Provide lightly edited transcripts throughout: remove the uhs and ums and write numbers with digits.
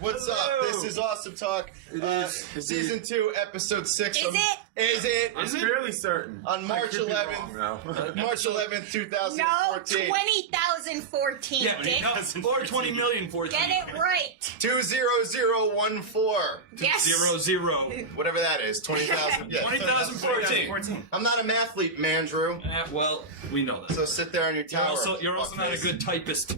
What's up? This is Awesome Talk. Season 2, Episode 6. Is it? Is it? I'm fairly certain. On March 11th. March 11th, 2014. No, 20,014. Yeah, Dick. no, or 20,000,014. Get it right. 20014. Yes. 00. Whatever that is. 20,000. Yeah, 20,014. I'm not a mathlete, Mandrew. Well, we know that. So sit there on your tower. You're also not a good typist.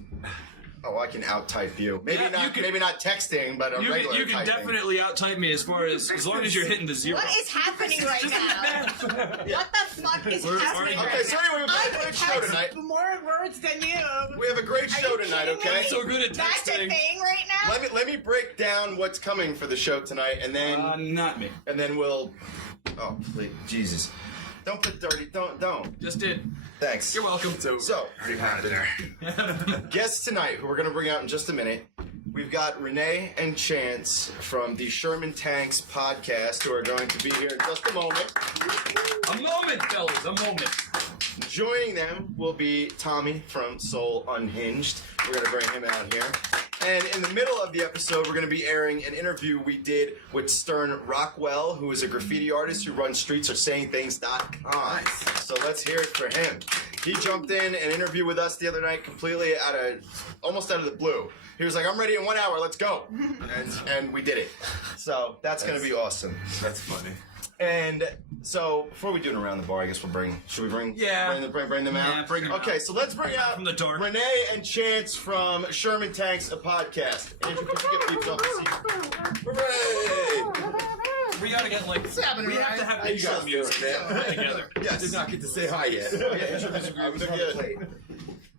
Oh, I can out-type you. Maybe Yeah, not. Maybe not texting, but You regular can typing. definitely out-type me as long as you're hitting the zero. What is happening right now? What the fuck is happening Okay, right so now? anyway, we've got a great show tonight. More words than you. We have a great show tonight, kidding okay? me? So good at That's a texting. thing right now? Let me break down what's coming for the show tonight, and then Not me. we'll. Oh, please, Jesus! Don't put dirty. Don't. Just did. Thanks. You're welcome. So, guests tonight, who we're going to bring out in just a minute, we've got Rene and Chanse from the Sherman Tanks podcast, who are going to be here in just a moment. A moment, fellas. A moment. Joining them will be Tommy from SOUL Unhinged. We're going to bring him out here. And in the middle of the episode, we're going to be airing an interview we did with Rockwell, who is a graffiti artist who runs StreetsAreSayingThings.com. Nice. So let's hear it for him. He jumped in an interview with us the other night, completely almost out of the blue. He was like, "I'm ready in 1 hour. Let's go," and we did it. So that's going to be awesome. That's funny. And so, before we do it around the bar, I guess should we bring them out? Yeah, bring them out. Okay, so let's bring out from the dark. Rene and Chanse from Sherman Tanks, a podcast. Andrew, could you get people off the seat? Hooray! We gotta get we have to have intro music together. Yes. Did not get to say hi yet.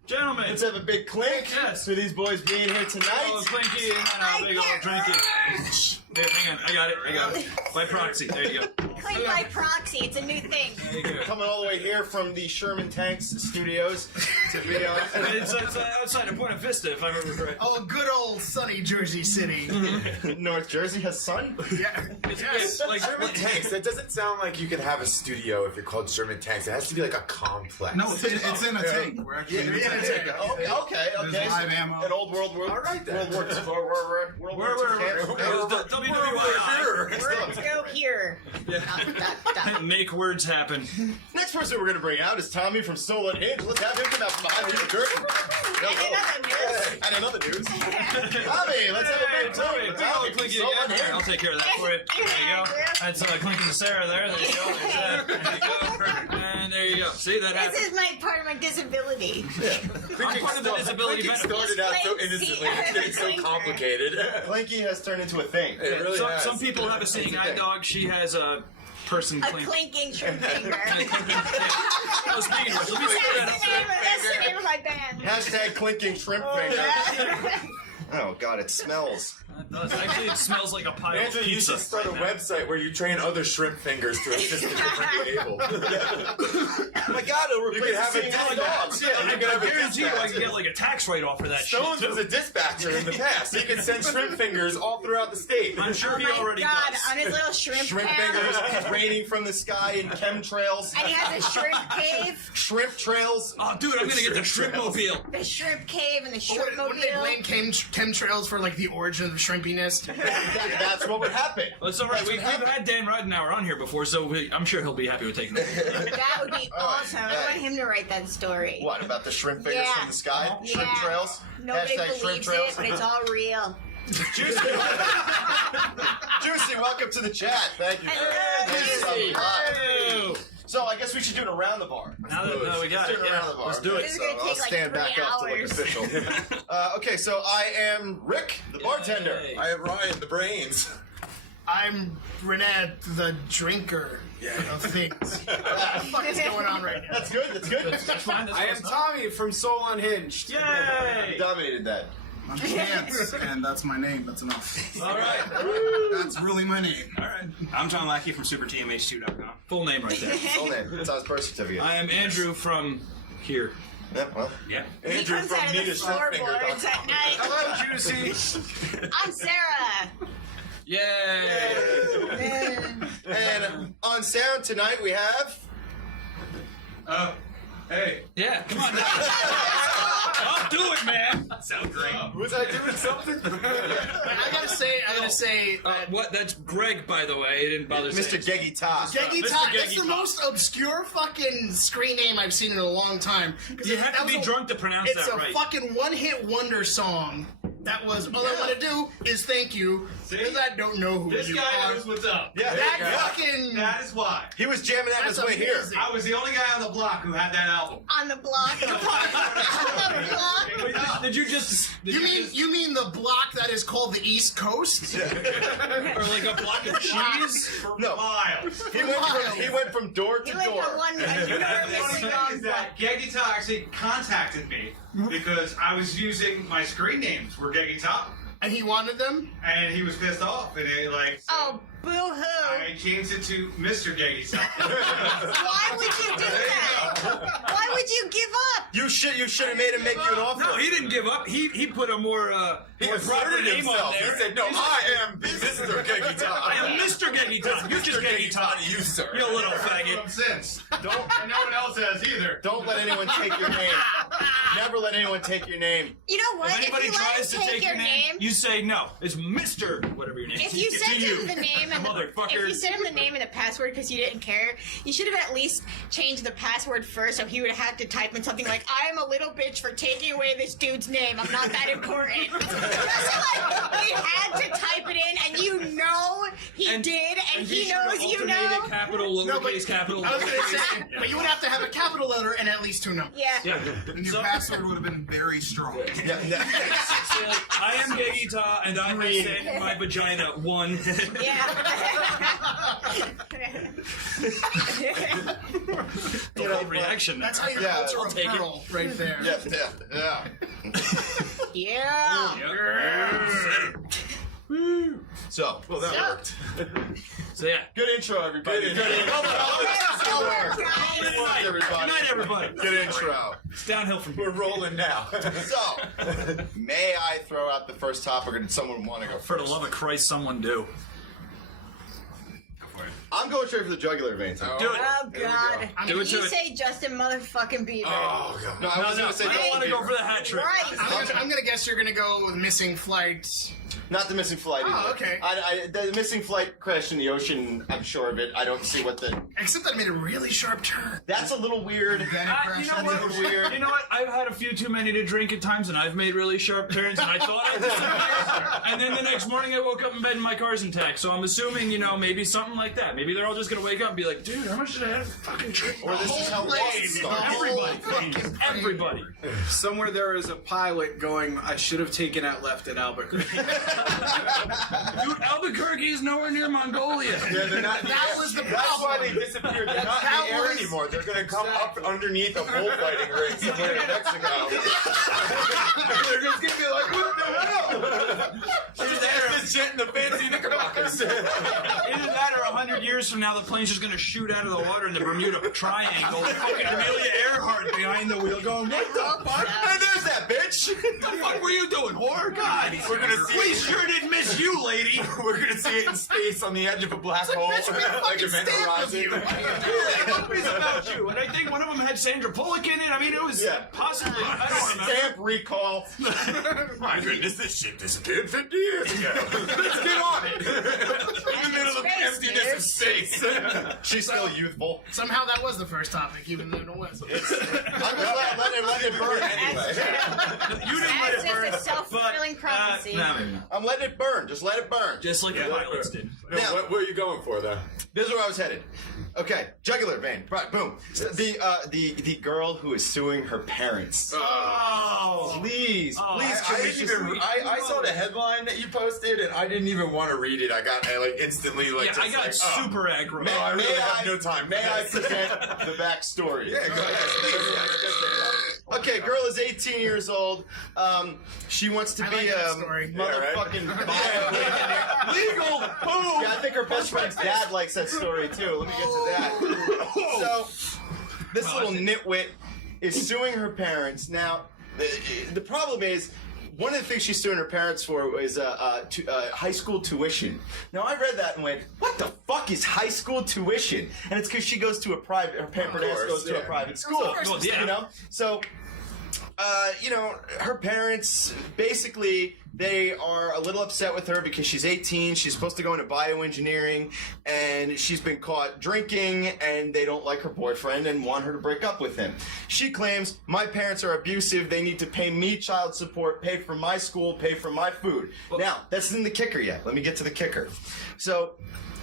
Gentlemen. Let's have a big clink for these boys being here tonight. Oh, clinky, and a big old drinky. There, hang on, I got it. By proxy, there you go. Clean by proxy, it's a new thing. There you go. Coming all the way here from the Sherman Tanks studios to be on. It's outside of Buena Vista, if I remember correctly. Oh, good old sunny Jersey City. North Jersey has sun? Yeah. It's like Sherman Tanks. That doesn't sound like you can have a studio if you're called Sherman Tanks. It has to be like a complex. No, it's in a tank. We're actually in a tank. Okay. There's live ammo. An old World War. All right, then. World War II. WWI. Words go here. Make words happen. Next person we're going to bring out is Tommy from SOUL Unhinged. Let's have him come out from behind the curtain. And another news. Tommy, let's have a big Tommy, Tommy. Tommy, clinky again. Here, I'll take care of that for you. There you go. That's clinking to Sarah there. There you go. There you go. And there you go. See, that happened. This is my part of my disability. I'm part of the disability It benefit. started out so innocently. It's getting so complicated. Clinky has turned into a thing. It really has. Some people have a seeing eye dog. She has a person A clink. clinking shrimp finger. Oh, speaking of which, let me say that up there. That's the name of my band. Hashtag clinking shrimp finger. Oh, God, it smells. It does. Actually, it smells like a pile of Andrew, you pizza. should start a website where you train other shrimp fingers to assist in differently able. Oh, my God, it'll You replace can have a seeing eye dispatch. dogs. Yeah, you can have a guarantee you I dispatch. can get like a tax write-off for that Stones shit, was too. a dispatcher in the past. He could send shrimp fingers all throughout the state. I'm sure he already God, does. on his little shrimp Shrimp cam. fingers raining from the sky in chemtrails. And he has a shrimp cave. Shrimp trails. Oh, dude, I'm gonna get the shrimp-mobile. The shrimp cave and the shrimp Wouldn't they mobile. blame chemtrails for like the origin of shrimpiness? That's what would happen. Well, it's alright. We've had Dan Ridenauer on here before, so I'm sure he'll be happy with taking it. That would be awesome. I want him to write that story. What, about the shrimp fingers from the sky? Shrimp Yeah. trails? Nobody Hashtag shrimp believes trails? it, but it's all real. Juicy. Juicy, welcome to the chat. Thank you. Hello. So I guess we should do it around the bar. Now that we got Let's it, do it around the bar. let's do This it. is gonna I'll take like stand 3 back up to look hours. official. Okay, so I am Rick, the bartender. Yay. I am Ryan, the brains. I'm Rene, the drinker of things. What the fuck is going on right now? That's good. That's good. That's fine. That's I am Tommy from SOUL Unhinged. Yay! Dominated that. I'm Chance, and that's my name. That's enough. All right. That's really my name. All right. I'm John Lacki from SuperTMH2.com. Full name right there. Full name. It's on his birth certificate. I am Andrew from here. Yeah, well. Yeah. He Andrew comes from out of the Nita floorboards Shrimpfinger. at night. Hello, Juicy. I'm Sarah. Yay! And on sound tonight we have. Hey. Yeah, come on now. I'll do it, man. Sound great. Was I doing something? I gotta say. What? That's Greg, by the way. He didn't bother Mr. saying. Geggy Todd. Geggy Mr. Todd. Geggy That's the Todd. most obscure fucking screen name I've seen in a long time. You have to be drunk to pronounce It's that a right. fucking one-hit wonder song. That was all I want to do is thank you because I don't know who This you guy are. knows what's up. Yeah, That yeah. fucking. That is why. He was jamming out his That's way here. amazing. I was the only guy on the block who had that album. On the block. On the block. Wait, did you just? Did You mean the block that is called the East Coast? or like a block of cheese? For No. miles. He went from door to You went door. from one The only enormously thing long is block. that Geggy Top actually contacted me because I was using my screen names were Geggy Top, And he wanted them? and he was pissed off, and it, like, so Oh, boo-hoo. I changed it to Mr. Geggy Top. Why would you do that? Why would you give up? You should have made him make you an offer. No, he didn't give up. He put a more He proper asserted name on himself. there. He said, "No, I am Mr. Geggy Todd. I am Mr. Geggy Todd. You're just Geggy Todd. You, sir. You little From faggot. since. Don't And no one else has either. don't let anyone take your name. Never let anyone take your name. You know what? If anybody you let tries to him take your name, you say no. It's Mr. whatever your name is. If you To sent you. him the name and Motherfucker. if you sent him the name and the password because you didn't care, you should have at least changed the password first, so he would have to type in something like, "I'm a little bitch for taking away this dude's name. I'm not that important." Just like he had to type it in, and you know he did, and he should have knows you alternated know. Capital, lowercase, capital. I was gonna lowercase. say, but you would have to have a capital letter and at least 2 numbers. Yeah. Yeah. And your password would have been very strong. Yeah, yeah. Say, like, I am Geggy Todd, and I have sent in my vagina 1. Yeah. The whole reaction. That's how your Yeah, culture I'll of take it. pearl right there. Yeah, yeah. Yeah. So, Well, that worked. So yeah. good intro, everybody. Good intro. Good Guys. everybody. Good night, everybody. Good intro. It's downhill from We're here. rolling now. So, may I throw out the first topic, or did someone want to go For the first? love of Christ, someone do. I'm going straight for the jugular vein. Oh. Do it. Oh God! Do it You to it. say Justin motherfucking Bieber. Oh, God. No, I was going to say I don't want to go for the hat trick. Right. I'm gonna guess you're gonna go with missing flights. not the missing flight. Oh, either. okay. The missing flight crashed in the ocean. I'm sure of it. I don't see what the. Except that I made a really sharp turn. That's a little weird. Then it You crashed know into what? the That's weird. You know what? I've had a few too many to drink at times, and I've made really sharp turns, and I thought I disappeared. And then the next morning, I woke up in bed and my car's intact. So I'm assuming, maybe something like that. Maybe they're all just gonna wake up and be like, "Dude, how much did I have to fucking drink?" Or this is how Lost starts. Everybody. Somewhere there is a pilot going, I should have taken out left at Albuquerque. Dude, Albuquerque is nowhere near Mongolia. Yeah, they're not. That was the That's why problem. they disappeared. They're not That in the air was- anymore. They're going to come up underneath a bullfighting ring somewhere in Mexico. They're just going to be like, what the hell? Just this jet in the fancy knickerbockers. Either that or 100 years from now, the plane's just gonna shoot out of the water in the Bermuda Triangle. Fucking Amelia Earhart behind the wheel going, "What the fuck? And there's that bitch. What the fuck were you doing, whore? God, We're going to see we sure did miss you, lady." We're going to see it in space on the edge of a black hole. bitch, we Like fucking Event stand Horizon. with you. The movie's about you, and I think one of them had Sandra Bullock in it. I mean, it was Yeah. possibly. I don't remember. Stamp recall. My goodness, this ship disappeared 50 years ago. Let's get on it. In the middle of the emptiness of space. She's still youthful. Somehow that was the first topic, even though it was. I'm just letting it burn anyway. You didn't let That's it just burn. a self-fulfilling prophecy. Nah, maybe not. I'm letting it burn. Just let it burn. Just like the pilots did. No, what are you going for, though? This is where I was headed. Okay, jugular vein. Right, boom. The girl who is suing her parents. Oh, Please, Oh, please, I can we didn't just? even. I saw the headline that you posted, and I didn't even want to read it. I got instantly yeah, just I got like, super aggro. May, I really may have no time for May I this. present the backstory? Yeah, go ahead. Okay, girl is 18 years old. She wants to I be like a that story. motherfucking bio legal. Boom. Yeah, I think her best friend's dad likes that story too. Let me get to that. So, this little nitwit is suing her parents. Now, the problem is, one of the things she's suing her parents for is high school tuition. Now, I read that and went, what the fuck is high school tuition? And it's because she goes to a private, her parents goes to a private school. Well, yeah. You know? So, you know, her parents, basically, they are a little upset with her because she's 18, she's supposed to go into bioengineering, and she's been caught drinking, and they don't like her boyfriend and want her to break up with him. She claims, my parents are abusive, they need to pay me child support, pay for my school, pay for my food. Now, that's isn't the kicker yet. Let me get to the kicker. So,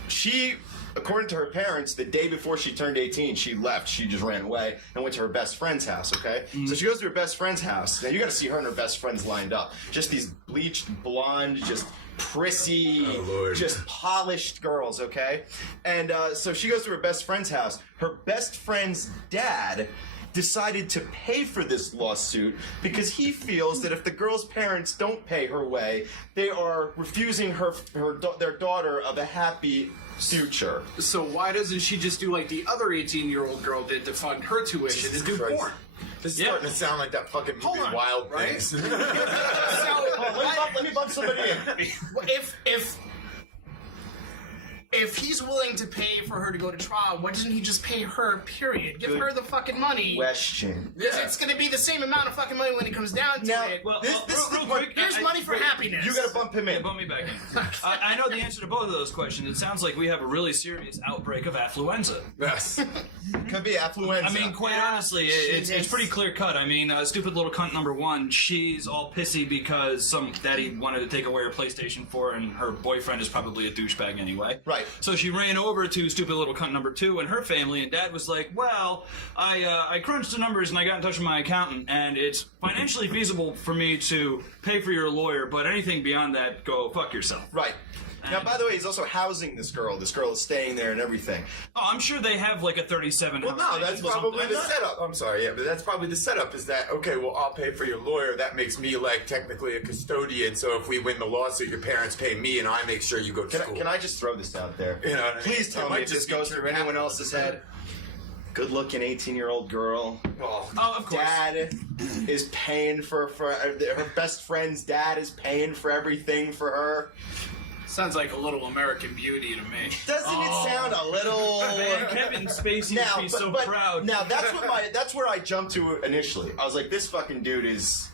she... According to her parents, the day before she turned 18, she left. She just ran away and went to her best friend's house, okay? So she goes to her best friend's house. Now, you gotta see her and her best friends lined up. Just these bleached, blonde, just prissy, just polished girls, okay? And so she goes to her best friend's house. Her best friend's dad decided to pay for this lawsuit because he feels that if the girl's parents don't pay her way, they are refusing their daughter of a happy future. So why doesn't she just do like the other 18-year-old girl did to fund her tuition and do porn? This is starting to sound like that fucking movie Wild Things. Let me bump somebody in. If he's willing to pay for her to go to trial, why doesn't he just pay her, period? Give her the fucking money. Question. Because it's going to be the same amount of fucking money when it comes down to it. Well, real quick, Here's money for happiness. You gotta bump him in. Yeah, bump me back in. I know the answer to both of those questions. It sounds like we have a really serious outbreak of affluenza. Yes. Could be affluenza. I mean, quite honestly, it's pretty clear cut. I mean, stupid little cunt number one, she's all pissy because some daddy wanted to take away her PlayStation 4 and her boyfriend is probably a douchebag anyway. Right. So she ran over to stupid little cunt number two and her family, and dad was like, well, I crunched the numbers and I got in touch with my accountant, and it's financially feasible for me to pay for your lawyer, but anything beyond that, go fuck yourself. Right. Now, by the way, he's also housing this girl. This girl is staying there and everything. Oh, I'm sure they have like a 37 Well, no, that's probably the setup. I'm sorry, yeah, but that's probably the setup is that, okay, well, I'll pay for your lawyer. That makes me, like, technically a custodian, so if we win the lawsuit, your parents pay me, and I make sure you go to school. Can I just throw this out there? You know what I mean? Please tell me if this goes through anyone else's head. Good-looking 18-year-old girl. Oh, of course. Dad is paying for her best friend's dad is paying for everything for her. Sounds like a little American Beauty to me. Doesn't it sound a little? Man, Kevin Spacey would be so proud. Now that's where I jumped to initially. I was like, this fucking dude is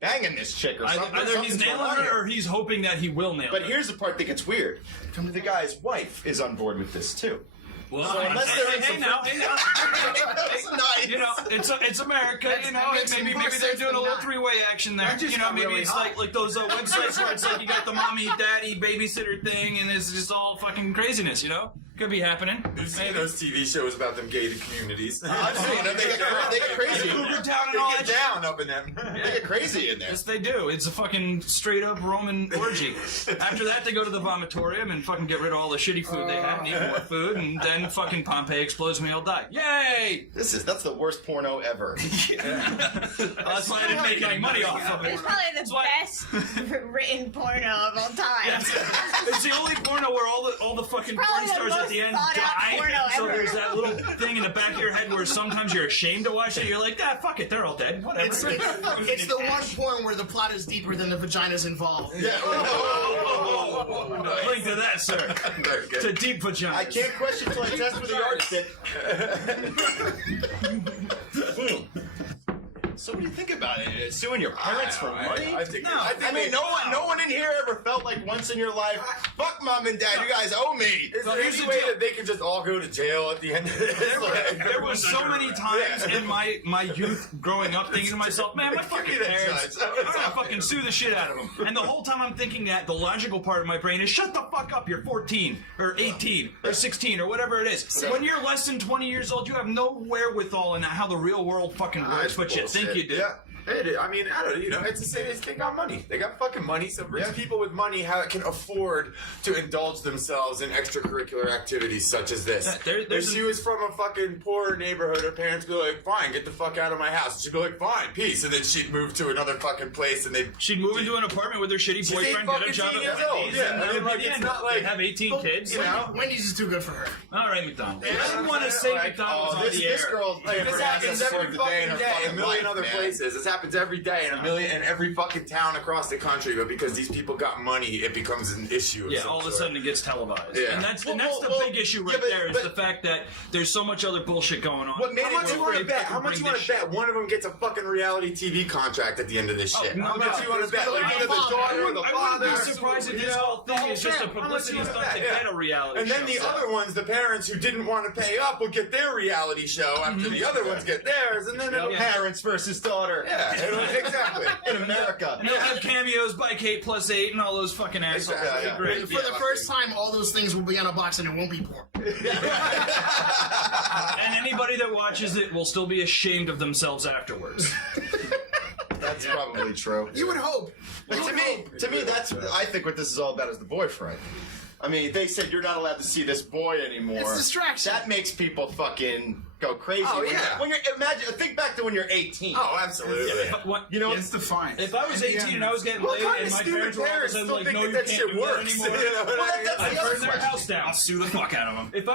banging this chick or something. Either he's nailing her or he's hoping that he will nail her. But here's the part that gets weird. The guy's wife is on board with this too. Well, So unless they're in hey some- now. That's nice. You know, it's America. You know, maybe they're doing a little three-way action there. You know, maybe it's like those websites where it's like you got the mommy, daddy, babysitter thing, and it's just all fucking craziness. You know, could be happening. You've seen those TV shows about them gated communities. I've seen them. They get crazy. Cougar Town and all They that get shit. down up in them. They get crazy in there. Yes, they do. It's a fucking straight-up Roman orgy. After that, they go to the vomitorium and fucking get rid of all the shitty food they have and eat more food, and then fucking Pompeii explodes and we all die. Yay! That's the worst porno ever. That's why I didn't make any money off of it. It's probably the best written porno of all time. It's the only porno where all the fucking porn probably the stars at most the end thought out die. porno So ever. there's that little thing in the back of your head where sometimes you're ashamed to watch it. You're like, fuck it, they're all dead. Whatever. It's the one porn where the plot is deeper than the vagina's involved. Yeah. Link to that, sir. It's a deep vagina. I can't question till I test with the yardstick. So what do you think about it? Suing your parents for money? I think no one in here ever felt like once in your life, fuck mom and dad, you guys owe me. Is there any way that they can just all go to jail at the end of this? There was so many times in my youth growing up thinking to myself, man, my fucking Give me that parents, judge. I'm gonna fucking sue the shit out of them. And the whole time I'm thinking that, the logical part of my brain is, shut the fuck up, you're 14, or 18, or 16, or whatever it is. When you're less than 20 years old, you have no wherewithal in how the real world fucking works, but you think you do. Yeah. I mean, I don't know, you know, it's the same as they got money. They got fucking money, so rich people with money can afford to indulge themselves in extracurricular activities such as this. If she was from a fucking poor neighborhood, her parents would be like, fine, get the fuck out of my house. She'd be like, fine, peace. And then she'd move to another fucking place and she'd move into an apartment with her shitty boyfriend, get a job at Wendy's, and I mean, like, the it's end. not like, Have 18 kids. you know. Wendy's is too good for her. All right, McDonald's. I didn't want to say McDonald's on the air. This girl's playing for This happens access every for the day in fucking her day, a fucking million life, other man. places. It's happens every day in every fucking town across the country, but because these people got money, it becomes an issue. Yeah, all of a sudden it gets televised. Yeah. And that's the big issue right there is the fact that there's so much other bullshit going on. How much you want to bet? How much you want to bet one of them gets a fucking reality TV contract at the end of this shit? How much you want to bet? Like either the daughter or the father? I wouldn't be surprised if this whole thing is just a publicity stunt to get a reality show. And then the other ones, the parents who didn't want to pay up, will get their reality show after the other ones get theirs, and then it'll parents versus daughter. Yeah, exactly. In America. And they'll have cameos by Kate+8 and all those fucking assholes. Exactly. That'd be great. For the first time, all those things will be on a box and it won't be porn. And anybody that watches it will still be ashamed of themselves afterwards. That's probably true. You would hope. But to me, that's I think what this is all about is the boyfriend. I mean, they said you're not allowed to see this boy anymore. It's distraction. That makes people fucking go crazy. Oh, When you're think back to when you're 18. Oh, absolutely. You know, It's defiant. If I was 18 and I was getting laid and my parents were all of a sudden like, no, you can't do that anymore, I'd burn their house down. I'll sue the fuck out of them. If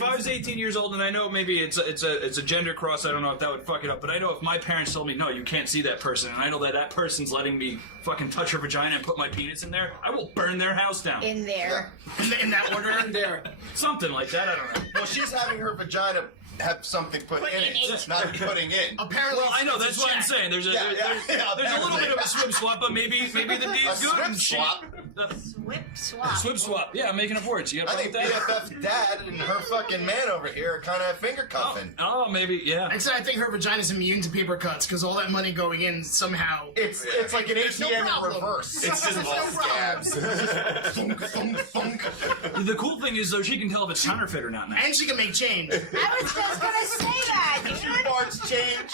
I was 18 years old and I know maybe it's a gender cross, I don't know if that would fuck it up, but I know if my parents told me, no, you can't see that person, and I know that person's letting me fucking touch her vagina and put my penis in there, I will burn their house down. In there. In that order. In there. Something like that, I don't know. well, she's having her vagina have something put in it. It's not putting in. Apparently, Well, I know, that's what I'm saying. There's a little bit of a swim swap, but maybe the D is good. swim and she- swap? Swim swap. Yeah, I'm making up words. You got I a think problem with that? BFF's dad and her fucking man over here are kind of finger cuffing. Oh, maybe, yeah. Actually, I think her vagina's immune to paper cuts because all that money going in somehow. It's like an There's no ATM in problem. reverse. It's just all scabs. Thunk, thunk, thunk. The cool thing is, though, she can tell if it's counterfeit or not now. And she can make change. I was just gonna say that, dude. Parts change.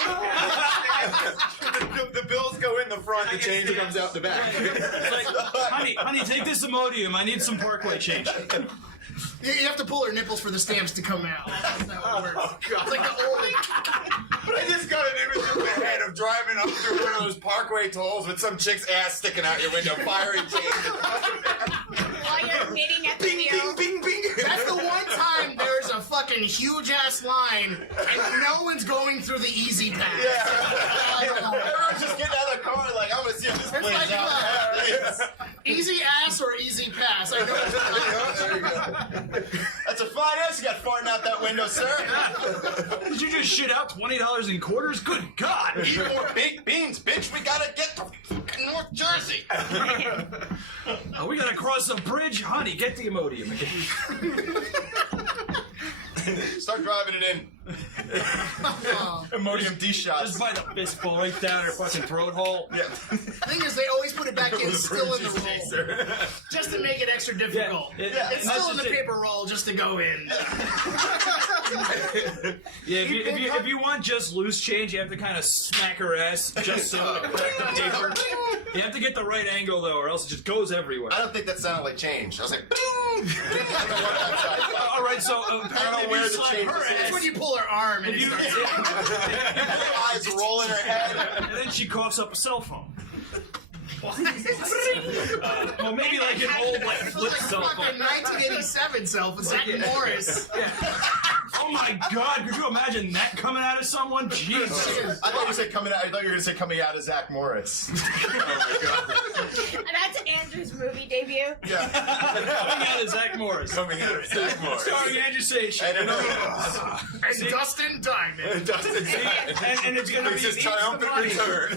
The bills go in the front, the change comes out the back. It's like, honey, take this Imodium. I need some Parkway change. You have to pull her nipples for the stamps to come out. That's how it works. Oh, God. It's like the old. But I just got an image in my head of driving up through one of those Parkway tolls with some chick's ass sticking out your window, firing change. While you're knitting at the Bing, wheel. bing, bing, bing. That's the one time there's a fucking huge ass line and no one's going through the easy pass. Everyone's just getting out of the car like, I'm gonna see if this It's plays like out. easy ass or easy pass. I know. There you go. That's a fine ass you got farting out that window, sir. Did you just shit out $20 in quarters? Good God! Eat more baked beans, bitch. We gotta get to fucking North Jersey. Oh, we gotta cross a bridge? Honey, get the Imodium. Start driving it in. Imodium D shots. Just by the fistful right down her fucking throat hole. Yeah. The thing is, they always put it back in still in the roll. Just to make it extra difficult. Yeah, It's still in the paper roll just to go in. Yeah, if you want just loose change, you have to kind of smack her ass just so it crack the paper. You have to get the right angle, though, or else it just goes everywhere. I don't think that sounded like change. I was like, All right, so apparently if where you the slap change her is. That's ass, when you pull her arm and it you- starts. her eyes roll in her head. and then she coughs up a cell phone. Well, maybe like an old like flip Like cell phone. fucking 1987 self with Zach Morris. Oh my God! Could you imagine that coming out of someone? Jesus! I thought you said coming out. I thought you were gonna say coming out of Zach Morris. Oh my god. That's Andrew's movie debut. Yeah. Coming out of Zach Morris. Coming out of Zach Morris. Starring Andrew Sage. And And Dustin Diamond. And it's gonna be Makes his each triumphant audience. return.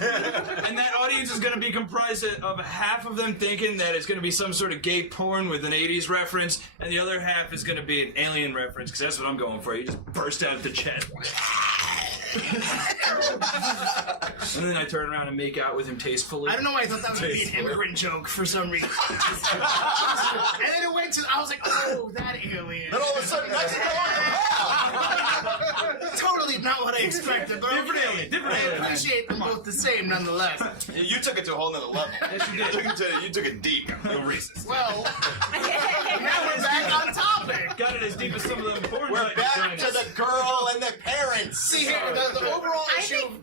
And that audience is gonna be comprised of half of them thinking that it's gonna be some sort of gay porn with an 80s reference, and the other half is gonna be an alien reference, because that's what I'm going for. You just burst out the chest. And then I turn around and make out with him tastefully. I don't know why I thought that would be an immigrant joke for some reason. And then it went to, I was like, oh, that alien. then all of a sudden, that's Totally not what I expected, but Different alien, different I alien. appreciate them both the same nonetheless. You took it to a whole nother level. Yes, you did. You took it deep. No racist. Well, now we're back on topic. Got it as deep as some of them porn We're back to the girl and the parents. See here, the overall I issue. think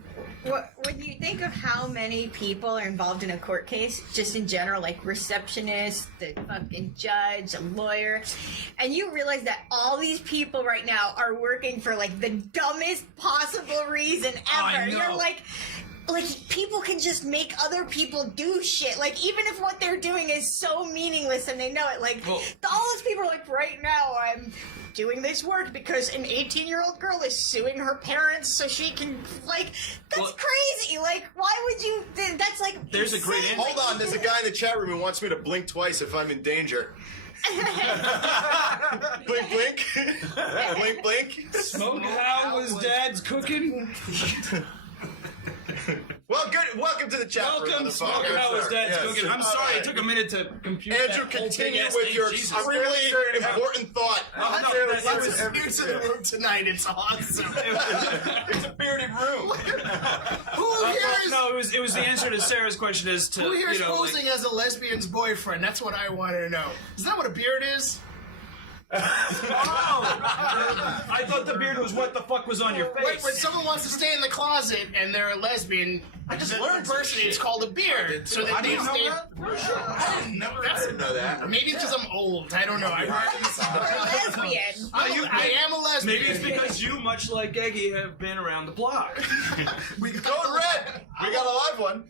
when you think of how many people are involved in a court case, just in general, like receptionist, the fucking judge, a lawyer, and you realize that all these people right now are working for like the dumbest possible reason ever. I know. You're like, like, people can just make other people do shit. Like, even if what they're doing is so meaningless and they know it. Like, all those people are like, right now I'm doing this work because an 18-year-old girl is suing her parents so she can, like, that's crazy. Like, why would you, that's like, there's a great answer. Hold on, there's a guy in the chat room who wants me to blink twice if I'm in danger. Blink, blink. Blink, blink. Smoke how was Dad's cooking? Well, good. Welcome to the chat room. Welcome, Smoke how was Dad's cooking. I'm sorry, it took a minute to compute Andrew, that whole continue big-ass with name. your Jesus. extremely important thought. Let's just new to the room tonight. It's awesome. It's a bearded room. Who here is No, it was the answer to Sarah's question as to, who here is you know, posing as a lesbian's boyfriend? That's what I wanted to know. Is that what a beard is? I thought the beard was what the fuck was on your face. Wait, when someone wants to stay in the closet and they're a lesbian, I just learned some person, shit. it's called a beard. So that they stay. I didn't know that. Maybe it's because I'm old. I don't know. I heard this. lesbian. I am a lesbian. Maybe it's because you, much like Eggy, have been around the block. We got red. We got a live one.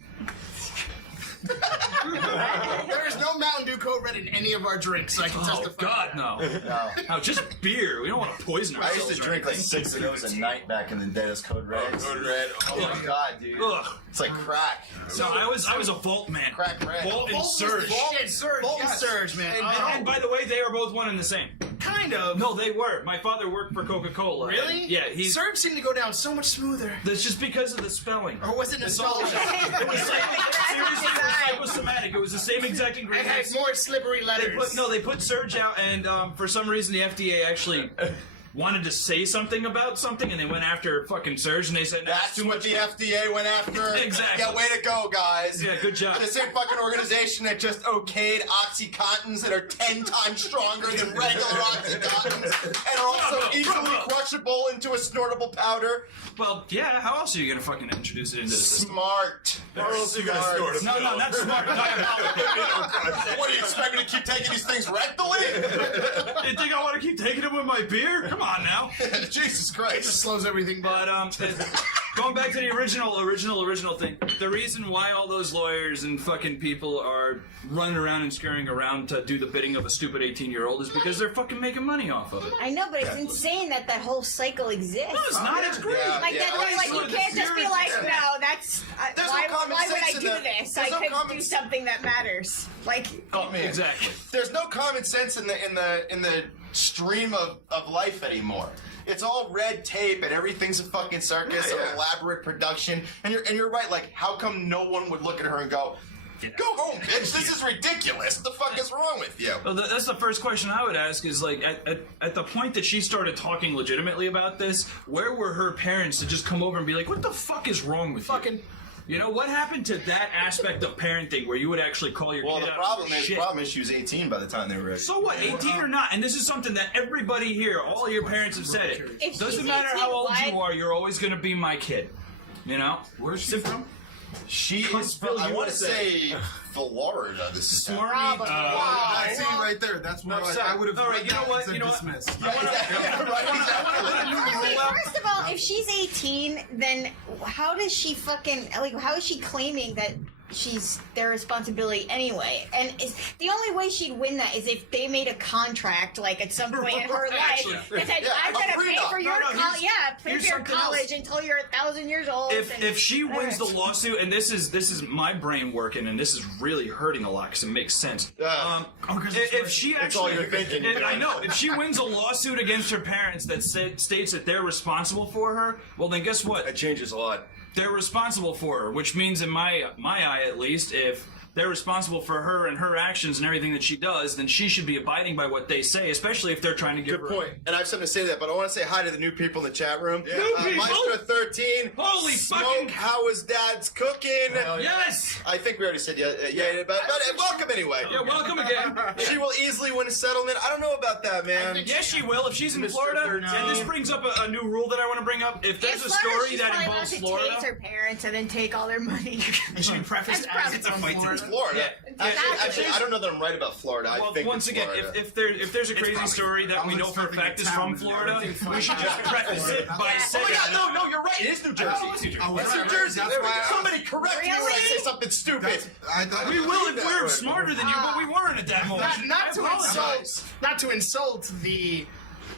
There is no Mountain Dew Code Red in any of our drinks, so I can Oh, testify. God, no. No, just beer. We don't want to poison I ourselves. used to or drink like anything. 6 of those a night back in the day. That's Code Red. Code Red. Oh my God, dude. Ugh. It's like crack. So I was a Vault man. Crack red. Vault and Volt was the Surge. shit. Volt and Surge, man. And by the way, they are both one and the same. Kind of. No, they were. My father worked for Coca-Cola. Really? Yeah, he's. Surge seemed to go down so much smoother. That's just because of the spelling. Or was it nostalgia? It was seriously, it was psychosomatic. It was the same exact It ingredients. had more slippery letters. They put Surge out, and for some reason the FDA actually wanted to say something about something, and they went after fucking Surge, and they said, no, That's too what much. the FDA went after. Exactly. Yeah, way to go, guys. Yeah, good job. The same fucking organization that just okayed Oxycontins that are 10 times stronger than regular Oxycontins and are also easily crushable into a snortable powder. Well, yeah, how else are you gonna fucking introduce it into the system? Smart. Or else you're gonna snort a No, pill. not smart. Diabolical. What, do you expect me to keep taking these things rectally? You think I want to keep taking it with my beer? Come on now. Jesus It Christ. just slows everything down. But going back to the original thing, the reason why all those lawyers and fucking people are running around and scurrying around to do the bidding of a stupid 18-year-old is because they're fucking making money off of it. I know, but it's insane that whole cycle exists. No, it's not. It's great. Yeah. Like that, like you can't just be like, no, that's There's no why common would I sense in do that. this? I There's no could common do s- something that matters. Like, Oh, man. Exactly. There's no common sense in the stream of life anymore. It's all red tape and everything's a fucking circus of elaborate production. And you're right. Like, how come no one would look at her and go home, bitch? This is ridiculous. What the fuck is wrong with you? Well, that's the first question I would ask is, like, at the point that she started talking legitimately about this, where were her parents to just come over and be like, what the fuck is wrong with you? You know, what happened to that aspect of parenting where you would actually call your Well, kid the out problem on is shit? she was 18 by the time they were ready. So what, 18 or not? And this is something that everybody here, all your parents have said it. If Doesn't she's matter 18, how old why- you are, you're always going to be my kid. You know? Where's she from? She is from, I want to say, Florida. This is Probably. I see right there. That's where I would have. All right, you know what? You know what? dismissed. First of all, if she's 18, then how does she fucking, like, how is she claiming that she's their responsibility anyway? And the only way she'd win that is if they made a contract, like, at some point in her life that said, I'm a gonna pay prenup. for your pay for here's your something else. college until you're 1,000 years old. If she wins the lawsuit, and this is my brain working, and this is really hurting a lot because it makes sense. If she actually, It's all you're thinking. I know. If she wins a lawsuit against her parents that states that they're responsible for her, well then guess what? That changes a lot. They're responsible for her, which means in my eye at least, if they're responsible for her and her actions and everything that she does, then she should be abiding by what they say, especially if they're trying to give Good her. point. And I have something to say to that, but I want to say hi to the new people in the chat room. New people? Maestro 13. Holy Smoke, fucking- how is Dad's cooking? Yes! I think we already said yeah, but welcome anyway. Yeah, welcome again. She will easily win a settlement. I don't know about that, man. Yes, she will. If she's in Mr. Florida, 13. and this brings up a new rule that I want to bring up. If there's a story that involves to Florida, tase her parents and then take all their money. It should be prefaced That's as it's on probably- Florida. Florida. Actually, I don't know that I'm right about Florida. I Well, think once it's again, Florida. if there's a crazy story that we know for a fact is from Florida, we should just preface it by saying. Oh my God, no, you're right. It is New Jersey. Oh, It's right, New Jersey. that's why I- Somebody correct me when I say something stupid. We will if we're smarter than you, but we weren't at that moment. Not to insult the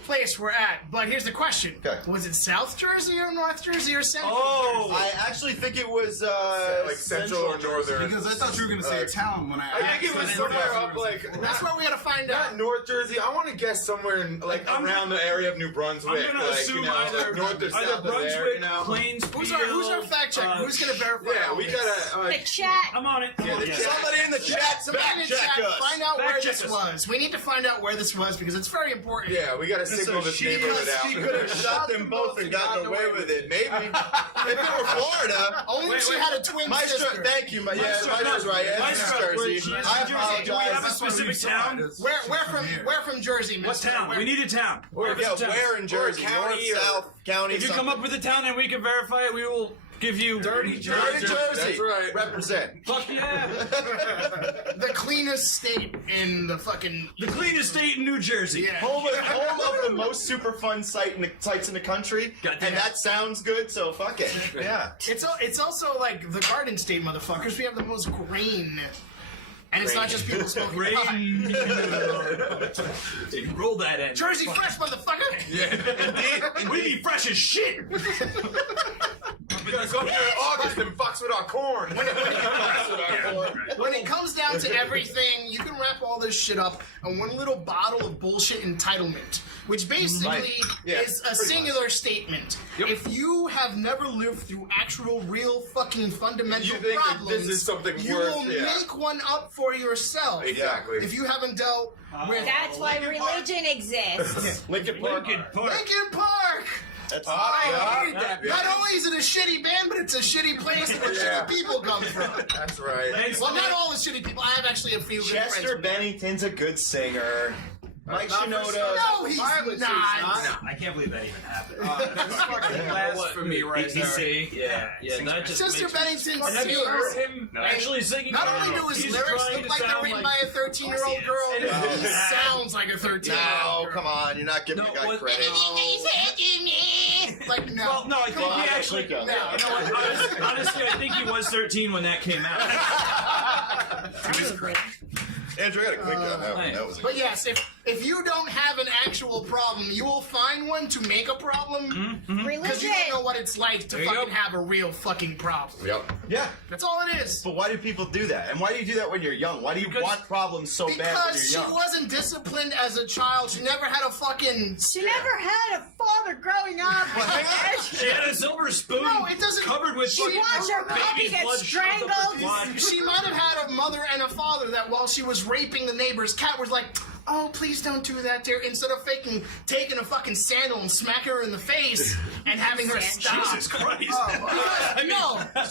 place we're at, but here's the question: was it South Jersey or North Jersey or Central? Oh, I actually think it was like central or northern. Because I thought you were going to say a town when I asked. I think it was somewhere up like That's what we gotta find out. not North Jersey. I want to guess somewhere in like around the area of New Brunswick. I'm gonna like, assume you know, either north or either south of Brunswick, there. You know? Plains, Who's our fact checker? Who's gonna verify? Yeah, all we this? gotta. The chat. I'm on it. somebody in the chat. Somebody in the Fact check chat, us. find out where Fact this check us. was. We need to find out where this was because it's very important. Yeah, we gotta signal this neighborhood out. She could have shot them both and gotten away with it. Maybe. If it were Florida. Only if she had a twin Maestro, sister. thank you. Maestra's right. It's Maestro, New Jersey. I Do we have a apologize. specific town? We're from Jersey, What mister. town? We need a town. Yeah, where in Jersey? county North, or- South, county. If you come up with a town and we can verify it, we will give you Dirty Jersey. Dirty Jersey. That's right. Represent. Fuck yeah! The cleanest state in the fucking. The cleanest state in New Jersey. Yeah. Home of the most super fun sites in the country, Goddamn. and that sounds good. So fuck it. Yeah. It's also like the Garden State, motherfuckers. We have the most grain. And it's not just people smoking pot. Rain. Roll that in. Jersey fresh, motherfucker! Yeah. We be fresh as shit. We gotta go here in August and fucks with our corn. When it comes down to everything, you can wrap all this shit up in one little bottle of bullshit entitlement, which basically is a singular statement. If you have never lived through actual, real, fucking fundamental You think that problems, this is something you worth- will yeah. make one up for yourself. Exactly. If you haven't dealt with That's why religion exists. Linkin Park. Linkin Park. That's Not only is it a shitty band, but it's a shitty place where Yeah. shitty people come from. That's right. Well, not all the shitty people. I have actually a few good friends. Chester Bennington's a good singer. Mike Shinoda. No, he's not. I can't believe that even happened. That's fucking blasphemy right there. BAKC. Yeah, that just Sister makes Bennington And have you heard sings. him actually singing? Not only do his He's lyrics trying look to like they're sound written like- by a 13-year-old girl, And he sounds like a 13-year-old No, girl. come on. You're not giving the guy credit. Like, no. Well, no, I think he actually. No. You know what? Honestly, I think he was 13 when that came out. Andrew, I got a quick on that one. That was a But yes, if you don't have an actual problem, you will find one to make a problem. Because Religion. you don't know what it's like to fucking have a real fucking problem. Yep. Yeah. That's all it is. But why do people do that? And why do you do that when you're young? Why do you want problems so bad when Because she you're young? wasn't disciplined as a child. She never had a fucking. She never had a father growing up. She had a silver spoon No, it doesn't. covered with She fucking watched her puppy baby's get blood shoved up her strangled. blood. She might have had a mother and a father that while she was raping the neighbor's cat was like, oh, please don't do that, dear. Instead of taking a fucking sandal and smacking her in the face and having her stop. Jesus Christ.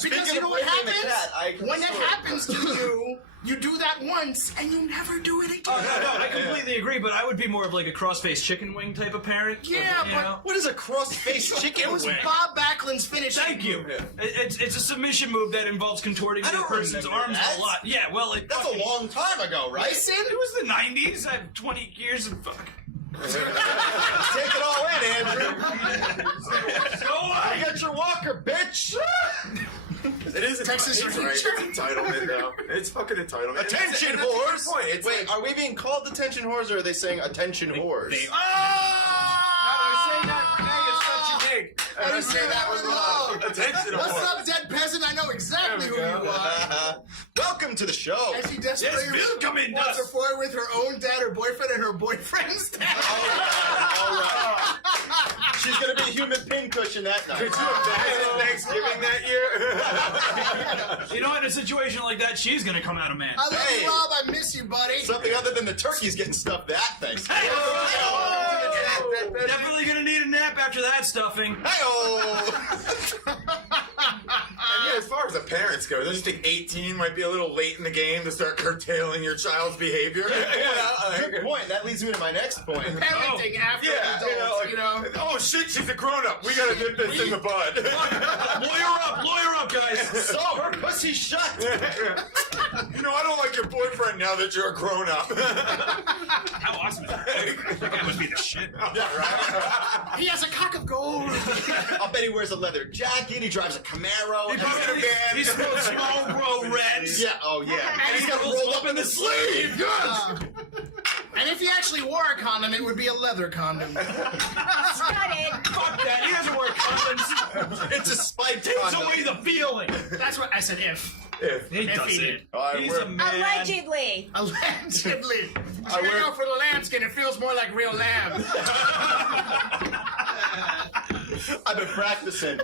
Because you know what raping the happens? cat, I can When that sort of- happens to you, you do that once and you never do it again. No, I completely agree, but I would be more of like a cross-faced chicken wing type of parent. Yeah, you but- know? What is a cross-faced chicken It was wing? Bob Backlund's finish. Thank you. It's a submission move that involves contorting I the don't person's remember arms that. a lot. Yeah, well, That's a long time ago, right? Listen, It was the 90s. I have 20 years of fuck. Take it all in, Andrew. Go on. You got your walker, bitch. It is Texas it's Ranger. right. It's entitlement, though. It's fucking entitlement. Attention And that's a good whores. point. It's Wait, like, are we being called attention whores, or are they saying attention whores? I didn't say that was wrong. Attention What's whore. up, dead peasant? I know exactly who you are. Welcome to the show. As she desperately Yes, Bill, come in, wants to Dust. flirt with her own dad, her boyfriend, and her boyfriend's dad. All right. She's gonna be human pincushion that night. Could you imagine Thanksgiving that year? You know, in a situation like that, she's gonna come out of man. I love Hey. you, Rob. I miss you, buddy. Something other than the turkeys getting stuffed that Thanksgiving. Definitely gonna need a nap after that stuffing. Hey-oh. And yeah, as far as the parents go, don't you think 18 might be a little late in the game to start curtailing your child's behavior? Good point. That leads me to my next point. Parenting after Yeah, adults, oh shit, she's a grown-up. We gotta nip this in the bud. Lawyer up, guys. So her pussy shut. You I don't like your boyfriend now that you're a grown-up. How awesome is that? That guy must be the shit. Yeah, right? He has a cock of gold. I'll bet he wears a leather jacket. He drives a Camaro. He smokes Marlboro Reds. Yeah. Oh yeah. And he's got rolled up in the sleeve. Yes. And if he actually wore a condom, it would be a leather condom. Got it. Fuck that. He doesn't wear condoms. It's a spike Takes condom. away the feeling. That's what I said. If He doesn't. did. He's a man. Allegedly. Allegedly. I Check wear- out for the lambskin. It feels more like real lamb. I've been practicing.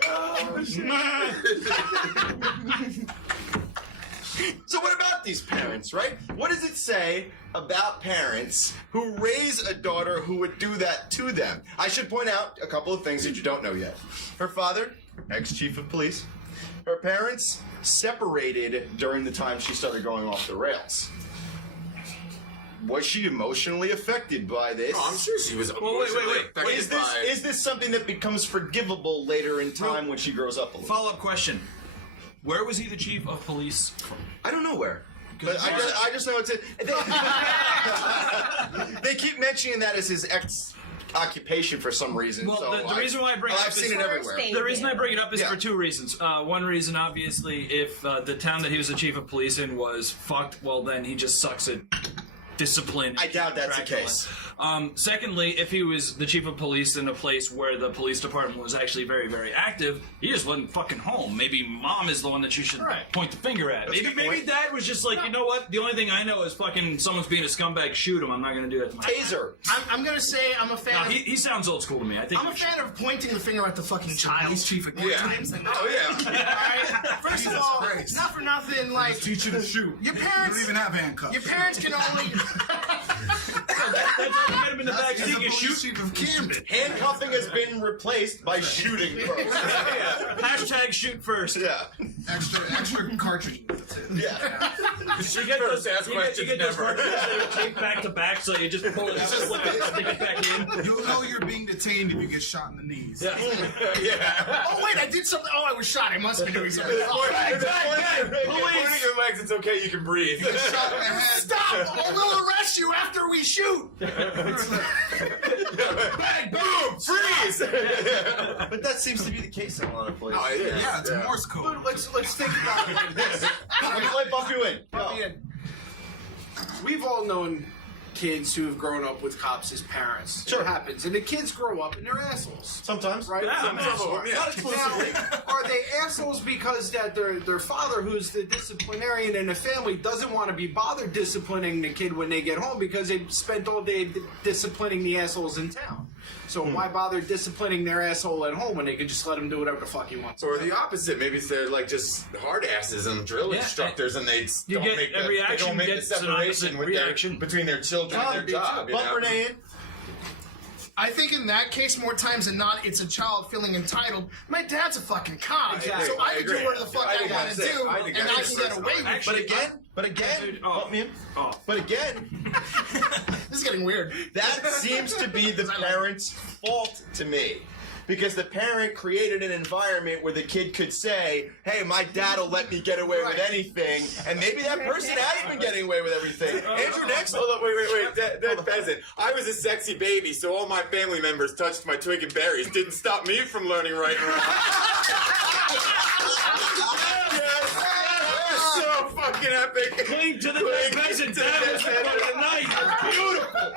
So what about these parents, right? What does it say about parents who raise a daughter who would do that to them? I should point out a couple of things that you don't know yet. Her father, ex-chief of police. Her parents separated during the time she started going off the rails. Was she emotionally affected by this? Oh, I'm sure she was. Well, wait. Is this something that becomes forgivable later in time when she grows up a little? Follow-up question. Where was he the chief of police from? I don't know where. But I just know it's they keep mentioning that as his occupation for some reason. Well, so the reason why I bring it up I've is seen it everywhere. First the reason I bring it up is Yeah. for two reasons. One reason, obviously, if the town that he was the chief of police in was fucked, well, then he just sucks at discipline. I doubt that's the case. Secondly, if he was the chief of police in a place where the police department was actually very, very active, he just wasn't fucking home. Maybe mom is the one that you should point the finger at. That's a good Maybe point. dad was just like, you know what? The only thing I know is fucking someone's being a scumbag, shoot him. I'm not going to do that to my Taser. I'm gonna say I'm a fan. No, he sounds old school to me. I think I'm a fan of pointing the finger at the fucking child. He's chief of Yeah. Times than that. Oh yeah. Alright? First of all, Christ. not for nothing, like Teach you to shoot. your You parents. don't even have handcuffs. Your parents can only. that's how you get him in the back As seat. a You police shoot. chief of Camden. Handcuffing has been replaced by shooting first. Hashtag shoot first. Yeah. Extra cartridges. That's it. Yeah. You get those, First, ask you questions get those never. cartridges that you take back to back, so you just pull it out, slip it, stick it back in. You'll know you're being detained if you get shot in the knees. Yeah. Yeah. Oh wait, I did something. Oh, I was shot. I must be doing something. If Oh, you're pointing your legs, it's okay. You can breathe. Shot in the head. stop! Or we'll arrest you after we shoot. Bang! Boom! Freeze! But that seems to be the case in a lot of places. Oh, it is. Yeah, it's Morse code. Let's think about it like this. Let bump you in. Go. We've all known kids who have grown up with cops as parents. Sure. It happens. And the kids grow up and they're assholes. Sometimes. Right? Some of them, yeah. Not exclusively. Now, are they assholes because that their father, who's the disciplinarian in the family, doesn't want to be bothered disciplining the kid when they get home because they spent all day disciplining the assholes in town? So why bother disciplining their asshole at home when they could just let him do whatever the fuck he wants? Or the opposite. Maybe they're like just hard asses and drill Yeah, instructors, and they you don't get make a reaction, they don't make the gets an separation opposite with reaction. between their children and their job. You Bump know? Rene in. I think in that case, more times than not, it's a child feeling entitled. My dad's a fucking cop, Exactly. so I can do agree. whatever the fuck I I think want that's to it. do, I think and that's I it can get personally. away with it. Actually, But again, Dude, bump me in. Oh. But again, This is getting weird. that seems to be the parent's fault to me. Because the parent created an environment where the kid could say, hey, my dad will let me get away with anything. And maybe that person has been getting away with everything. Andrew, next. Hold up, wait. That peasant. I was a sexy baby, so all my family members touched my twig and berries. Didn't stop me from learning right and wrong. Yes, so fucking epic. Cling to the dead peasant. That was the part of the night. Beautiful.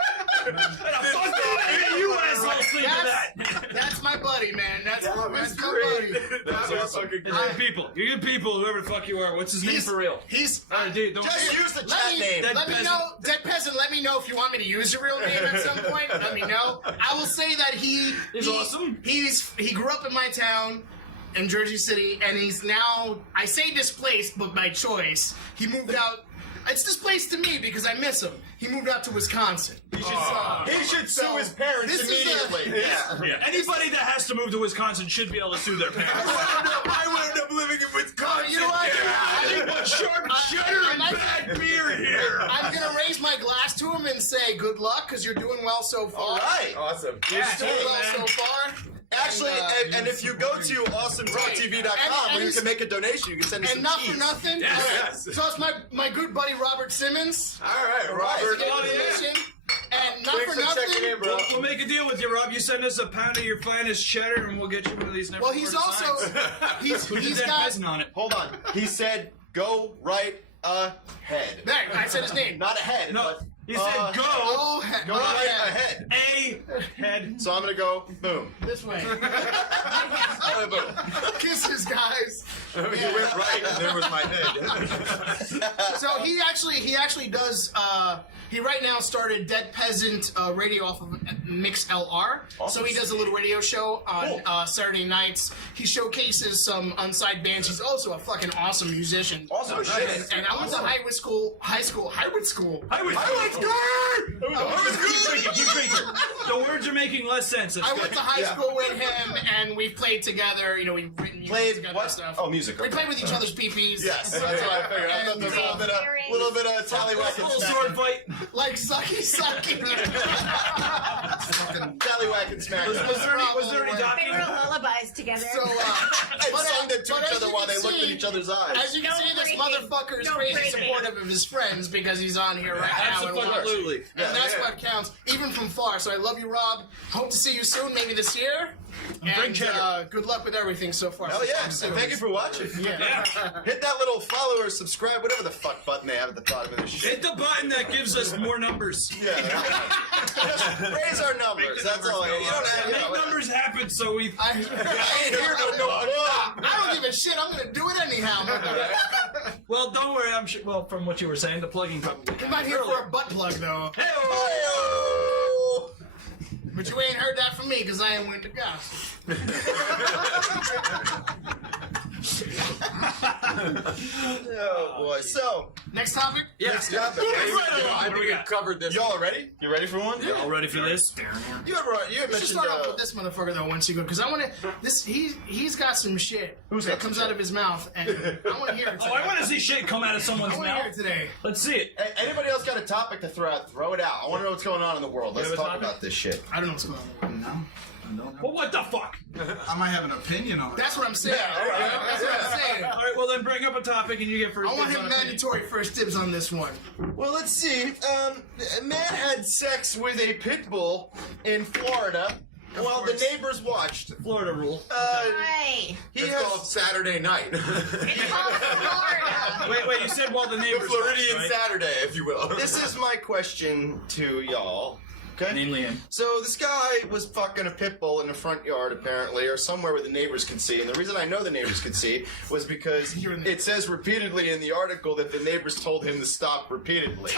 You assholes think of that. That's my buddy, man. That's my buddy. That was fucking You're great. good people. You're good people, whoever the fuck you are. What's his name for real? He's. Alright, dude, don't Just use the chat name. Let me know, Dead Peasant. Let me know if you want me to use your real name at some point. Let me know. I will say that He's awesome. He grew up in my town, in Jersey City, and he's now, I say displaced, but by choice. He moved out. It's displaced to me because I miss him. He moved out to Wisconsin. He should sue his parents this is a- immediately. Anybody that has to move to Wisconsin should be able to sue their parents. I wound up living in Wisconsin. You know what? Sharp cheddar and bad beer here. I'm gonna raise my glass to him and say good luck because you're doing well so far. All right. Awesome. You're doing well so far. Actually, and if you go to awesometalktv.com where you can make a donation, you can send us some And not cheese. for nothing, Yes. so it's my good buddy Robert Simmons. All right, Robert. And not Thanks for for checking nothing. in, bro. We'll make a deal with you, Rob. You send us a pound of your finest cheddar, and we'll get you one of these. Well, he's also he's got. peasant on it. Hold on. He said, go right ahead. There, I said his name. Not ahead. No, but, he said go. Oh, go right ahead. A head. So I'm going to go, boom. this way. Boom. Kisses, guys. You went right, and there was my head. So he actually does. He right now started Dead Peasant radio off of Mix LR. So he does a little radio show on Saturday nights. He showcases some unsigned bands. He's also a fucking awesome musician. Awesome shit. And I went to Howard School. Keep drinking. The words are making less sense. I went to high school with him, and we've played together. You know, we've written music Played together what? and stuff. Oh, music. We Okay. played with each other's peepees. Yes, that's what I figured. I thought there was a little bit of tallywhack and Little smack. sword fight. Like sucky. Tallywhack and smack. Was there any They docking? wrote lullabies together. So, And sung them to but each as other you while can they looked at see- each other's eyes. As you can No see, this breaking. motherfucker is No crazy breaking. supportive of his friends because he's on here right now. and watch. Absolutely. And that's what counts, even from far. So I love you, Rob. Hope to see you soon, maybe this year. Bring cheddar. Good luck with everything so far. Hell yeah, and thank you for watching. Yeah. Hit that little follow or subscribe, whatever the fuck button they have at the bottom of this shit. Hit the button that gives us more numbers. Yeah. Just raise our numbers, that's all. You don't have, Make numbers happen, so we. I ain't here no don't give a shit. I'm gonna do it anyhow. Well, don't worry. I'm sure. Well, from what you were saying, the plugging probably. I'm not here for a butt plug though. Hey-oh. But you ain't heard that from me because I ain't went to gossip. Oh boy. So, Next topic. Yes. yeah, I think we've covered this. y'all ready? You ready for one? All ready for this? You had Let's just mentioned start off with this motherfucker though. Once you go, because I want to. He's got some shit Who's that got comes some out of his mouth, and I want to hear it. Oh, I want to see shit come out of someone's I want to hear mouth. it today. Let's see it. Hey, anybody else got a topic to throw out? Throw it out. I want to know what's going on in the world. Let's have a talk topic? about this shit. I don't know what's going on. No. Well, what the fuck? I might have an opinion on it. That's what I'm saying. That's what I'm saying. All right, well then bring up a topic and you get first. I want dibs him on opinion. mandatory first dibs on this one. Well, let's see. A man had sex with a pit bull in Florida while the neighbors watched. Florida rule. Right. He It's has called Saturday night. It's called Florida. Wait, you said while the The neighbors. Floridian right? Saturday, if you will. This is my question to y'all. Okay. Namely him. So this guy was fucking a pit bull in the front yard, apparently, or somewhere where the neighbors could see. And the reason I know the neighbors could see was because it says repeatedly in the article that the neighbors told him to stop repeatedly.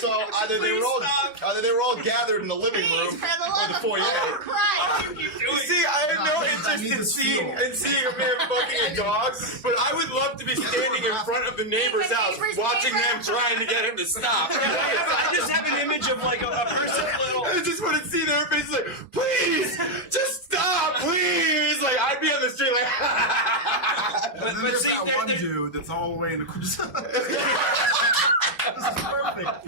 So either they were all gathered in the living room Please, for the or love the of foyer. Christ. You see, I have no interest in seeing a man fucking a dog, but I would love to be standing in front of the neighbor's house, watching them trying to get him to stop. I just have an image of like a person little. I just want to see their faces like, please, just stop, please. Like, I'd be on the street like, And then but there's see, that they're- one they're- dude that's all the way in the This is perfect.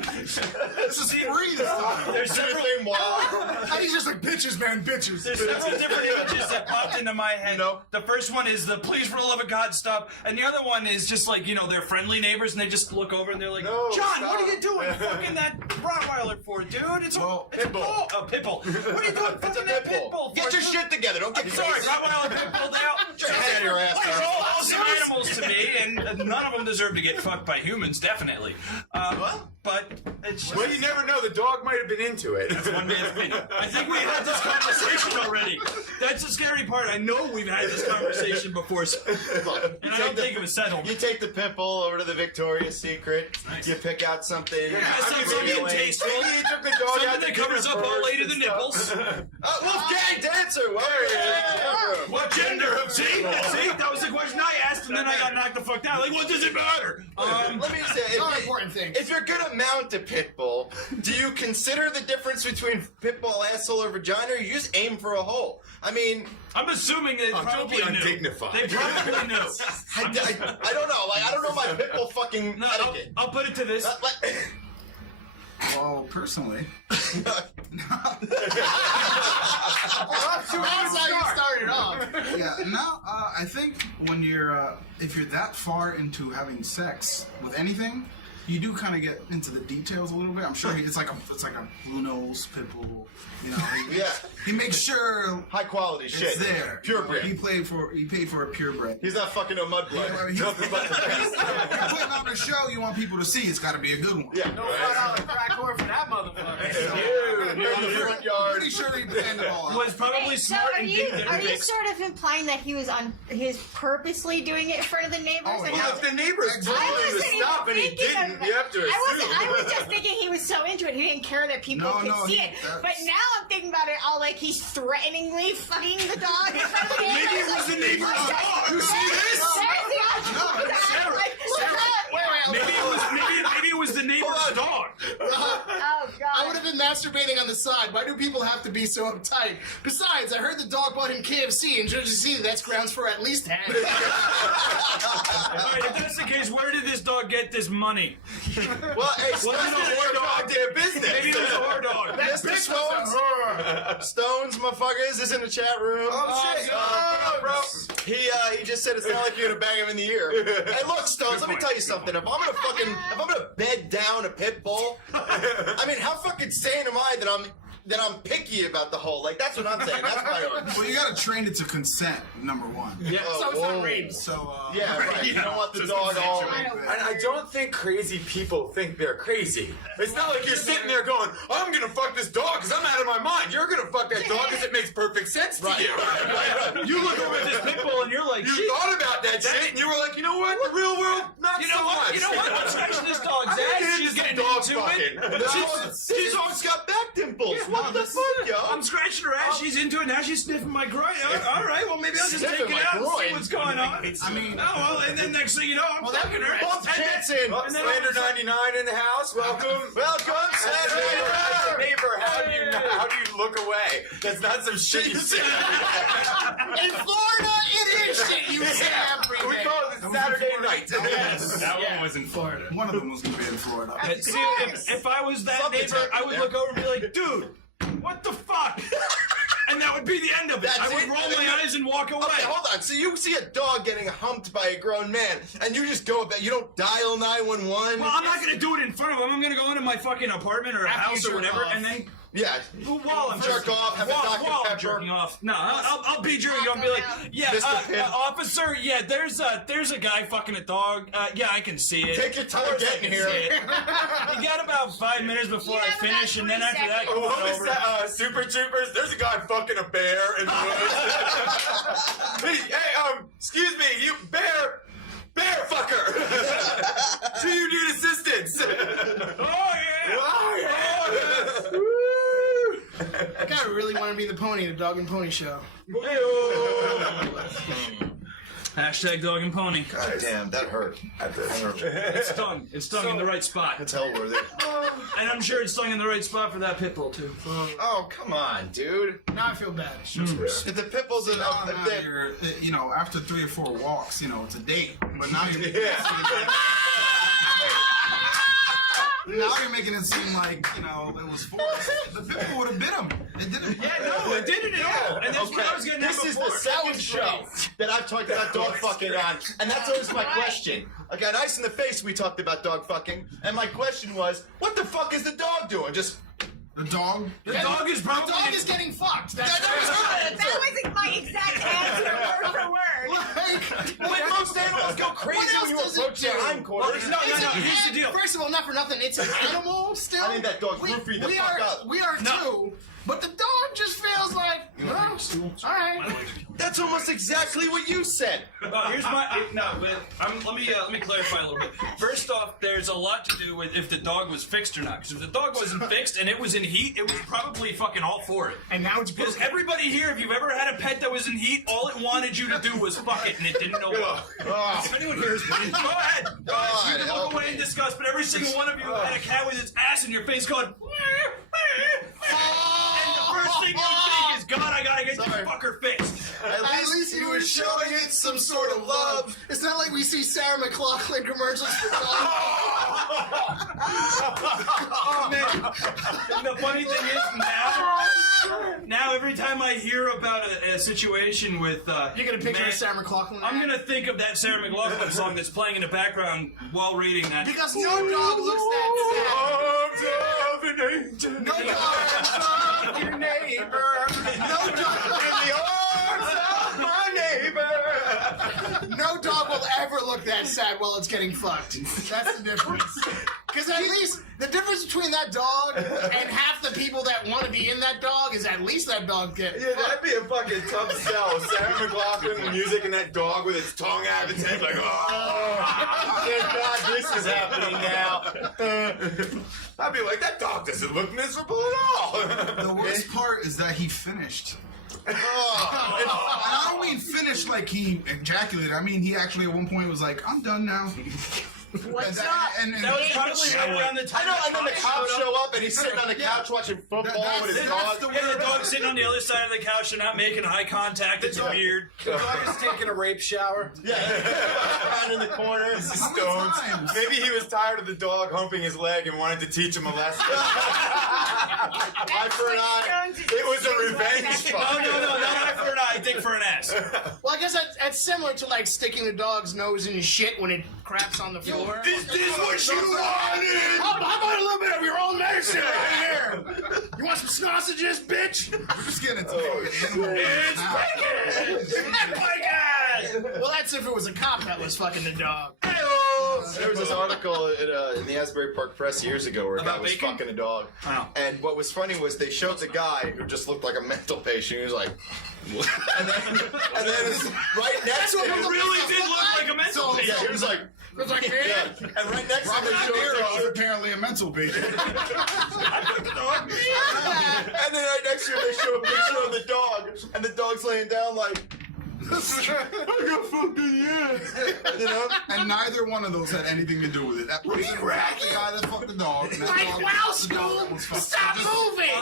This is free this time. There's several. And he's just like, bitches, man, bitches. There's several different images that popped into my head. No. The first one is the please for the love of God stop, and the other one is just like, you know, they're friendly neighbors and they just look over and they're like, No, John, stop. what are you doing? Fucking that Rottweiler for, dude? It's Well, a pitbull. A pitbull. What are you doing? It's a Fucking that pit bull. pitbull. Get your shit together. Don't get Sorry, Rottweiler, pitbull, they all. Get out of your ass. They're all awesome animals to me, and none of them deserve to get fucked by humans, definitely. But it's just, well, you never know. The dog might have been into it. one man's opinion. I think we had this conversation already. That's the scary part. I know we've had this conversation before, and I don't think it was settled. You take the pit bull over to the Victoria's Secret. Nice. You pick out something. Something tasteful. Maybe he took the dog Something out that to covers dinner up all first way to and the stuff. nipples. Wolfgang Dancer. Well, What gender? See, that was the question I asked, and then I got knocked the fuck down. Like, what does it matter? let me say, Not important things. if you're gonna mount a pit bull, do you consider the difference between pit bull asshole or vagina, or you just aim for a hole? I mean, I'm assuming they probably don't be knew. undignified. They probably knew. I don't know. Like, I don't know my pit bull fucking No, etiquette. I'll put it to this. Well, personally, That's how you started off. yeah. No, I think when you're if you're that far into having sex with anything, you do kind of get into the details a little bit. I'm sure it's like a blue nose pit bull. You know, he makes sure High quality it's shit. there. Purebred. He paid for a purebred. He's not fucking no mudblood. You're putting on a show you want people to see. It's got to be a good one. Yeah. No $5 crack whore for that motherfucker. You're in the front yard. Pretty sure they planned it all out. Was probably So smart are and you didn't are you mix. sort of implying that he was purposely doing it in front of the neighbors? Oh, and yeah. how- If the neighbors told I him to wasn't stop and he even thinking didn't, of you have to assume. I was just thinking he was so into it, he didn't care that people No, could no, see he- it. that's- But now I'm thinking about it all like he's threateningly fucking the dog in front of the neighbors. Maybe it was the neighbor's dog. You see this? There's the option for that. Like, look up. Maybe it was the neighbor's dog. Oh god. I would have been masturbating on the side. Why do people have to be so uptight? Besides, I heard the dog bought him KFC, and Judge see that's grounds for at least half. Alright, if that's the case, where did this dog get this money? Well, hey, Wasn't a whore dog their business? Maybe it was a whore dog. Mr. Stones, motherfuckers, is in the chat room. Oh, shit. Bro. He just said it's not like you're gonna bang him in the ear. Hey, look, Stones, let me tell you something. If I'm gonna bed down a pit bull, I mean, how fucking sane am I that I'm picky about the whole, like, that's what I'm saying. That's my argument. Well, you got to train it to consent. Number one. Yeah. So it's not rape. So Yeah, right. You don't want the dog all. And I don't think crazy people think they're crazy. It's not like you're sitting there going, I'm gonna fuck this dog because I'm out of my mind. You're gonna fuck that dog because it makes perfect sense to you. You look over at this pit bull and you're like, You shit. thought about that shit and you were like, you know what? The real world, not You so know what? much. You know what? I'm scratching this dog's I'm ass. into She's some getting dog into fucking. it. She's always got back dimples. What the fuck, yo? I'm scratching her ass. She's into it. Now she's sniffing my groin. All right. Well, maybe I'll just take Sniffing it my out and see groin? what's going on. I mean, Oh, well, and then next thing you know, I'm fucking her. Bump Chance in. Oh, Slander 99 in the house. Welcome. Welcome, Slander. Neighbor, how do you look away? That's not some shit you say. In Florida, it is shit you say every We day. call it Saturday night. That one was in Florida. one of them was going to be in Florida. See, if I was that Something's neighbor, I would happening look over and be like, dude, what the fuck? And that would be the end of it. That's I would it? roll my eyes and walk away. Okay, hold on. So you see a dog getting humped by a grown man, and you just go up there. You don't dial 911. Well, I'm not gonna do it in front of him. I'm gonna go into my fucking apartment or After you house or jerk whatever, off. and then Yeah. while I'm Jerk off, have a Dr. while I'm Pepper. jerking off. No, I'll be jerking. I'll be like, yeah, Mr. Pibb. officer, yeah, there's a guy fucking a dog. Yeah, I can see it. Take your time Of course I getting can here. see it. You got about 5 minutes before You I have about finish, and then 3 after that, seconds. come What on was over. that? Super Troopers? There's a guy fucking a bear in the woods. hey, excuse me, you bear fucker. Do you need assistance? Oh yeah. Oh, yeah. That guy really wanted to be the pony in a dog and pony show. Hashtag dog and pony. God damn, that hurt. It stung. It stung in the right spot. That's hell worthy. And I'm sure it stung in the right spot for that pit bull too. Oh, come on, dude. Now I feel bad. If the pit bulls are Now, if they- you're, you know, after 3 or 4 walks, you know, it's a date. But now you're now you're making it seem like, you know, it was forced. The pit bull would have bit him. It didn't. Yeah, no, it didn't at all. And that's what I was getting at This is before. the second show that I've talked about dog fucking on, and that's always my question. I got ice in the face. We talked about dog fucking, and my question was, what the fuck is the dog doing? Just The dog. The dog is The probably. dog is getting fucked. That's that was her That answer. wasn't my exact answer, word for word. Like most animals go crazy What else when you does it approach their do? hindquarters. No, here's the deal. First of all, not for nothing, it's an animal still. I think that dog's roofie the fuck up. We are too, but the dog just feels like, well, all right. That's almost exactly what you said. Here's my let me clarify a little bit. First off, there's a lot to do with if the dog was fixed or not. Because if the dog wasn't fixed and it was in heat, it was probably fucking all for it. And now it's Because everybody here, if you've ever had a pet that was in heat, all it wanted you to do was fuck it, and it didn't know what. If anyone here is go ahead. Go ahead. You can look away and discuss, but every single one of you had a cat with its ass in your face going. And the first thing you think is, God, I gotta get this fucker fixed. At least you were showing it some sort of love. It's not like we see Sarah McLachlan commercials for dogs. Oh man! And the funny thing is now every time I hear about a situation with you're gonna picture Sarah McLachlan. I'm gonna think of that Sarah McLachlan song that's playing in the background while reading that. Because no dog looks that sad. No dog of your neighbor. No dog in the arms of my neighbor. No dog will ever look that sad while it's getting fucked. That's the difference. Because at least the difference between that dog and half the people that want to be in that dog is at least that dog get. Yeah, that'd be a fucking tough sell. Sarah McLachlan, the music, and that dog with its tongue out of its head, like, oh, thank God this is happening now. I'd be like, that dog doesn't look miserable at all. The worst part is that he finished. And I don't mean finished like he ejaculated. I mean he actually at one point was like, I'm done now. What's up? That was probably right around the time. I know, and then the cops show up and he's sitting on the couch watching football with his dog. And the dog's sitting on the other side of the couch and not making eye contact. It's weird. The dog is taking a rape shower. Yeah, down in the corner. This is Stones. Maybe he was tired of the dog humping his leg and wanted to teach him a lesson. Eye for an eye. It was a revenge fuck. No, not eye for an eye, dick for an ass. Well, I guess that's similar to like sticking the dog's nose in his shit when it craps on the floor. This is what you wanted! How about a little bit of your own medicine right here? You want some sausages, bitch? We're just getting into Well, that's if it was a cop that was fucking the dog. There was this article in the Asbury Park Press years ago where a guy was fucking a dog. Wow. And what was funny was they showed the guy who just looked like a mental patient. He was like, and then right next to him, It really did look like a mental yeah, patient. he was like, Yeah. and right next to him, they Robert De showed Niro is apparently a mental patient. and then right next to him, they show a picture of the dog, and the dog's laying down like, I got fucking you know? And neither one of those had anything to do with it. That person was not the guy that fucked the dog. And that Like, dog wow, was the dog that was Scoob! fucked. Stop moving!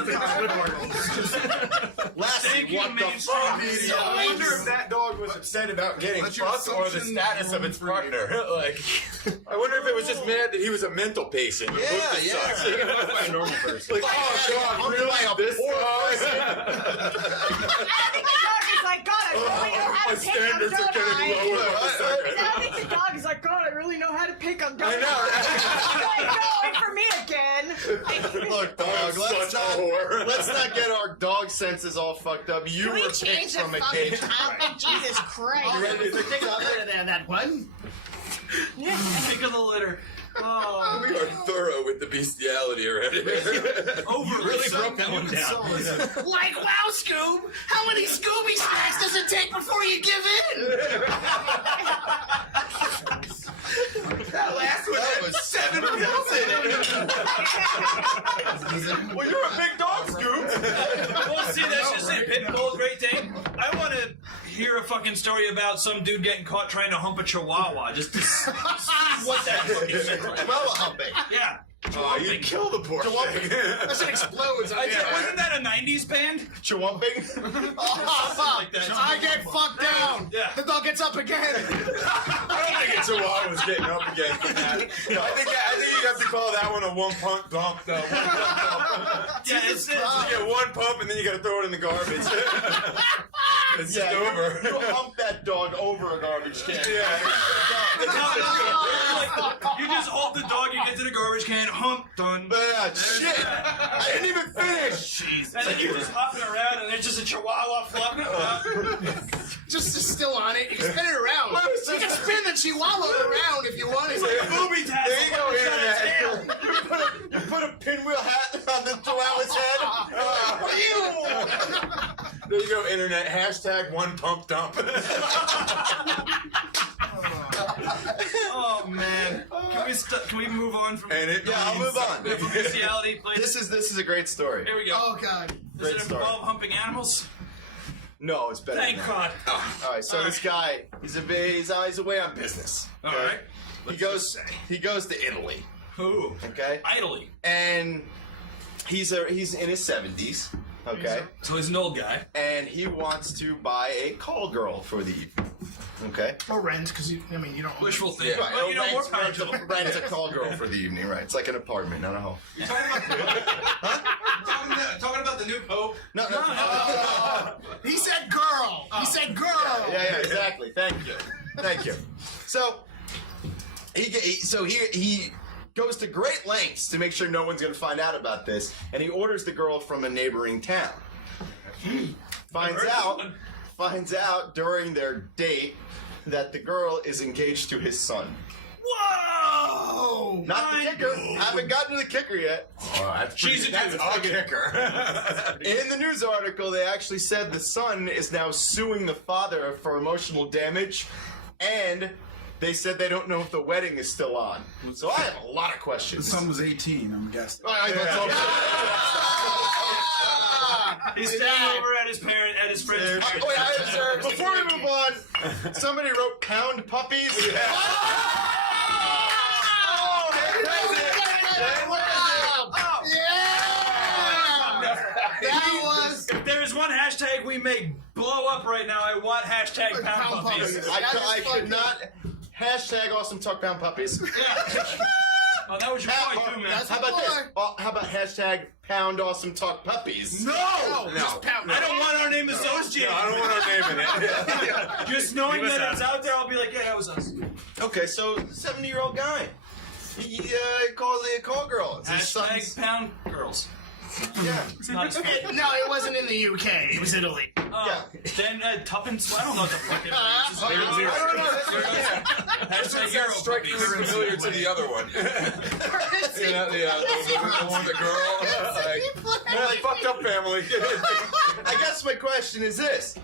Lastly, Thank you, what the mainstream fuck? media. I wonder if that dog was upset about getting Let your fucked or the assumptions status of its roam free. partner. Like, I wonder if it was just mad that he was a mental patient. Yeah. A normal person. Like, oh God, really? This dog? Like, God, I really know how My to pick. standards are getting lower. I think the dog is like, God, I really know how to pick. I'm done. I know. Like, going for me again. Look, dog, I'm such a whore. let's not get our dog senses all fucked up. You Can we were picked change the from a fucking cage. topic? Jesus Christ. That one? Think of the litter. Oh, We are thorough with the bestiality already. over Really broke that one down. Like, wow, Scoob! How many Scooby snacks does it take before you give in? That last one had 7 pills in it. Well, you're a big dog, Scoop. Well, see, that's just it. Pitbull, Great Dane. I want to hear a fucking story about some dude getting caught trying to hump a chihuahua. Just to see what that fucking meant. Chihuahua humping. Yeah. Oh, you kill the poor thing. Unless it explodes. Wasn't that a 90s band? Chihuahumping? Like that. I get fucked down. Yeah. The dog gets up again. I don't think a chihuahua was getting up again from that. I think you have to call that one a one-pump dump, though. Yeah, it's You get one pump and then you gotta throw it in the garbage. It's just over. You hump that dog over a garbage can. Yeah. You just hold the dog, you get to the garbage can, hump, done. Shit! I didn't even finish! And then you're just hopping around and there's just a chihuahua flopping around. Just still on it. You can spin it around. You can spin the chihuahua around if you want it. Booby tassel. There you go, Internet. You put a pinwheel hat on the chihuahua's head? There you go, Internet. Hashtag one pump dump. Oh man, can we move on from? And it Yeah, I'll move on. From bestiality, please. This is a great story. Here we go. Oh, God. Does it great story. involve humping animals? No, it's better Thank than God. that. All right, so this guy, he's away on business. All right. He goes to Italy, Ooh. okay? Idly. And he's in his 70s, okay? So he's an old guy. And he wants to buy a call girl for the evening. Okay. Or rent, because you don't. Wishful thinking. Right. But, more power rent to them. a call girl for the evening, right? It's like an apartment, not a home. You talking about the new Pope? No. He said girl. He said girl. Yeah, exactly. Thank you. So he goes to great lengths to make sure no one's going to find out about this, and he orders the girl from a neighboring town. Finds out during their date that the girl is engaged to his son. Whoa! Not the kicker. Haven't gotten to the kicker yet. She's a dude. kicker. In the news article, they actually said the son is now suing the father for emotional damage, and they said they don't know if the wedding is still on. So I have a lot of The questions. son was 18, I'm guessing. He's standing over at his friend's parents. Before we move on, somebody wrote "pound puppies." If there's one hashtag we may blow up right now, I want hashtag pound puppies. I could not hashtag awesome talk pound puppies. Oh, that was your point, too, man. How about this? How about hashtag pound awesome talk puppies? No! Just pound. I don't want our name associated. I don't want our name in it. Just knowing that it's out there, I'll be like, yeah, that was us. Okay, so 70-year-old guy. He calls it a call girl. It's his Hashtag son's- pound girls. Yeah. It's not as funny. No, it wasn't in the UK. It was Italy. Then Tuppence, I don't know what the fuck it is. I don't know. Hashtag That Euro strikingly puppies. familiar to the other one. The one, the girl. Like fucked up family. I guess my question is this.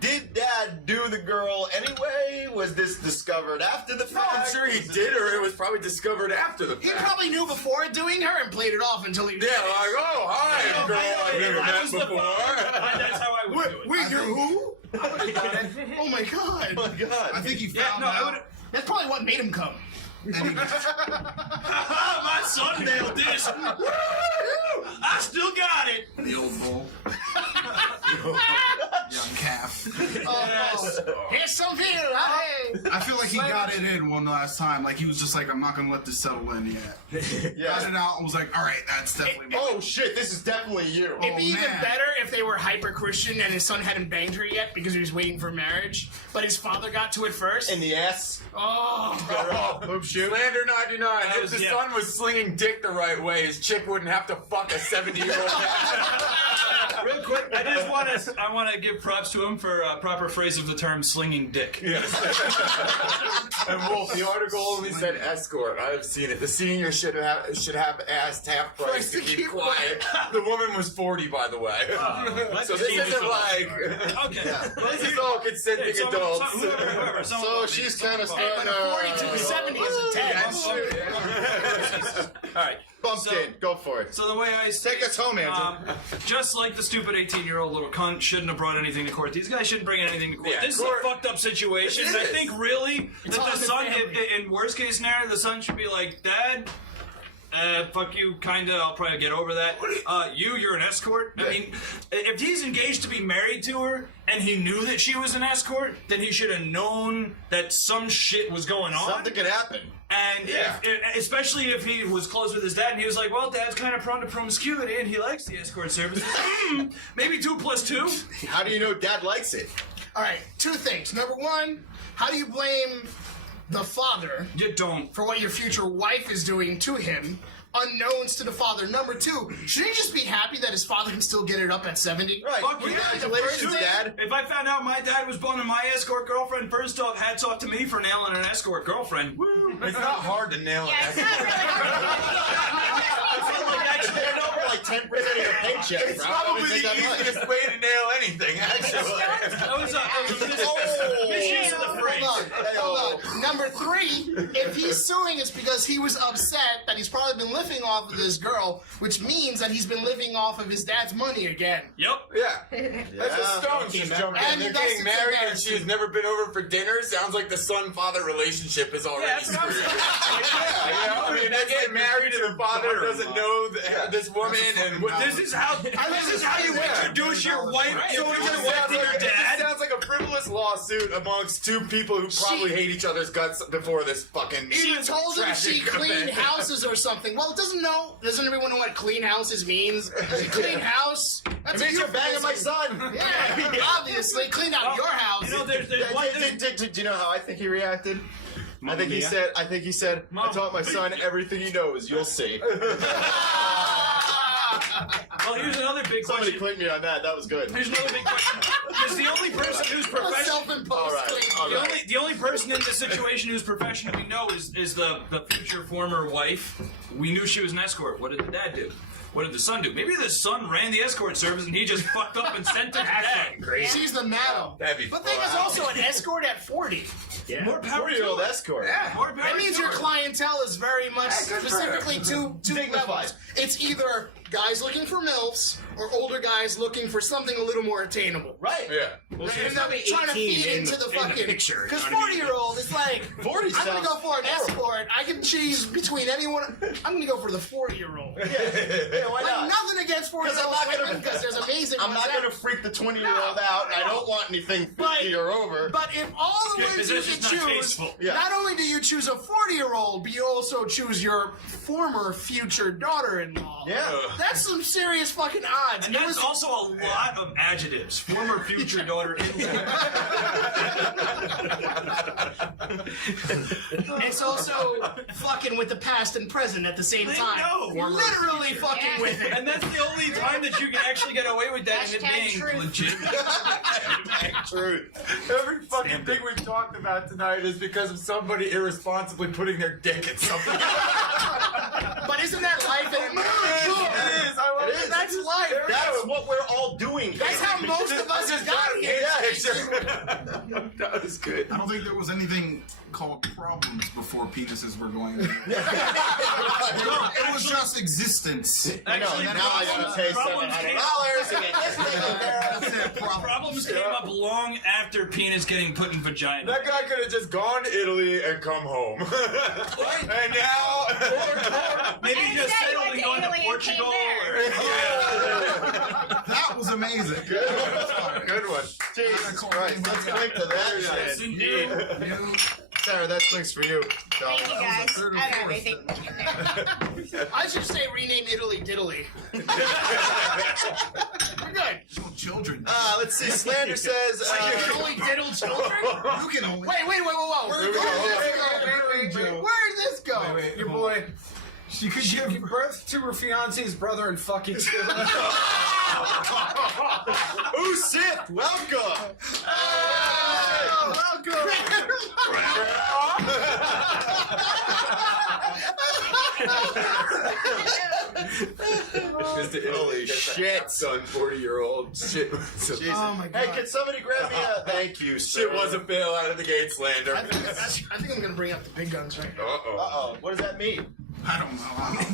Did Dad do the girl anyway? Was this discovered after the fact? I'm sure he did, or it was probably discovered after the He fact. probably knew before doing her and played it off until he. Yeah, like, oh, hi, girl I've never If I met was the before. father, that's how I would do it. Wait, you're who? Oh my god. Oh my God. I think he Yeah, found no, I out. would. That's probably what made him come. My son nailed this. Woo! I still got it. The old bull. Young calf. Yes. Here's some beer. Hey. I feel like he got it in one last time. Like he was just like, I'm not gonna let this settle in yet. Got it out and was like, all right, that's definitely. Oh shit, this is definitely you. It'd be even man. better if they were hyper Christian and his son hadn't banged her yet because he was waiting for marriage, but his father got to it first. In the ass. Oh. Boom shoot. Slander 99. If was- the yeah. son was slinging dick the right way, his chick wouldn't have to fuck a 70-year-old man. Real quick, I want to give props to him for proper phrase of the term "slinging dick." Yes. And Wolf, the article only said escort. I have seen it. The senior should have asked half price to keep quiet. The woman was 40, by the way. So this isn't like. Okay. This is all consenting adults. Whoever, So she's kind of Hey, starting but a 40 to a 70 is a 10. That's true. All right. Bumpkin, go for it. So the way I see Take us home, Andrew. just like the stupid 18-year-old little cunt shouldn't have brought anything to court. These guys shouldn't bring anything to court. Yeah, This court- is a fucked up situation. It I is. think really that all the in the son, family. in worst case scenario, the son should be like, Dad, fuck you, kinda. I'll probably get over that. You're an escort. I mean, if he's engaged to be married to her and he knew that she was an escort, then he should have known that some shit was going on. Something could happen. And especially if he was close with his dad, and he was like, "Well, Dad's kind of prone to promiscuity, and he likes the escort service. Maybe 2 + 2." How do you know Dad likes it? All right, two things. Number one, how do you blame the father You don't. for what your future wife is doing to him, unknowns to the father? Number two, shouldn't he just be happy that his father can still get it up at 70? Right. Fuck yeah. Congratulations, Dad. If I found out my dad was boning my escort girlfriend, first off, hats off to me for nailing an escort girlfriend. Woo! It's not hard to nail Yeah, it's not really They're over like 10% of your paycheck, It's bro. probably I the think that much. easiest way to nail anything, actually. That was a misuse of the phrase. Hold on. Number three, if he's suing, it's because he was upset that he's probably been living off of this girl, which means that he's been living off of his dad's money again. Yep. Yeah. That's a stone she's jumped in. And They're that's getting married and embarrassing. she's never been over for dinner. Sounds like the son-father relationship is already Yeah, that's what I'm screwed. saying. Yeah, you know, I mean, that's the get married and the father doesn't know this woman, and this is how you introduce your wife to your dad. It sounds like a frivolous lawsuit amongst two people who probably hate each other's guts before this fucking. She told him she cleaned houses or something. Well, doesn't everyone know what clean houses means? Clean house. That's it means you're banging my son. Yeah, obviously cleaned out your house. You know, there's one thing. Do you know how I think he reacted? I think he said, I taught my son everything he knows. You'll see. Well, here's another big question. Somebody clicked me on that. That was good. Here's another big question. Because the only person who's professional, the only person in this situation who's professional we know is the future former wife. We knew she was an escort. What did the dad do? What did the son do? Maybe the son ran the escort service and he just fucked up and sent it to dad. She's the madam. But then there's also an escort at 40. Yeah. More power 40-year-old escort. Yeah. More power That means your clientele is very much specifically two levels. It's either guys looking for MILFs or older guys looking for something a little more attainable. Right. Yeah. Well, and they're trying to feed into the fucking picture. Because 40-year-old is like 40 I'm gonna go for an escort. I can choose between anyone. I'm gonna go for the 40-year-old. Yeah, why not? Like nothing against 40-year-old women because there's amazing. I'm not gonna freak the 20-year-old out. I don't want anything 50 or over. But if all the ones you can choose, not only do you choose a 40-year-old, but you also choose your former future daughter-in-law. Yeah. That's some serious fucking odds. And there's also a lot of adjectives. Former future daughter-in-law. It's also fucking with the past and present at the same time. We're literally fucking with it. And that's the only time that you can actually get away with that and it being legit. Truth. Every fucking thing we've talked about tonight is because of somebody irresponsibly putting their dick in something. But isn't that life? It is. That's life. That's what we're all doing. That's how most of us have got here. Yeah, sure. That was good. I don't think there was anything called problems before penises were going. It was just existence. Actually, now I gotta pay $700 to get this thing in there. Problems came up long after penis getting put in vagina. That guy could have just gone to Italy and come home. And now... Maybe he just settled and gone to Portugal. That was amazing. Good one. Jesus Christ, let's link to that Yes, shit. indeed. Sarah, that's links for you. Thank you guys. I don't have anything in there. I should say rename Italy Diddly. We're good. Children. Let's see. Slander says. You can only diddle children? You can only. Wait, whoa. Where did this go? Wait, Your boy. She could give birth to her fiance's brother and fuck each other. Ooh, Sith, welcome. Welcome. Holy shit. Son, 40-year-old. Shit. Oh my god. Hey, can somebody grab me a thank you, sir? Shit was a fail out of the gate, Slander. I think I'm gonna bring up the big guns right now. Uh-oh. What does that mean? I don't know.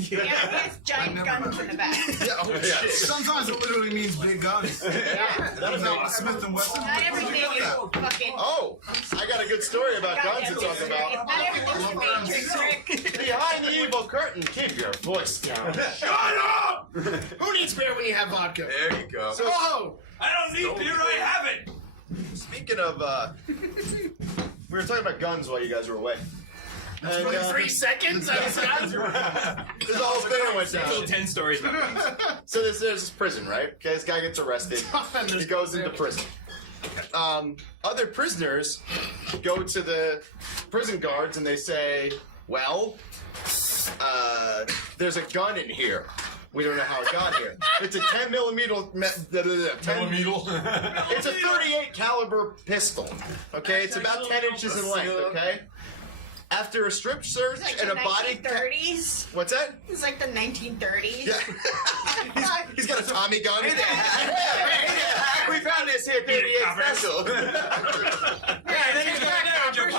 Yeah, he has giant guns in the back. Shit. Sometimes it literally means big guns. That'll Not make Smith and Wesson. Not everything is fucking. Oh, I got a good story about guns to talk about. Not everything's a Matrix trick. Behind the evil curtain, keep your voice down. Shut up! Who needs beer when you have vodka? There you go. Oh! I don't need beer, I have it! Speaking of, we were talking about guns while you guys were away. And, 3 seconds? this whole thing went down. 10 stories about guns. So there's this prison, right? Okay, this guy gets arrested. He goes into prison. Other prisoners go to the prison guards and they say, well, there's a gun in here. We don't know how it got here. It's a 10 millimeter. It's a 38 caliber pistol. Okay, it's about 10 inches in length. Okay. After a strip search Like and the a body. 1930s. What's that? It's like the 1930s. Yeah. he's got a Tommy gun. We found this here 38 special. And then he's going down, Joe.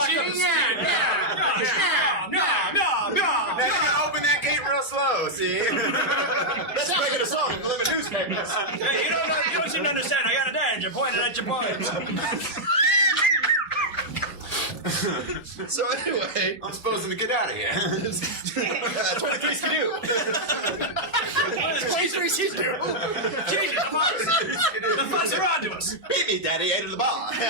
Now you gotta open that gate real slow, see? Let's make it a song and deliver newspapers. Hey, you don't seem to understand. I got a danger pointed at your points. So anyway, I'm supposed to get out of here. 23 Skidoo. 23 season. Jesus, the fuss are onto us. Beat me, Daddy, ate of the bar. And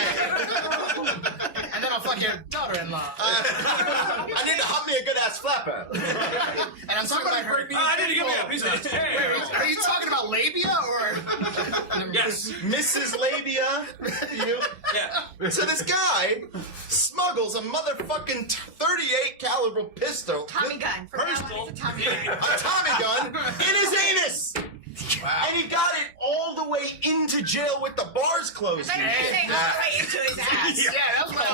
then I'll fuck your daughter-in-law. I need to hop me a good ass flapper. And I'm talking about her. I need to give me a piece of this. Hey. Are you talking about labia or? Yes. Mrs. Labia. You? Yeah. So this guy smuggles a motherfucking 38 caliber pistol. Tommy gun. From now on, it's a Tommy gun. A Tommy gun in his anus. Wow. And he got it all the way into jail with the bars closed. I thought you were going to say all the way into his ass. Yeah, that was what I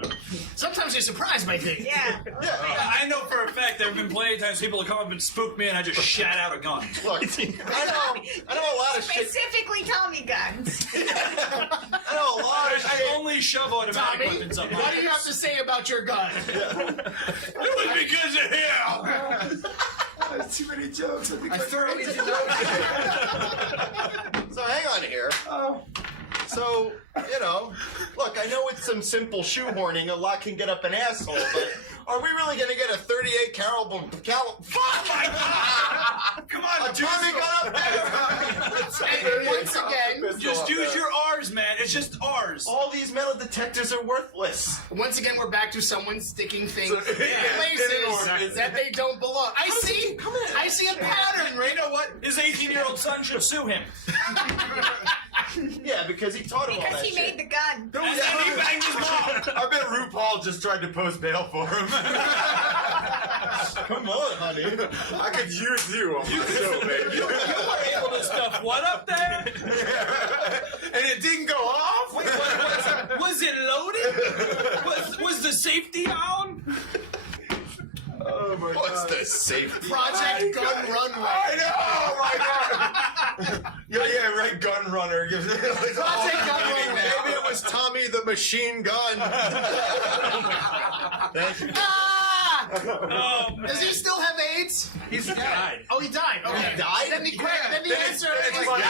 was like. Sometimes you're surprised by things. Yeah. I know for a fact there have been plenty of times people have come up and spooked me and I just shat out a gun. Look, I know a lot of shit. Specifically Tommy guns. I know a lot of I shit. only shove automatic Tommy, weapons up what do you have to say about your gun? It was because of him. There's too many jokes. I thoroughly did So hang on here. So, you know, look, I know it's some simple shoehorning. A lot can get up an asshole, but are we really going to get a 38 caliber? Fuck my God! Come on, a Tommy gun up there. And once again, Just use your R's, man. It's just R's. All these metal detectors are worthless. once again, we're back to someone sticking things in Yeah. places that they don't belong. I see a pattern, right? You know what? His 18-year-old son should sue him. Yeah, because he taught him all Because that he shit. made the gun. And then he banged his mom. I bet RuPaul just tried to post bail for him. Come on, honey. I could use you on my show, baby. You were able to stuff what up there? And it didn't go off? Was it loaded? Was the safety on? Oh my What's the safety? Project Gun Runway. I know, my God. Yeah, right, gun runner. Project Gun Runway. Maybe it was Tommy the Machine Gun. Thank you. Ah! Oh, Does he still have AIDS? he's died. Oh, he died. Okay. He died? Then the answer is funny. no.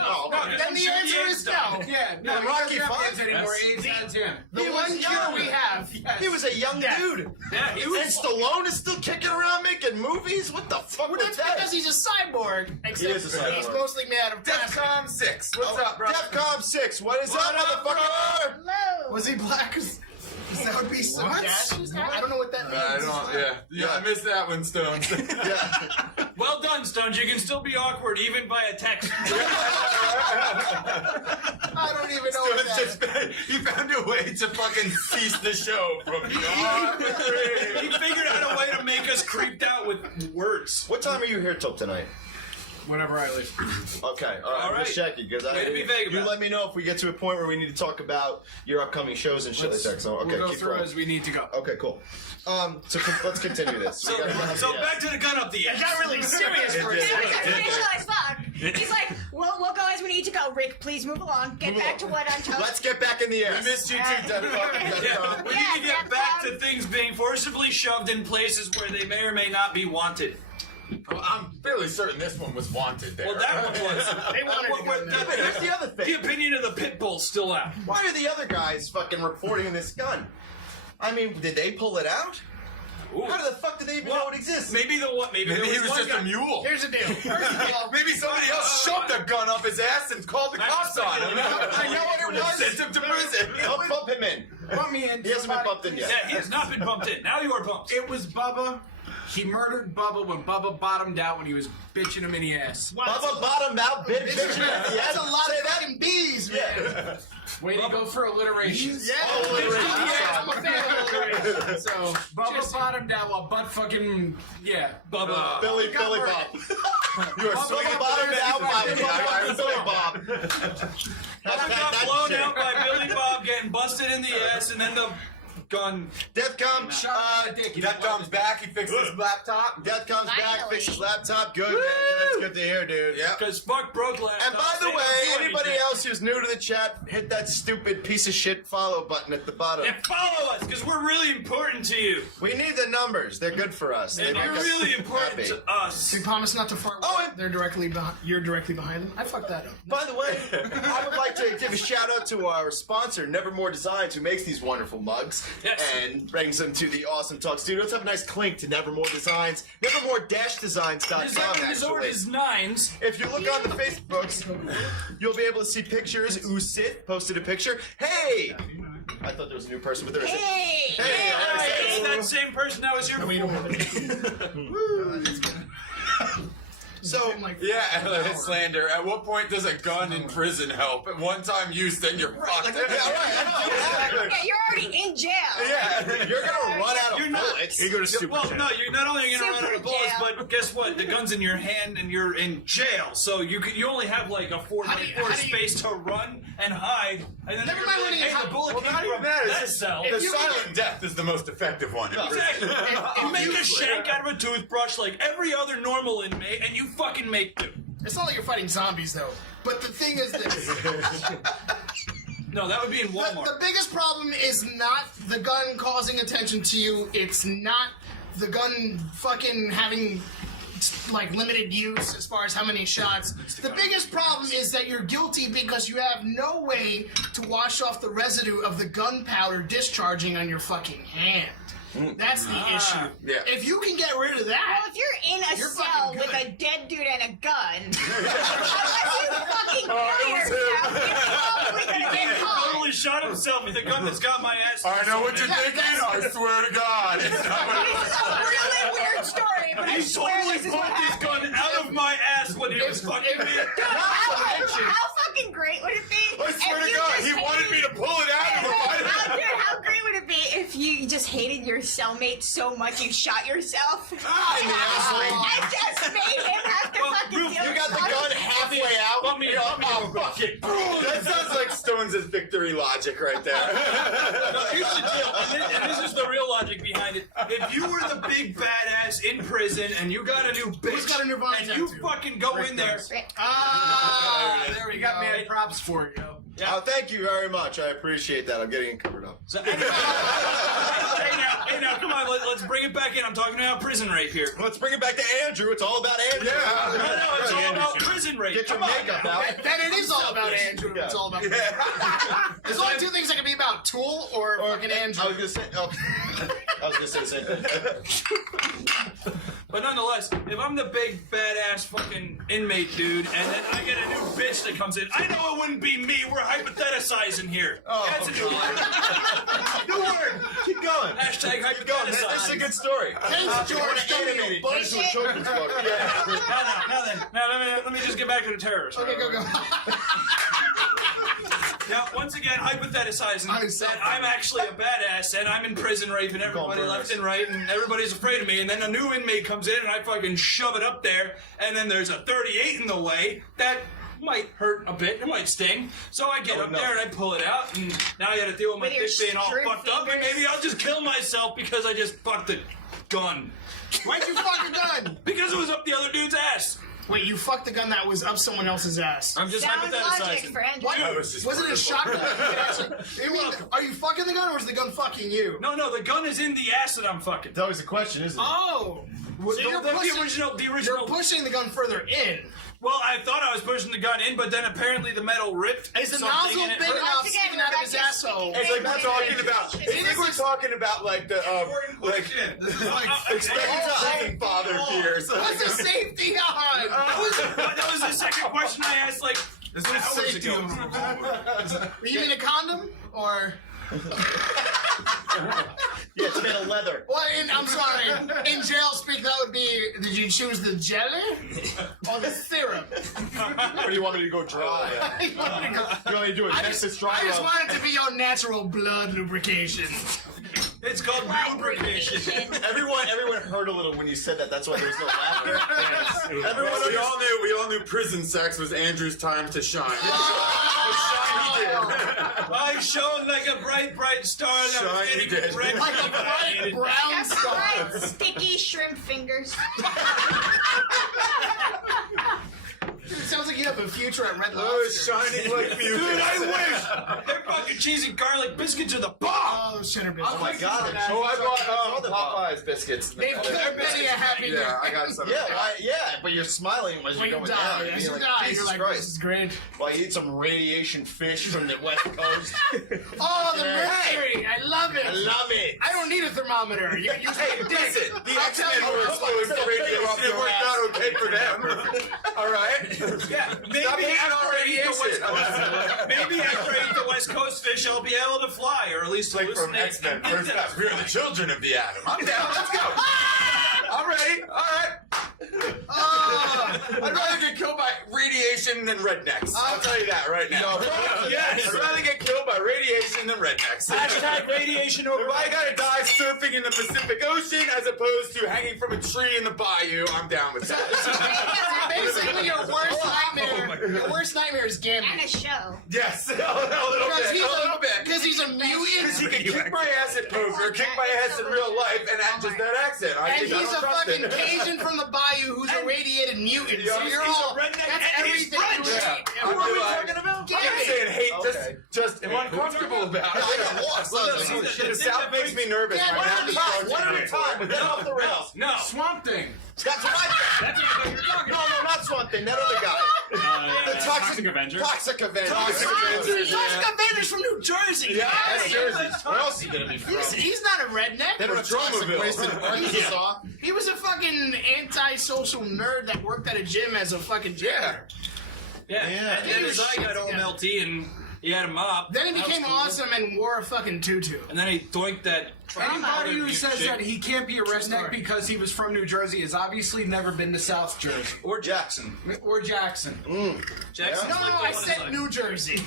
Oh, Then the answer is no. Yeah, no, And Rocky he doesn't have Five? AIDS anymore. AIDS has him. The He one was cure young. we have. he was a young dude. Yeah, he And was. Stallone is still kicking around making movies? What the fuck Well, was that's that? because he's a cyborg. Except is a cyborg. he's mostly made out of plastic. DEFCON 6. What's up, bro? DEFCON 6. What is up, motherfucker? Hello. Was he black? That would be so dashes. I don't know what that means. I don't, yeah, I missed that one, Stone. Yeah. Well done, Stones. You can still be awkward even by a text. I don't even know what that is. He found a way to fucking cease the show from beyond. He figured out a way to make us creeped out with words. What time are you here till tonight? Whenever I leave. Okay, all right. Just checking because Way to be vague you about let me know if we get to a point where we need to talk about your upcoming shows and shit like that. So okay, We'll go keep through going. as we need to go. Okay, cool. Let's continue this. So back to the gun up the It ass. got really serious for a It did. second. It was official as fuck. He's like, we'll go as we need to go. Rick, please move along. Get Move back along. to what I'm talking. Let's get back in the air. We missed you too, DEFCON. Yeah, we need to get back to things being forcibly shoved in places where they may or may not be wanted. Well, I'm fairly certain this one was wanted there. Well, that one was. They wanted to go there. But here's the other The thing. opinion of the pit bull's still out. Why are the other guys fucking reporting this gun? I mean, did they pull it out? Ooh. How the fuck do they even know it exists? Maybe the what? Maybe Maybe there he was one just guy. a mule. Here's the deal. First of all, Maybe somebody else shoved a gun up his ass and called the cops on him. I know what it was. Sent him to prison. Don't bump him in. Put me in. He hasn't been bumped in yet. Yeah, he has not been pumped in. Now you are pumped. It was Bubba. He murdered Bubba when Bubba bottomed out when he was bitching him in the ass. Bubba bottomed out, bitch. that's a lot of fucking bees, man. Yeah. Way to go for alliteration. Yeah, alliteration. I'm a fan of alliteration. So, Bubba bottomed out while butt fucking Bubba. Billy Bob. You are swinging bottomed out by Billy Bob. Bubba got blown out by Billy Bob getting busted in the ass, and then the gun. Deathcom, Deathcom's back. He fixed his laptop. Deathcom's back, Finally. fixed his laptop. Good, man. That's good to hear, dude. Yeah. Because fuck broke laptops. And by the they don't way, do anybody anything. else who's new to the chat, hit that stupid piece of shit follow button at the bottom. And follow us, because we're really important to you. We need the numbers. They're good for us. They And make you're us really important happy. to us. We promise not to fart. Oh, and- They're directly behind. You're directly behind them. I fucked that up. By the way, I would like to give a shout out to our sponsor, Nevermore Designs, who makes these wonderful mugs Yes. and brings them to the Awesome Talk studio. Let's have a nice clink to Nevermore Designs. Nevermore-designs.com, Resort actually. is nines. If you look on the Facebooks, you'll be able to see pictures. Usith posted a picture. Hey! I thought there was a new person, but there isn't. Hey! Hey, It's that same person that was here before. So, Yeah, slander. At what point does a gun in prison help? At one time use, then you're fucked. yeah, right. Yeah, you're already in jail. Yeah. You're gonna run out of You're not- bullets. You go to super Well, jail. no, you're not only gonna run out of bullets, Super jail. but guess what? The gun's in your hand and you're in jail. So you only have like a 4x4 How do you- space to run and hide, and then Never you're mind like, running and hey, the hide. bullet Well, came not even from that. that It's cell. The silent death is the most effective one. Exactly. You make a shank out of a toothbrush like every other normal inmate, and you fucking make do. It's not like you're fighting zombies, though. But the thing is this. No, that would be in The Walmart. biggest problem is not the gun causing attention to you. It's not the gun fucking having like limited use as far as how many shots. The biggest problem is that you're guilty because you have no way to wash off the residue of the gunpowder discharging on your fucking hand. That's the issue. Yeah. If you can get rid of Well, that, if you're in a You're cell fucking with good. a dead dude and a gun, unless you fucking kill it was yourself, you're probably gonna get He caught. totally shot himself with a gun that's got my ass. I know what you're thinking. I swear to God. It's not what it This is a really weird story, but I He swear totally this is pulled what this happened. gun out of my ass when he was fucking me. Dude, how fucking great would it be? I swear if to you God, just he wanted me to pull it out of him. Dude, how great would it be if you just hated your cellmate so much you shot yourself? I just made him have to Well, fucking Roof, kill You got the himself. gun halfway out. Let me Oh, fuck it. That sounds like Stone's victory logic right there. No, here's the deal, and this is the real logic behind it. If you were the big badass in prison and you got a new bitch, got a Nirvana and you tattoo? fucking go in there, there we You go. got mad props for it, yo. Oh, thank you very much. I appreciate that. I'm getting it covered up. so anyway, hey now, come on, let's bring it back in. I'm talking about prison rape here. Let's bring it back to Andrew. It's all about Andrew. No, it's all about prison rape. Get your Come on makeup now. out. Then it is all about Andrew. It's all about. There's only two things that can be about: Tool or fucking Andrew. I was gonna say. Oh, I was gonna say the same thing. But nonetheless, if I'm the big badass fucking inmate dude, and then I get a new bitch that comes in, I know it wouldn't be me. We're hypotheticizing here. Oh, That's a new word. New word. Keep going. Hashtag Keep going. This is a hypotheticizing. good story. Thanks, You George want to W. animate it. Bush. Turn it into a children's book. Yeah. Now let me just get back to the terrorists. Okay, go. Now, once again, hypotheticizing I'm that I'm actually a badass and I'm in prison raping everybody burners. left and right and everybody's afraid of me, and then a new inmate comes in and I fucking shove it up there, and then there's a 38 in the way, that might hurt a bit, it might sting. So I get up there and I pull it out, and now I gotta deal with my With your dick being all straight fucked up, and fingers. maybe I'll just kill myself because I just fucked the gun. Why'd you fuck a gun? Because it was up the other dude's ass. Wait, you fucked the gun that was up someone else's ass. I'm just Sounds logic hypothesizing. for Andrew. What? That was just Was it a brutal. shotgun? You could actually- I mean, are you fucking the gun or is the gun fucking you? No, the gun is in the ass that I'm fucking. That's always the question, isn't it? Oh. So you're The pushing, original. you're pushing the gun further in. Well, I thought I was pushing the gun in, but then apparently the metal ripped. Is the something nozzle and it big hurt. enough Once again, sticking out of his Rebecca's asshole? speaking It's like we're talking about. It's like we're talking about like the like This is like expected to father fears. What's the safety on? That was the second question I asked, like, this is hours safety ago. on the You mean a condom? Or. Yeah, it's made of leather. Well, I'm sorry. In jail speak, that would be, did you choose the jelly or the syrup? Or do you want me to go dry? You want me to go- You want me to do a I Texas just dry rub? want it to be your natural blood lubrication. It's called lubrication. Everyone heard a little when you said that. That's why there was no laughter. We all knew prison sex was Andrew's time to shine. Shine, he I shone like a bright, bright star that was Shiny getting dead. wrecked. Like a bright brown That's star. right, sticky shrimp fingers. Dude, it sounds like you have a future at Red Oh, it's Lobster. shining like mucus. Dude, I wish! Their fucking cheese and garlic biscuits are the bomb! Oh, those cheddar biscuits. Oh my god. Oh, I bought Popeye's biscuits. They've killed many a happy Yeah, I got some. Yeah, but you're smiling as When you're you going die, down. as You're you like, die, Jesus you're like, Christ. this is great. Well, you eat some radiation fish from the West Coast. Oh, the Yeah. mercury! I love it. I love it. I don't need a thermometer. You can use Hey, listen, the I'll tell X-Men you were what, exposed to radiation. It worked out okay for them. All right? Yeah, maybe Stop hating after on I eat the West radiation. Coast, maybe after I eat the West Coast fish, I'll be able to fly, or at least Like from hallucinate. X-Men First Class. We are the children of the atom. I'm down. Let's go. I'm ready. All right. I'd rather get killed by radiation than rednecks. I'll tell you that right now. Yes. I'd rather get killed by radiation than rednecks. Hashtag radiation over. If I gotta die surfing in the Pacific Ocean as opposed to hanging from a tree in the bayou, I'm down with that. Basically, your worst nightmare. Your worst nightmare is And Gambit. a show. Yes, a little bit. Because he's a Because mutant. he can kick my ass at poker, kick my ass in real life, and act just that accent. I And think I he's don't a trust fucking it. Cajun from the bayou who's a radiated mutant. So Yeah, you're he's a all. redneck That's and he's everything you French. hate. Yeah. And I'm what are we like- talking about? I'm Gambit. saying hate, Okay. just am uncomfortable about it. I got lost. The South makes me nervous. Yeah, right one now. at a time, One at a time. But then off the rails. No. Swamp Thing. That's what I think. That's what you're talking No, no, not Swamp Thing. That other guy. The Toxic Avenger. Toxic Avenger. Toxic Avengers, Toxic yeah. Avengers from New Jersey. Yeah, that's Jersey. Where else is he gonna be from? He's not a redneck. They were toxic waste in Arkansas. He was a fucking anti-social nerd that worked at a gym as a fucking janitor. Yeah. Yeah. And then his eye got all melty and he had a mop. Then he That was became cool. awesome and wore a fucking tutu. And then he doinked that. Anybody who says shit. that he can't be a redneck because he was from New Jersey has obviously never been to South Jersey. Or Jackson. Or Jackson. Jackson's No, like I the one said that's like- New Jersey.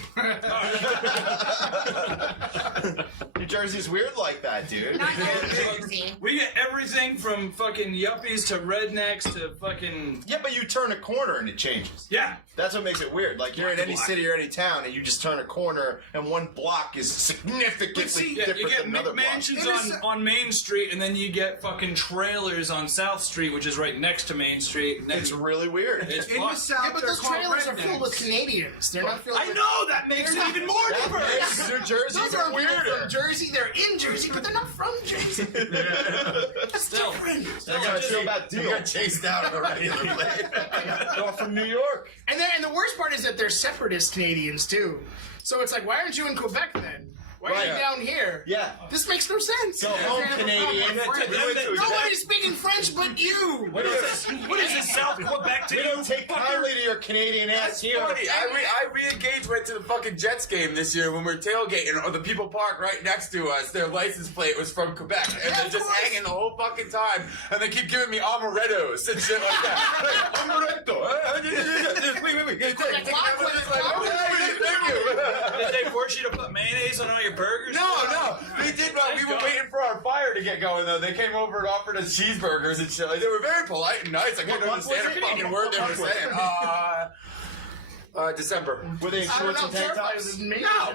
New Jersey's weird like that, dude. Not New Jersey. We get everything from fucking yuppies to rednecks to fucking. Yeah, but you turn a corner and it changes. Yeah. That's what makes it weird. Like you're in any city or any town, and you just turn a corner, and one block is significantly Yeah, different you get than another block. mansions on Main Street, and then you get fucking trailers on South Street, which is right next to Main Street. It's really weird. It's In the fucked. South, Yeah, but they're those called trailers are filled with rednecks. Canadians. They're not filled I with... know that makes it even more That diverse. makes New Jersey Those even aren't people weirder. from Jersey. They're in Jersey, but they're not from Jersey. That's Still. different. That's how I feel about You Deal. got chased out of the regular place. Going from New York. And the worst part is that they're separatist Canadians too. So it's like, why aren't you in Quebec then? Why are you Right. down here? Yeah. This makes no sense. Go home, Canadian. Nobody's speaking French but you. What is this? What is this, South Quebec to We you? don't take kindly to your Canadian ass That's here. funny. I re-engaged, went to the fucking Jets game this year when we were tailgating. Or the people parked right next to us. Their license plate was from Quebec, and they're just hanging the whole fucking time. And they keep giving me amarettos and shit like that. Amaretto. Wait. Thank you. Did they force you to put mayonnaise on all your burgers? No. They did. We were waiting for our fire to get going, though. They came over and offered us cheeseburgers and shit. Like, they were very polite and nice. I couldn't understand a fucking word they were saying. December. Were they in I don't shorts know. and tank Terrified tops? is amazing. No.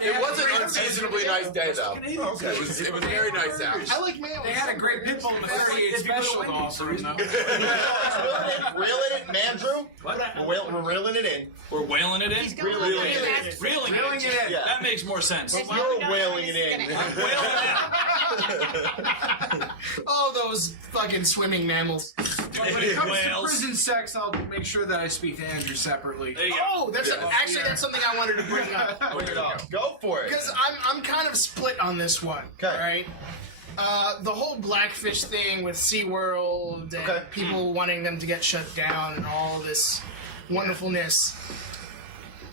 It wasn't an unseasonably nice day, though. It was a very nice out. I like mayo. They had a great pit bull in the 38 special to offer him, though. Reeling it, man, Drew? We're reeling it in. We're whaling it in? He's going Reeling with it the in. best. Reeling it in. Yeah. That makes more sense. There's You're no doubt whaling this it is in. gonna happen. Whaling it in. Oh, those fucking swimming mammals. When it comes to Whales. prison sex, I'll make sure that I speak to Andrew separately. There you go. Oh, that's actually that's something I wanted to bring up. Go for it. Because I'm kind of split on this one. Okay. All right. The whole Blackfish thing with SeaWorld and Okay. people wanting them to get shut down and all this wonderfulness.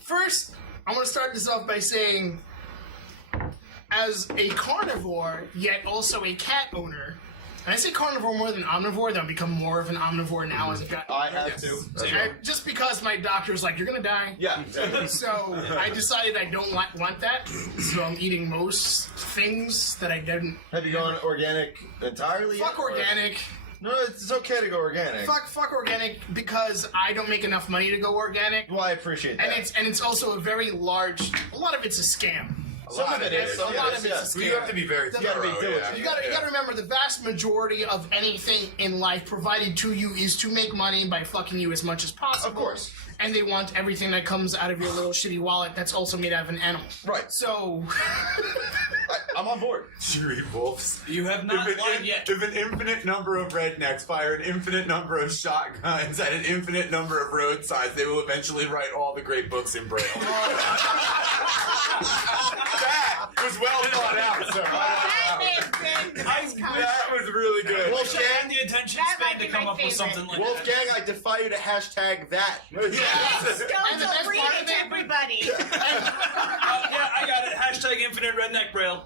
First, I want to start this off by saying, as a carnivore, yet also a cat owner, and I say carnivore more than omnivore, though I've become more of an omnivore now as I've gotten I have to. just because my doctor's like, you're gonna die. Yeah. So I decided I don't want that. So I'm eating most things that I didn't. Have you gone organic entirely? Fuck yet, or- organic. No, it's okay to go organic. Fuck organic because I don't make enough money to go organic. Well, I appreciate that. And it's also a very large. A lot of it's a scam. A lot of it is. A lot of it's a scam. You have to be very thorough. You gotta remember the vast majority of anything in life provided to you is to make money by fucking you as much as possible. Of course. And they want everything that comes out of your little shitty wallet that's also made out of an animal. Right. So I'm on board. Cheery wolves. You have not lied yet. If an infinite number of rednecks fire an infinite number of shotguns at an infinite number of road signs, they will eventually write all the great books in Braille. That was well thought out, sir. That was really good. Wolfgang, the attention span to come up with something like Wolfgang, I defy you to hashtag that. Yes, And the don't best read part it of to it- everybody. yeah, I got it. Hashtag infinite redneck braille.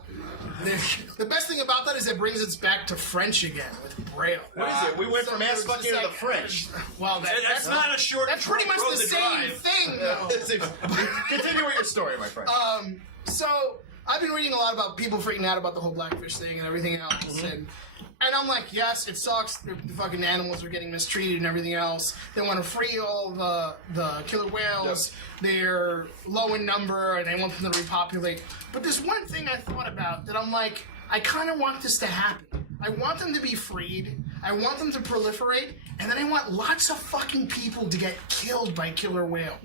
the best thing about that is it brings us back to French again with Braille. What is it? We went from ass fucking to the French. Well, That's not a short. that's pretty much road the to same drive. thing, though. Continue with your story, my friend. So I've been reading a lot about people freaking out about the whole Blackfish thing and everything else, and I'm like, yes, it sucks. The fucking animals are getting mistreated and everything else. They want to free all the killer whales. They're low in number, and they want them to repopulate. But there's one thing I thought about that I'm like, I kind of want this to happen. I want them to be freed. I want them to proliferate, and then I want lots of fucking people to get killed by killer whales.